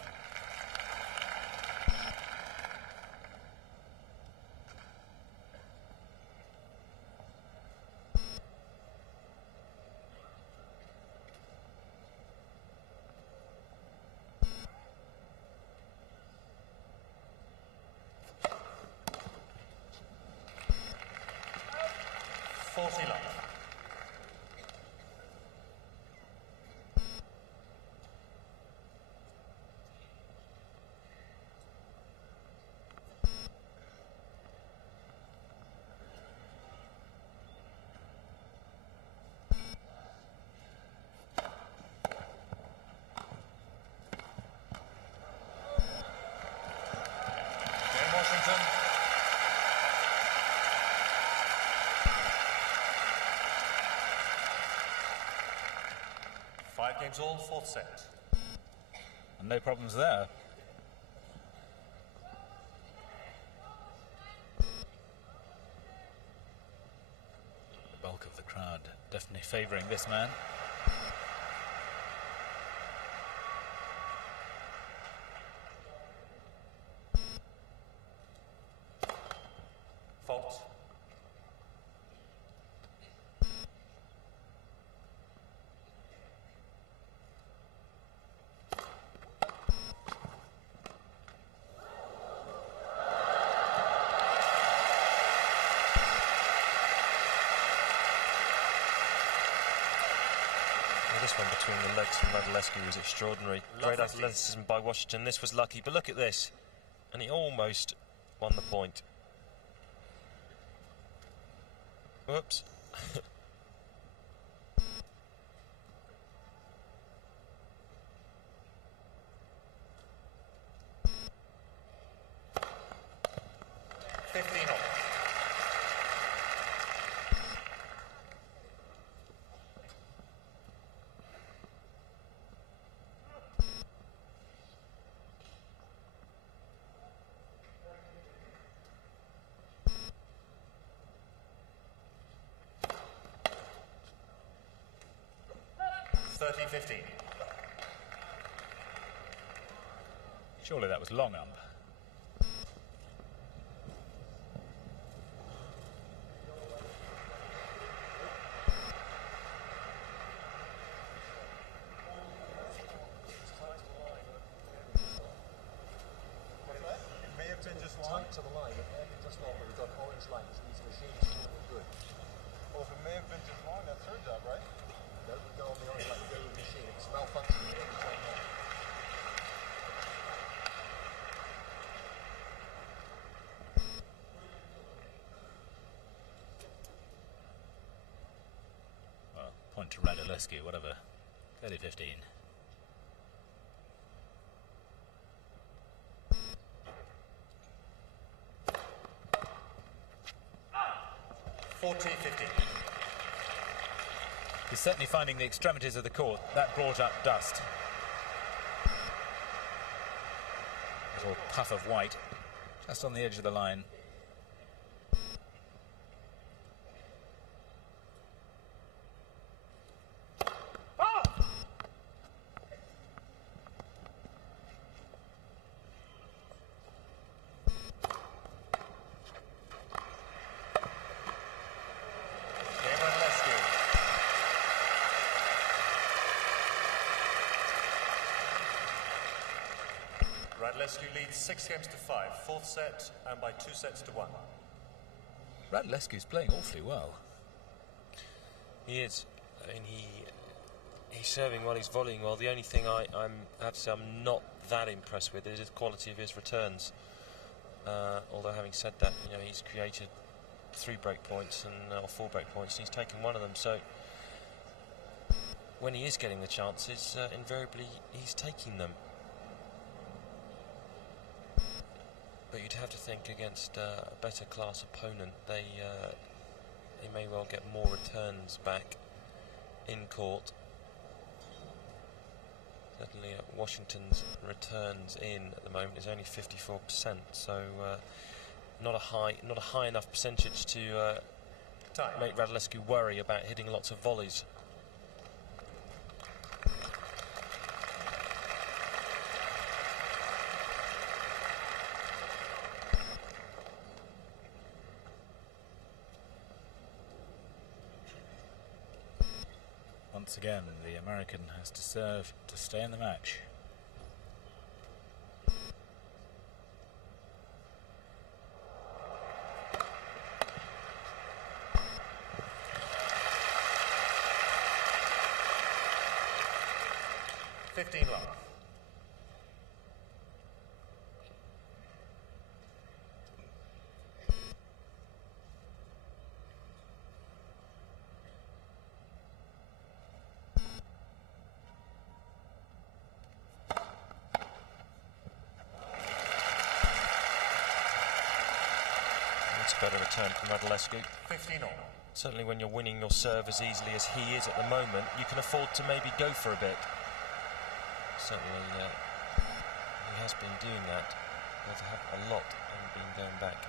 40 love. Washington. Five games all, fourth set. And no problems there. The bulk of the crowd definitely favouring this man. Fault. This one between the legs from Radulescu was extraordinary. Great athleticism by Washington. This was lucky, but look at this. And he almost won the point. Whoops. Surely that was long ump. It may have been just long. Tight to the line, it may have been just long, but we've got orange lines. These machines are good. Well, if it may have been just long, that's her job, right? No, we go on the orange line, we go with the machine. It's malfunctioning every time now. Well, point to Radulescu, whatever. 30-15. He's certainly finding the extremities of the court. That brought up dust. A little puff of white just on the edge of the line. Radulescu leads 6 games to 5, fourth set, and by 2 sets to 1. Radulescu's playing awfully well. He is. I mean, he's serving well, he's volleying well. The only thing I have to say I'm not that impressed with is the quality of his returns. Although having said that, you know, he's created 3 break points or 4 break points, and he's taken 1 of them. So when he is getting the chances, invariably he's taking them. But you'd have to think against a better class opponent, they may well get more returns back in court. Certainly Washington's returns in at the moment is only 54%, so not a high enough percentage to make Radulescu worry about hitting lots of volleys. Once again, the American has to serve to stay in the match. Love. Better return from Radulescu. 15 all. Certainly when you're winning your serve as easily as he is at the moment, you can afford to maybe go for a bit. Certainly he has been doing that. Does have a lot and been going back.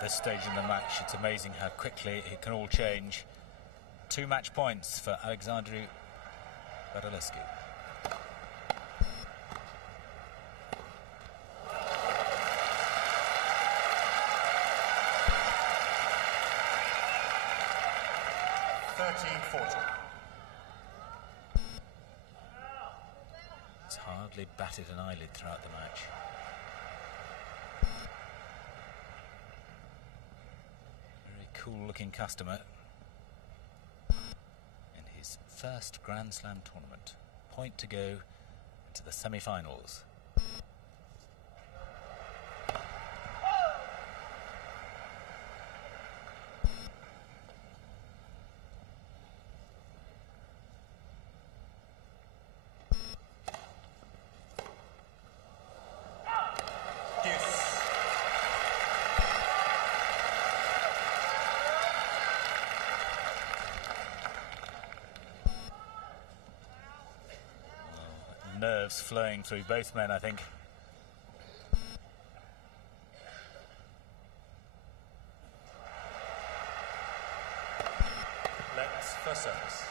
This stage in the match, it's amazing how quickly it can all change. 2 match points for Alexandru Radulescu. He's hardly batted an eyelid throughout the match. Cool-looking customer in his first Grand Slam tournament. Point to go into the semi-finals. Nerves flowing through both men, I think. Let's for service.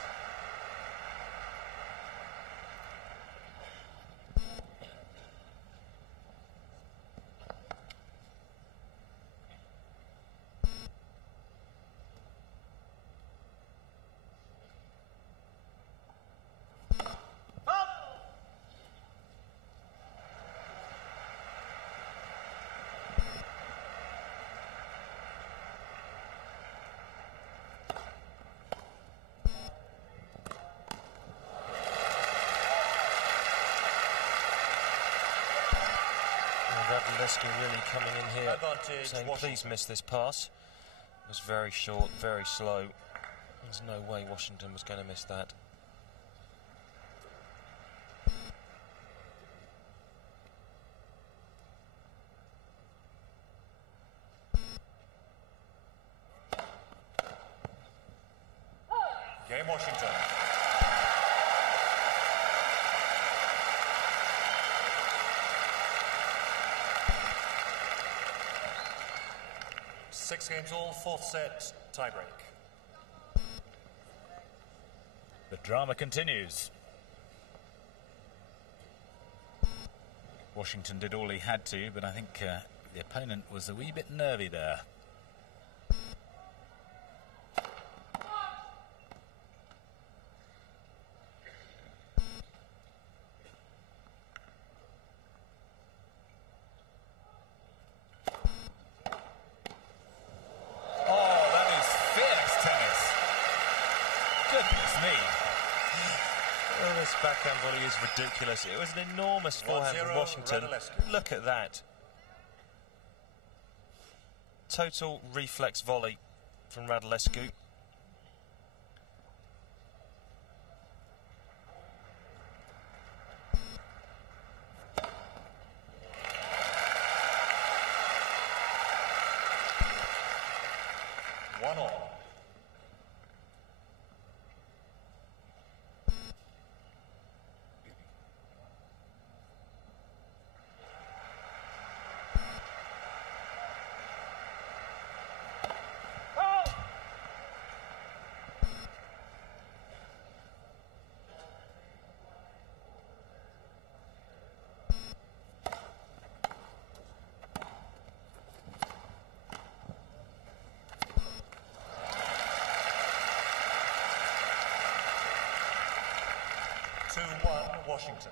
Radulescu really coming in here saying, please miss this pass. It was very short, very slow. There's no way Washington was going to miss that. Game Washington. Six games all, fourth set, tiebreak. The drama continues. Washington did all he had to, but I think the opponent was a wee bit nervy there. Backhand volley is ridiculous. It was an enormous forehand from Washington. Radulescu. Look at that. Total reflex volley from Radulescu. One all. Washington.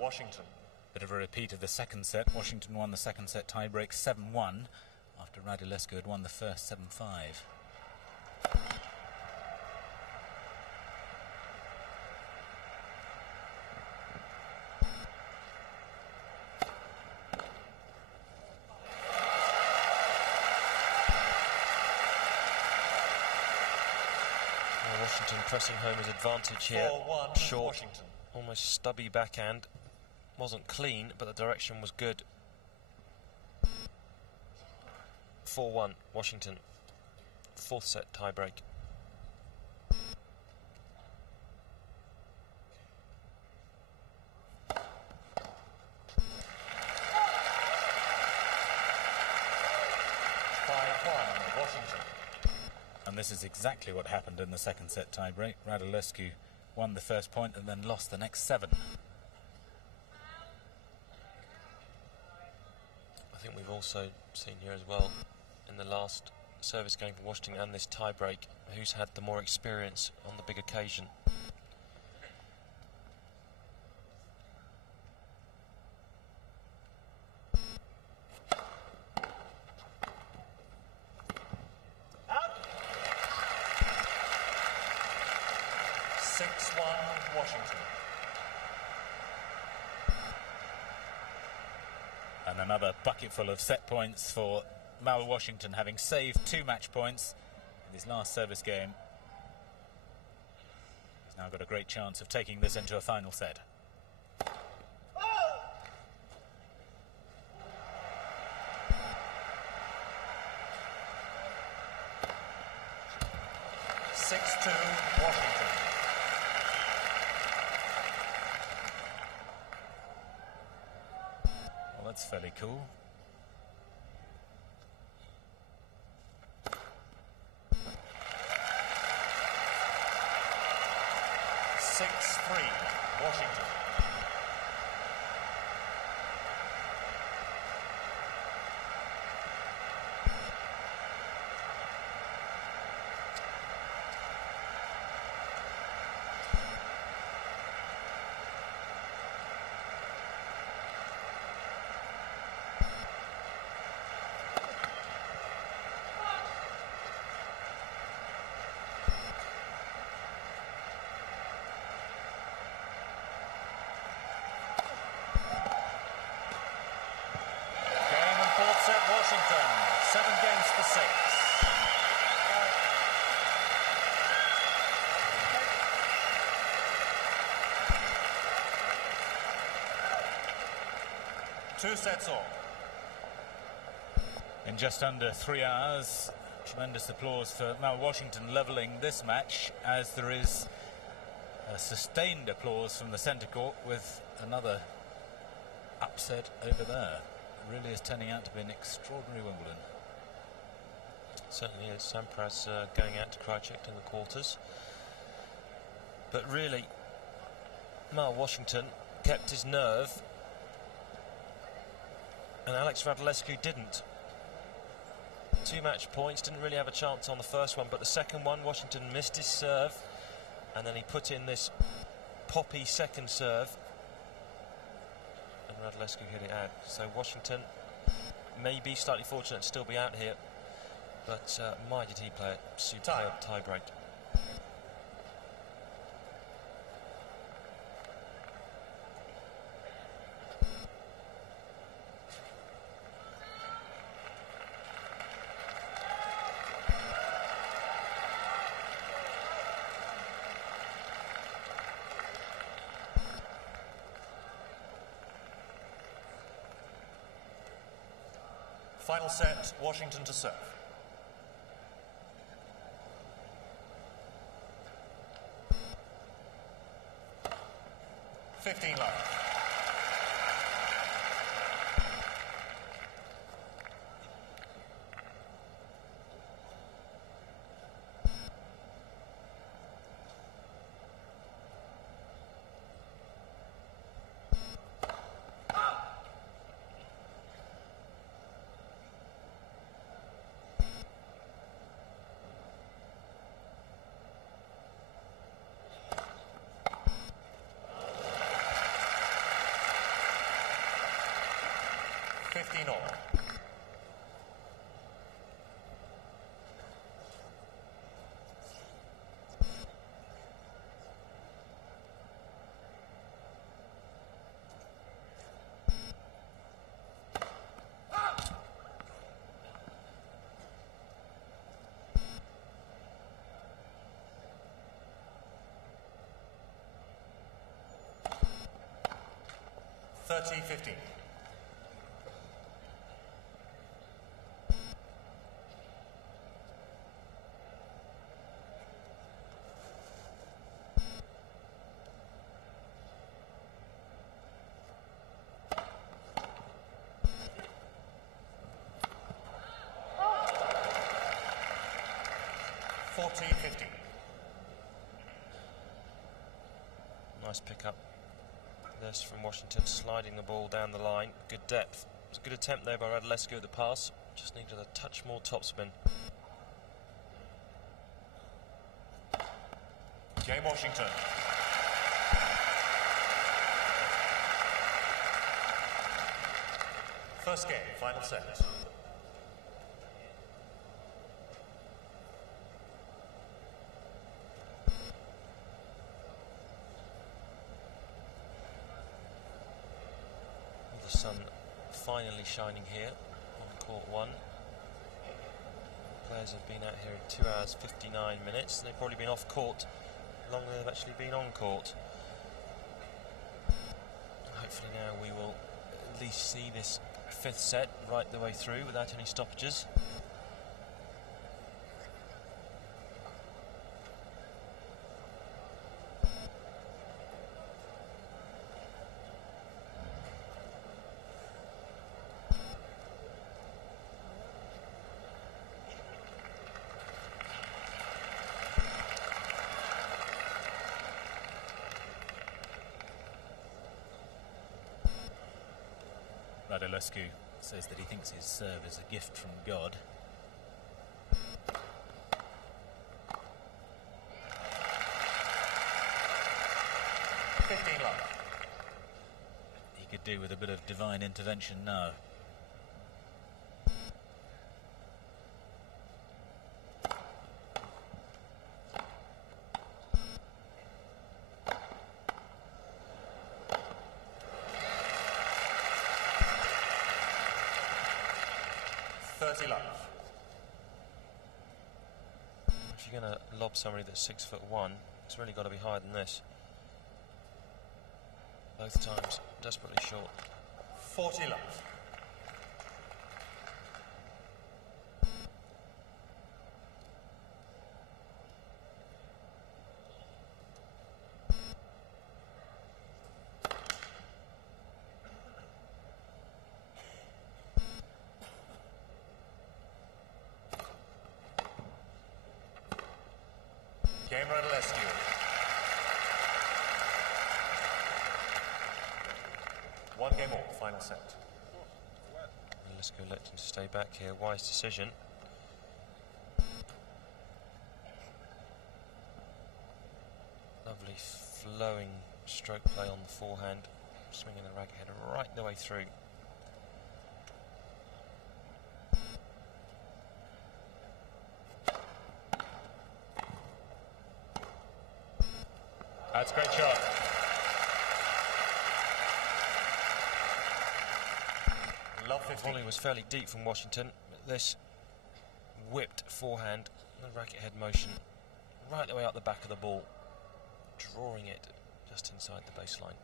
Washington. Bit of a repeat of the second set. Washington won the second set tiebreak 7-1 after Radulescu had won the first 7-5. Washington pressing home his advantage here. 4-1 Short, Washington. almost stubby backhand. Wasn't clean, but the direction was good. 4-1 Washington. Fourth set tiebreak. Washington. And this is exactly what happened in the second set tiebreak. Radulescu won the first point and then lost the next 7. I think we've also seen here as well, in the last service game for Washington and this tiebreak, who's had the more experience on the big occasion. Washington. And another bucketful of set points for Mal Washington, having saved 2 match points in his last service game. He's now got a great chance of taking this into a final set. Washington. Well, that's fairly cool. Washington. Washington, 7 games for 6. Two sets all. In just under 3 hours, tremendous applause for Mal Washington levelling this match, as there is a sustained applause from the centre court with another upset over there. It really is turning out to be an extraordinary Wimbledon. Certainly is. Sampras going out to Krajicek in the quarters. But really, Mal Washington kept his nerve, and Alex Radulescu didn't. 2 match points, didn't really have a chance on the first one, but the second one, Washington missed his serve, and then he put in this poppy second serve, and Radulescu hit it out. So Washington may be slightly fortunate to still be out here, but my did he play it. Superb tie break. Final set, Washington to serve. $15 love. $15 all. $30-15. $14-15. Nice pick-up. This from Washington, sliding the ball down the line. Good depth. It's a good attempt there by Radulescu at the pass. Just needed a touch more topspin. Game Washington. First game, final set. The sun finally shining here on court 1. Players have been out here in 2 hours 59 minutes. They've probably been off court longer than they've actually been on court. Hopefully now we will at least see this 5th set right the way through without any stoppages. Radulescu says that he thinks his serve is a gift from God. $15 love. He could do with a bit of divine intervention now. 30 love. If you're going to lob somebody that's 6'1", it's really got to be higher than this. Both times, desperately short. 40 love. Game Radulescu. One game all, final set. Radulescu electing to stay back here, wise decision. Lovely flowing stroke play on the forehand, swinging the racket head right the way through. That's a great shot. Love The 15. volley was fairly deep from Washington, but this whipped forehand, the racket head motion, right the way up the back of the ball, drawing it just inside the baseline.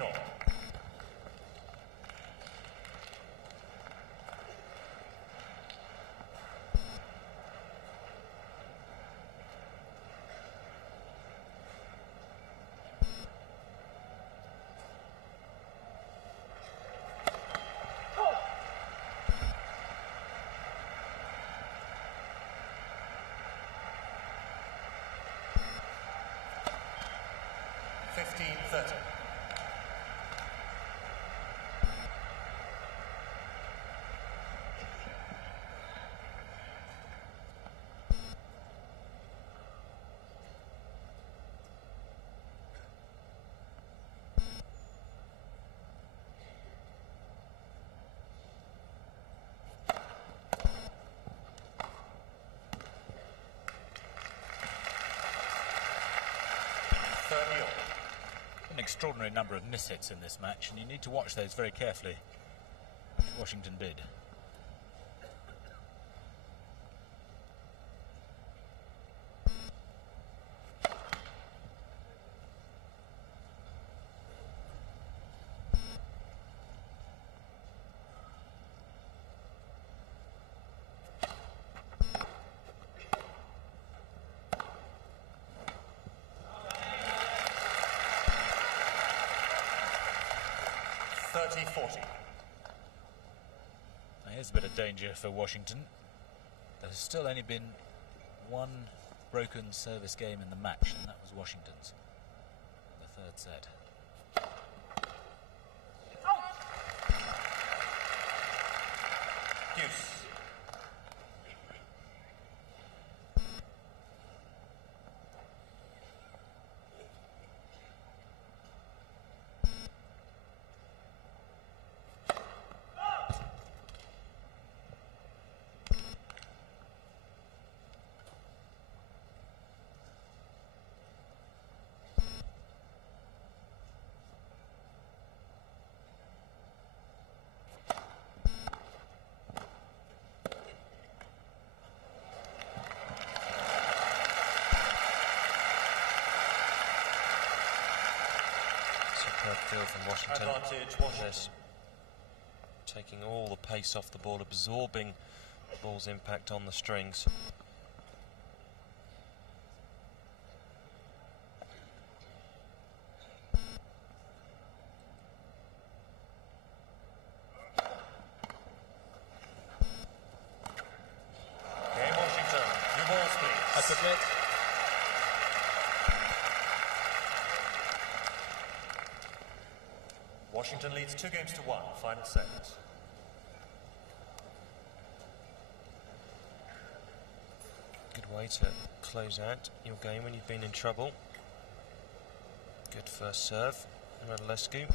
All. $15-30. An extraordinary number of mishits in this match, and you need to watch those very carefully, which Washington did. Now here's a bit of danger for Washington. There's still only been one broken service game in the match, and that was Washington's, the third set. Deuce. Field from Washington. Advantage, Washington. This, taking all the pace off the ball, absorbing the ball's impact on the strings. Game Washington. New balls, please. I submit. Washington leads 2-1, final set. Good way to close out your game when you've been in trouble. Good first serve, Radulescu.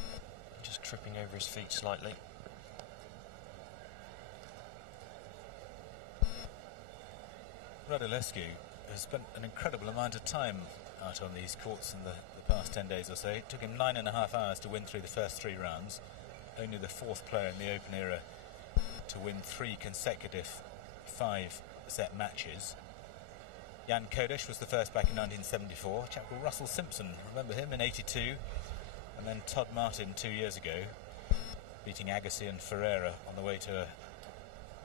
just tripping over his feet slightly. Radulescu has spent an incredible amount of time out on these courts in the past 10 days or so. It took him 9.5 hours to win through the first 3 rounds. Only the 4th player in the Open era to win 3 consecutive 5-set matches. Jan Kodesh was the first back in 1974. A chap called Russell Simpson, remember him, in 82. And then Todd Martin 2 years ago, beating Agassi and Ferreira on the way to a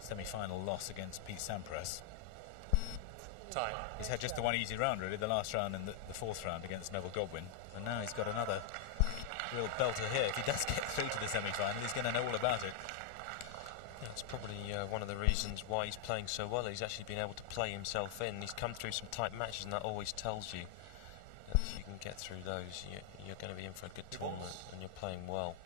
semi-final loss against Pete Sampras. Time. He's had just the one easy round, really, the last round and the 4th round against Neville Godwin. And now he's got another real belter here. If he does get through to the semi-final, he's going to know all about it. That's probably one of the reasons why he's playing so well. He's actually been able to play himself in. He's come through some tight matches, and that always tells you that if you can get through those, you're going to be in for a good tournament, and you're playing well.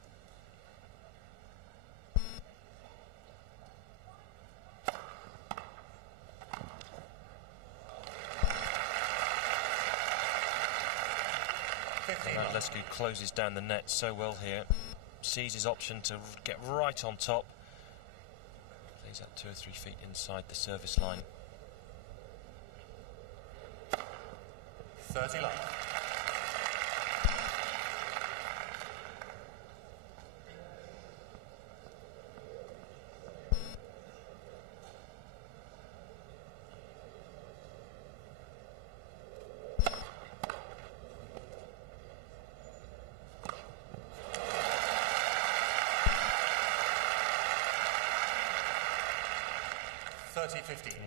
Radulescu closes down the net so well here, sees his option to get right on top. Plays that 2 or 3 feet inside the service line. 30 left.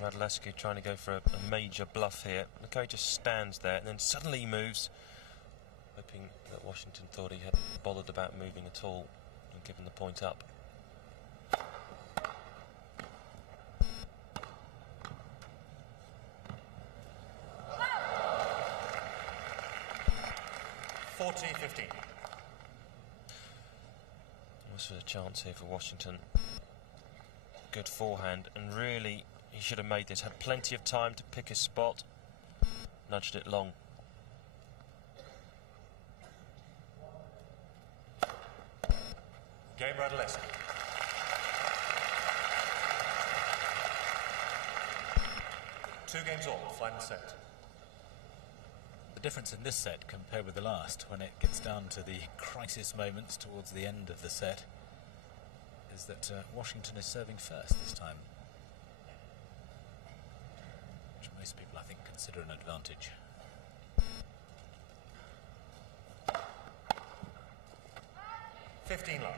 Radulescu trying to go for a major bluff here. Look how he just stands there and then suddenly he moves, hoping that Washington thought he hadn't bothered about moving at all and given the point up. (40-15). This was a chance here for Washington. Good forehand, and really he should have made this. Had plenty of time to pick his spot. Nudged it long. Game Radulescu. Two games all, final set. The difference in this set compared with the last, when it gets down to the crisis moments towards the end of the set, is that Washington is serving first this time, which most people, I think, consider an advantage. (15 love).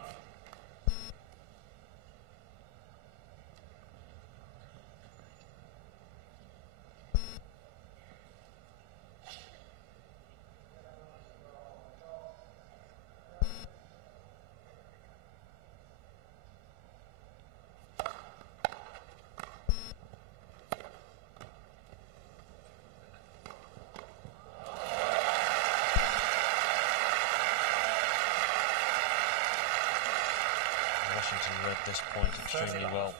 Washington read this point extremely well.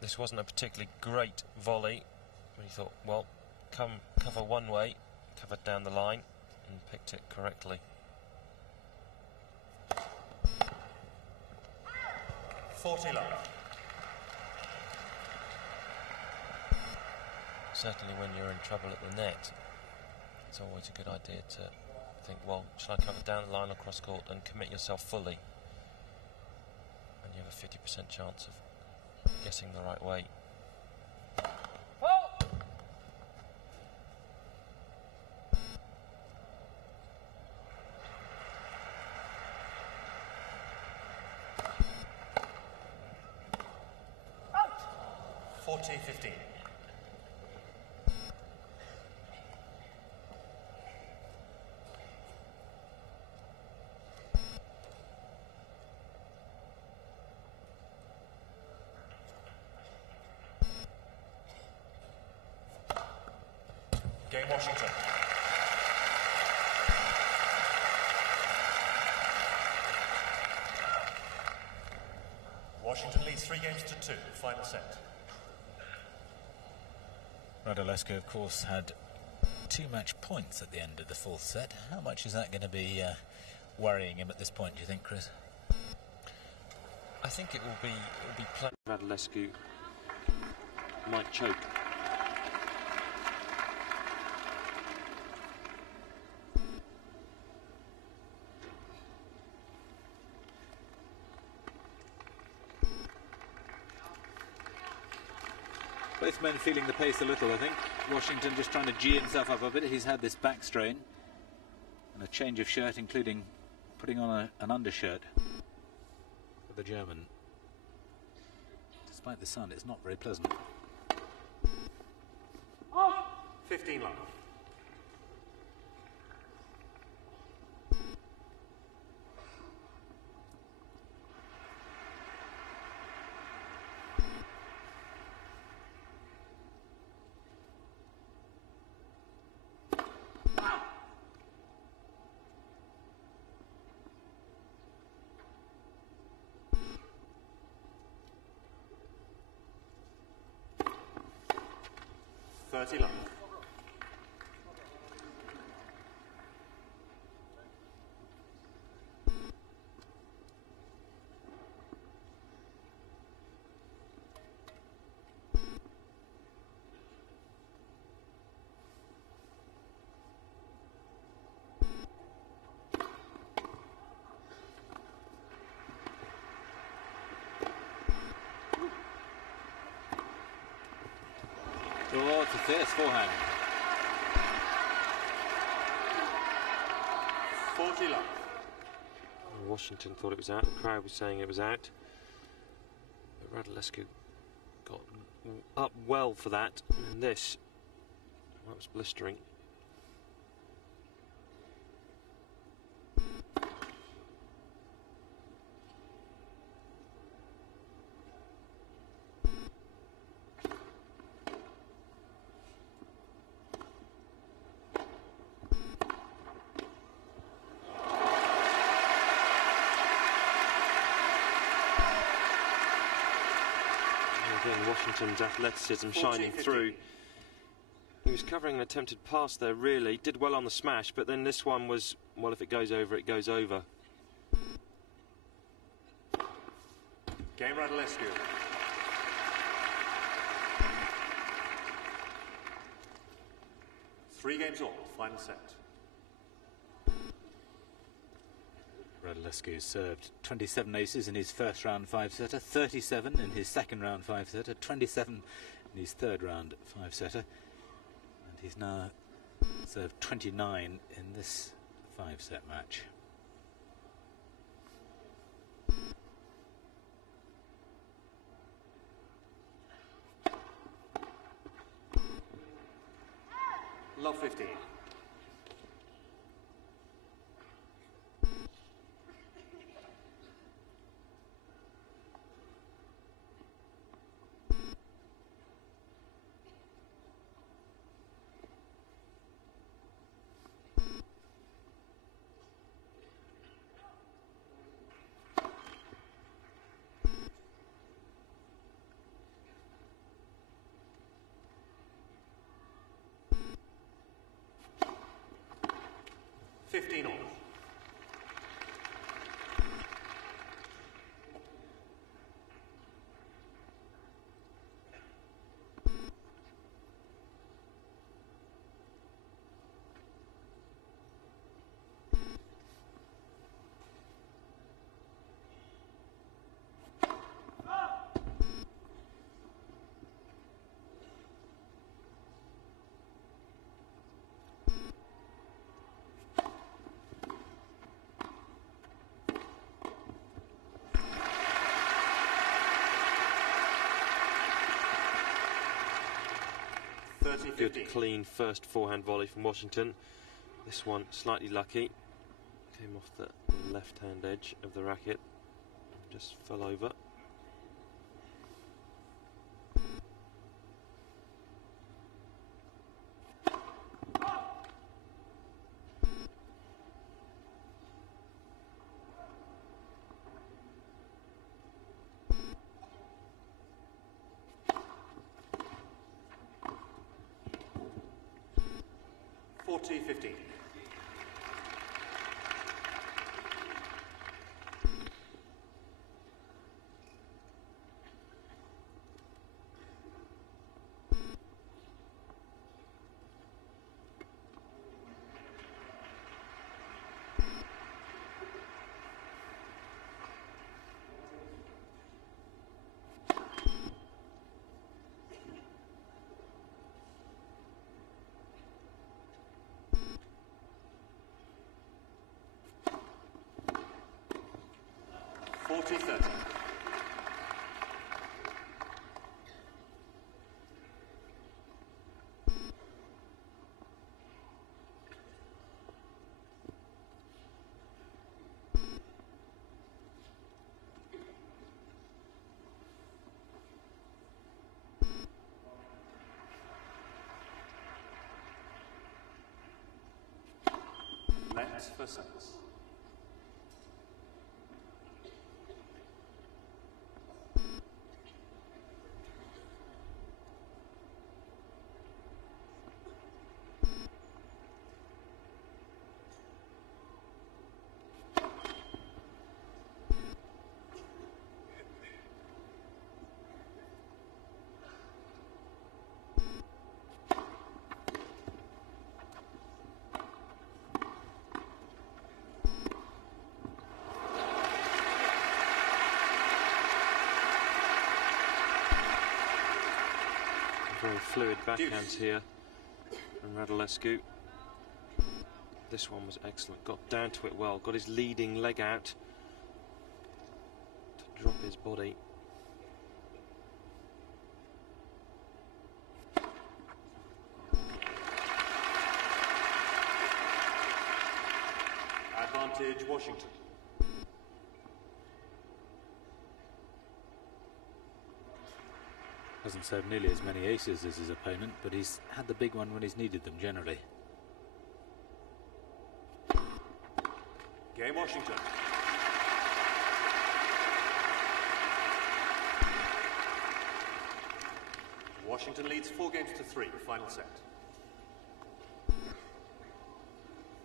This wasn't a particularly great volley, but he thought, well, cover one way, covered down the line, and picked it correctly. 40 love. Certainly when you're in trouble at the net, it's always a good idea to think, well, shall I cover down the line or cross court, and commit yourself fully. And you have a 50% chance of guessing the right way. Out! 40-15. Game Washington. Washington leads 3 games to 2, final set. Radulescu, of course, had 2 match points at the end of the 4th set. How much is that going to be worrying him at this point, do you think, Chris? I think it will be playing. Radulescu might choke. Both men feeling the pace a little, I think. Washington just trying to G himself up a bit. He's had this back strain and a change of shirt, including putting on an undershirt for the German. Despite the sun, it's not very pleasant. 15 love. Love. Oh, it's a fierce forehand. 40 love. Washington thought it was out. The crowd was saying it was out. But Radulescu got up well for that. And this, that was blistering. Washington's athleticism shining through. He was covering an attempted pass there, really. Did well on the smash, but then this one was, well, if it goes over, it goes over. Game Radulescu. Three games all, final set. Radulescu served 27 aces in his first round five-setter, 37 in his second round five-setter, 27 in his third round five-setter, and he's now served 29 in this five-set match. Love 15. $15 all. Good, clean first forehand volley from Washington. This one slightly lucky. Came off the left-hand edge of the racket. Just fell over. $40-15. 40-30. Let's for sets. Very fluid backhands here from Radulescu. This one was excellent. Got down to it well. Got his leading leg out to drop his body. Advantage Washington. Hasn't served nearly as many aces as his opponent, but he's had the big one when he's needed them generally. Game Washington. Washington leads 4-3, final set.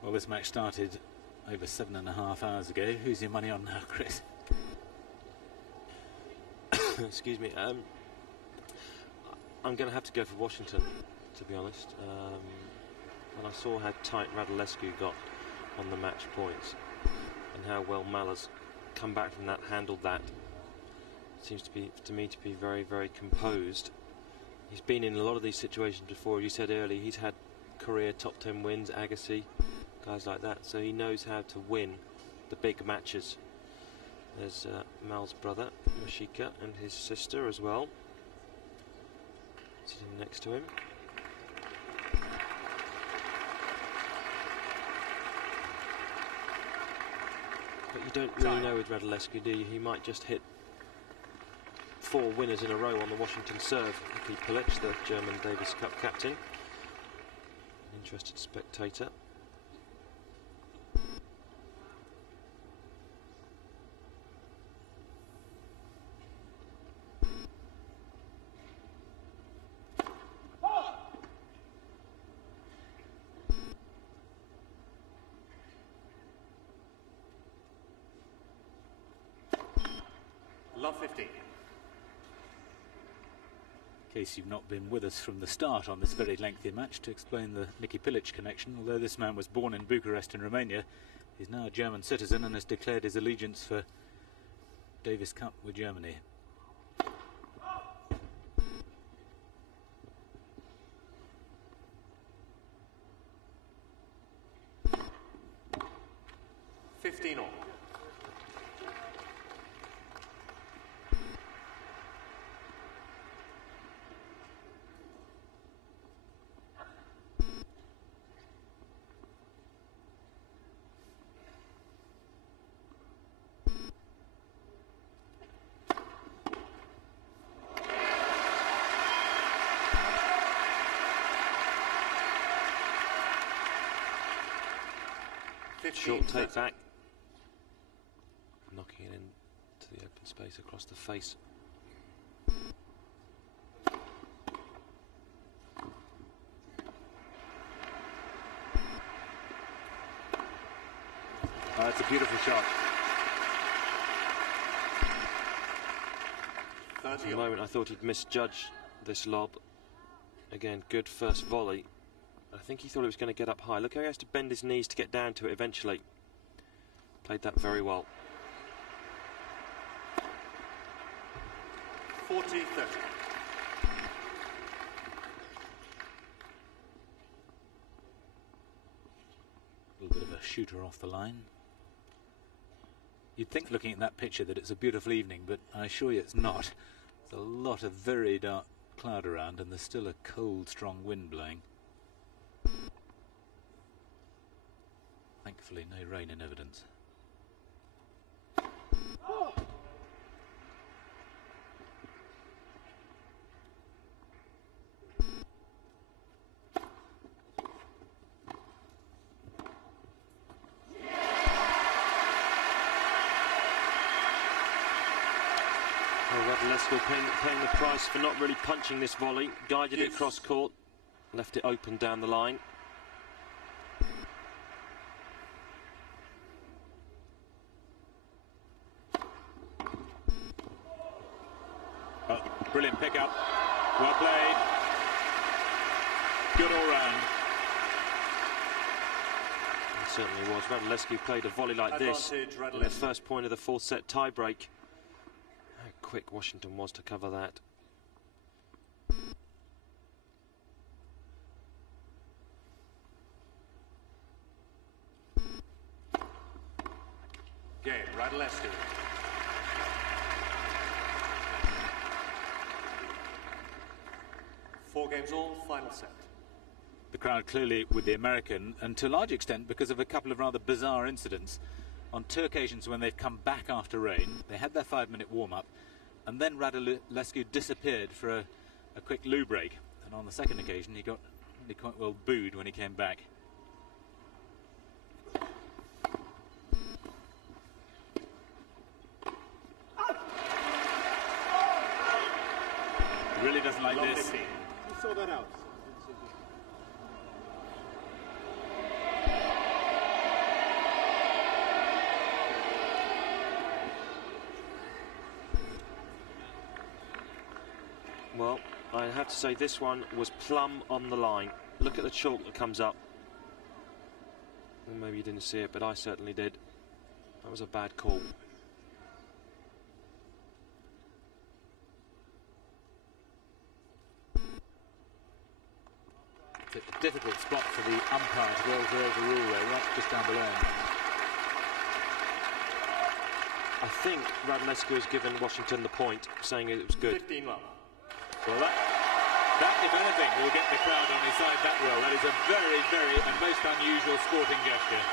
Well, this match started over 7.5 hours ago. Who's your money on now, Chris? Excuse me. I'm going to have to go for Washington, to be honest. When I saw how tight Radulescu got on the match points and how well Mal's come back from that, handled that, it seems to me to be very, very composed. He's been in a lot of these situations before. You said earlier he's had career top 10 wins, Agassi, guys like that, so he knows how to win the big matches. There's Mal's brother, Mashika, and his sister as well, sitting next to him. But you don't really know with Radulescu, do you? He might just hit 4 winners in a row on the Washington serve. Nicky Pilic, the German Davis Cup captain, an interested spectator. Love 15. In case you've not been with us from the start on this very lengthy match, to explain the Nicky Pilic connection, although this man was born in Bucharest in Romania, he's now a German citizen and has declared his allegiance for Davis Cup with Germany. $15 all. Short take back, knocking it into the open space across the face. That's a beautiful shot. For the moment I thought he'd misjudged this lob. Again, good first volley. I think he thought it was going to get up high. Look how he has to bend his knees to get down to it eventually. Played that very well. 40-30. A little bit of a shooter off the line. You'd think looking at that picture that it's a beautiful evening, but I assure you it's not. There's a lot of very dark cloud around and there's still a cold, strong wind blowing. Thankfully, no rain in evidence. Radulescu paying the price for not really punching this volley, guided it across court, left it open down the line. Oh, brilliant pickup, well played, good all round. It certainly was. Radulescu played a volley like this at the first point of the fourth set tiebreak. How quick Washington was to cover that. Game, Radulescu. Four games all, final set. The crowd clearly with the American, and to a large extent because of a couple of rather bizarre incidents. On two occasions when they've come back after rain, they had their 5-minute warm-up, and then Radulescu disappeared for a quick loo break. And on the second occasion, he got really quite well booed when he came back. He really doesn't like this. You saw that out. Well, I have to say this one was plumb on the line. Look at the chalk that comes up. Well, maybe you didn't see it, but I certainly did. That was a bad call. It's a difficult spot for the umpire to be able to overrule there, right just down below. I think Radulescu has given Washington the point, saying it was good. 15 love. Well, that, if anything, will get the crowd on his side that well. That is a very, very and most unusual sporting gesture.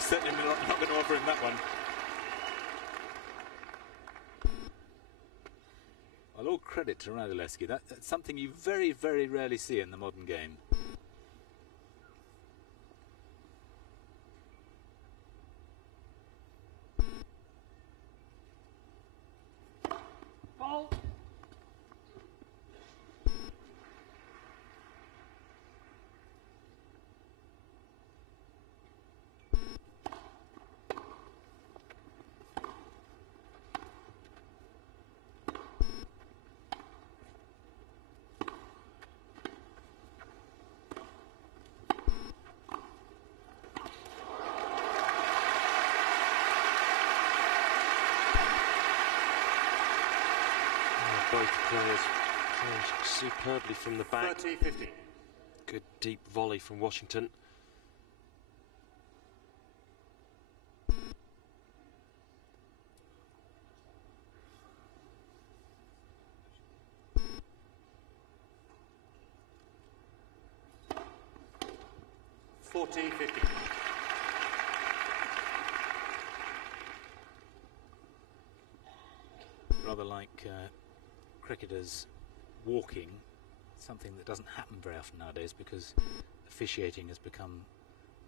Certainly not going to offer him that one. Well, all credit to Radulescu. That's something you very, very rarely see in the modern game. Ball. Both players superbly from the back. 30-15. Good deep volley from Washington. Rather like cricketers walking, something that doesn't happen very often nowadays because officiating has become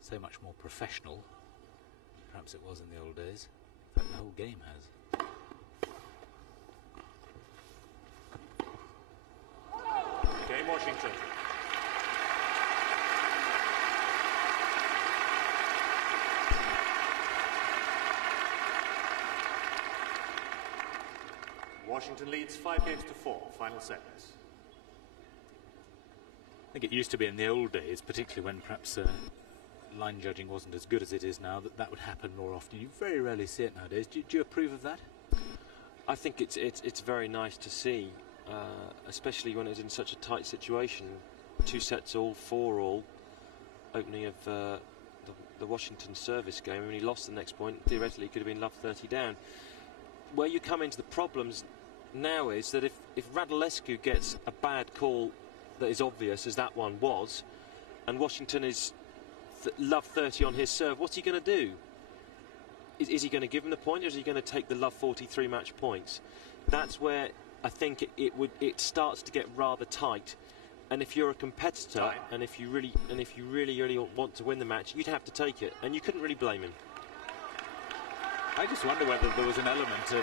so much more professional. Perhaps it was in the old days. In fact, the whole game has. Game Washington. Washington leads 5-4, final set. I think it used to be in the old days, particularly when perhaps line judging wasn't as good as it is now, that would happen more often. You very rarely see it nowadays. Do you approve of that? I think it's very nice to see, especially when it's in such a tight situation. 2 sets all, 4 all, opening of the Washington service game. When he lost the next point, theoretically he could have been love 30 down. Where you come into the problems now is that if Radulescu gets a bad call that is obvious, as that one was, and Washington is love 30 on his serve, what's he going to do? Is he going to give him the point, or is he going to take the love 43 match points? That's where I think it starts to get rather tight. And if you're a competitor, and if you really want to win the match, you'd have to take it, and you couldn't really blame him. I just wonder whether there was an element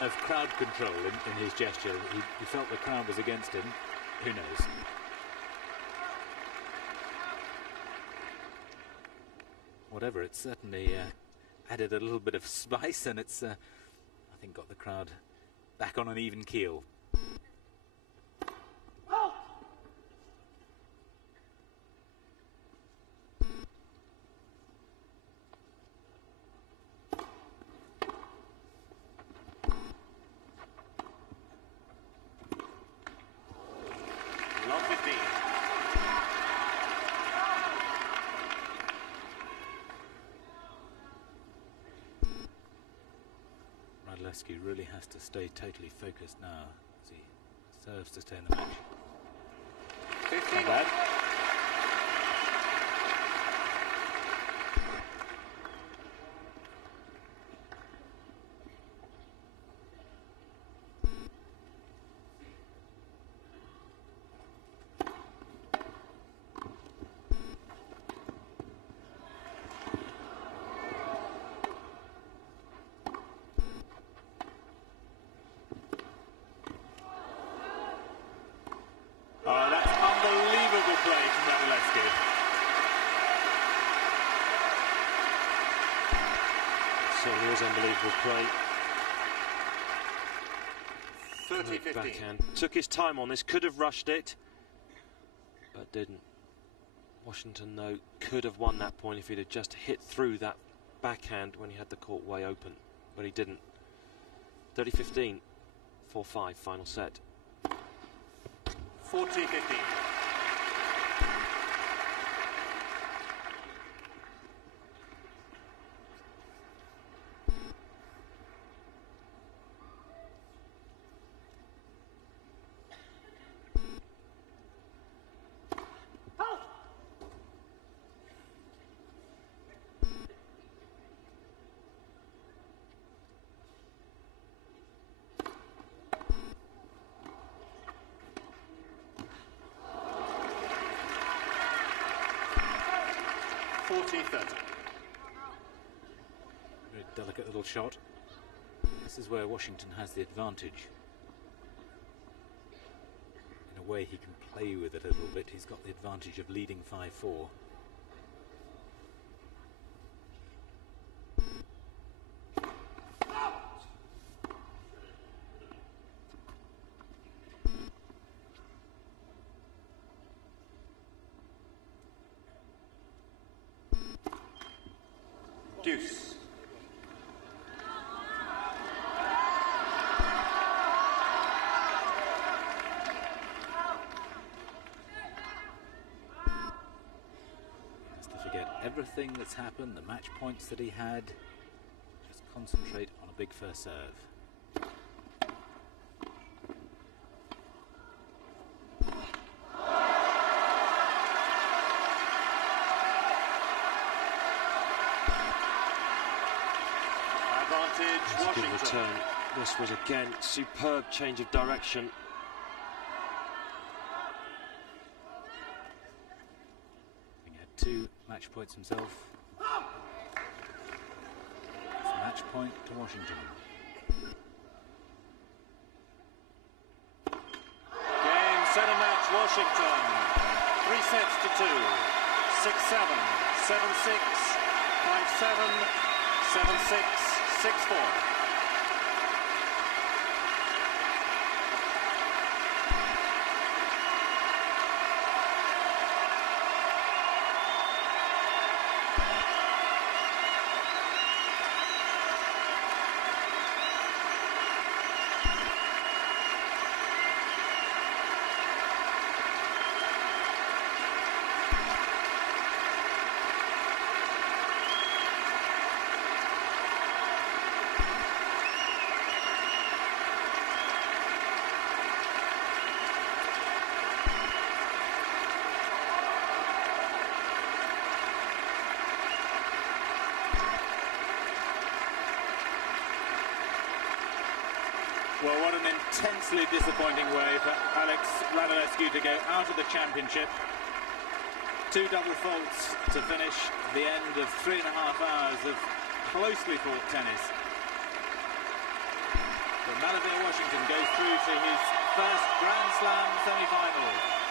of crowd control in his gesture. He felt the crowd was against him. Who knows? Whatever, it's certainly added a little bit of spice, and it's, I think, got the crowd back on an even keel. Radulescu really has to stay totally focused now as he serves to stay in the match. 15. Not bad. Oh, that's unbelievable play from Radulescu. Certainly was unbelievable play. 30-15. Backhand. Took his time on this, could have rushed it, but didn't. Washington, though, could have won that point if he'd have just hit through that backhand when he had the court way open, but he didn't. 30-15, 4-5, final set. 40-15. Very delicate little shot. This is where Washington has the advantage. In a way, he can play with it a little bit. He's got the advantage of leading 5-4. Deuce. Has to forget everything that's happened, the match points that he had. Just concentrate on a big first serve. That's a good return. This was again superb change of direction. He had 2 match points himself. It's a match point to Washington. Game, set and match, Washington. 3 sets to 2. 6-7, 7-6, 5-7, 7-6, 6-4. Well, what an intensely disappointing way for Alex Radulescu to go out of the championship. 2 double faults to finish the end of 3.5 hours of closely fought tennis. But Malivai Washington goes through to his first Grand Slam semi-final.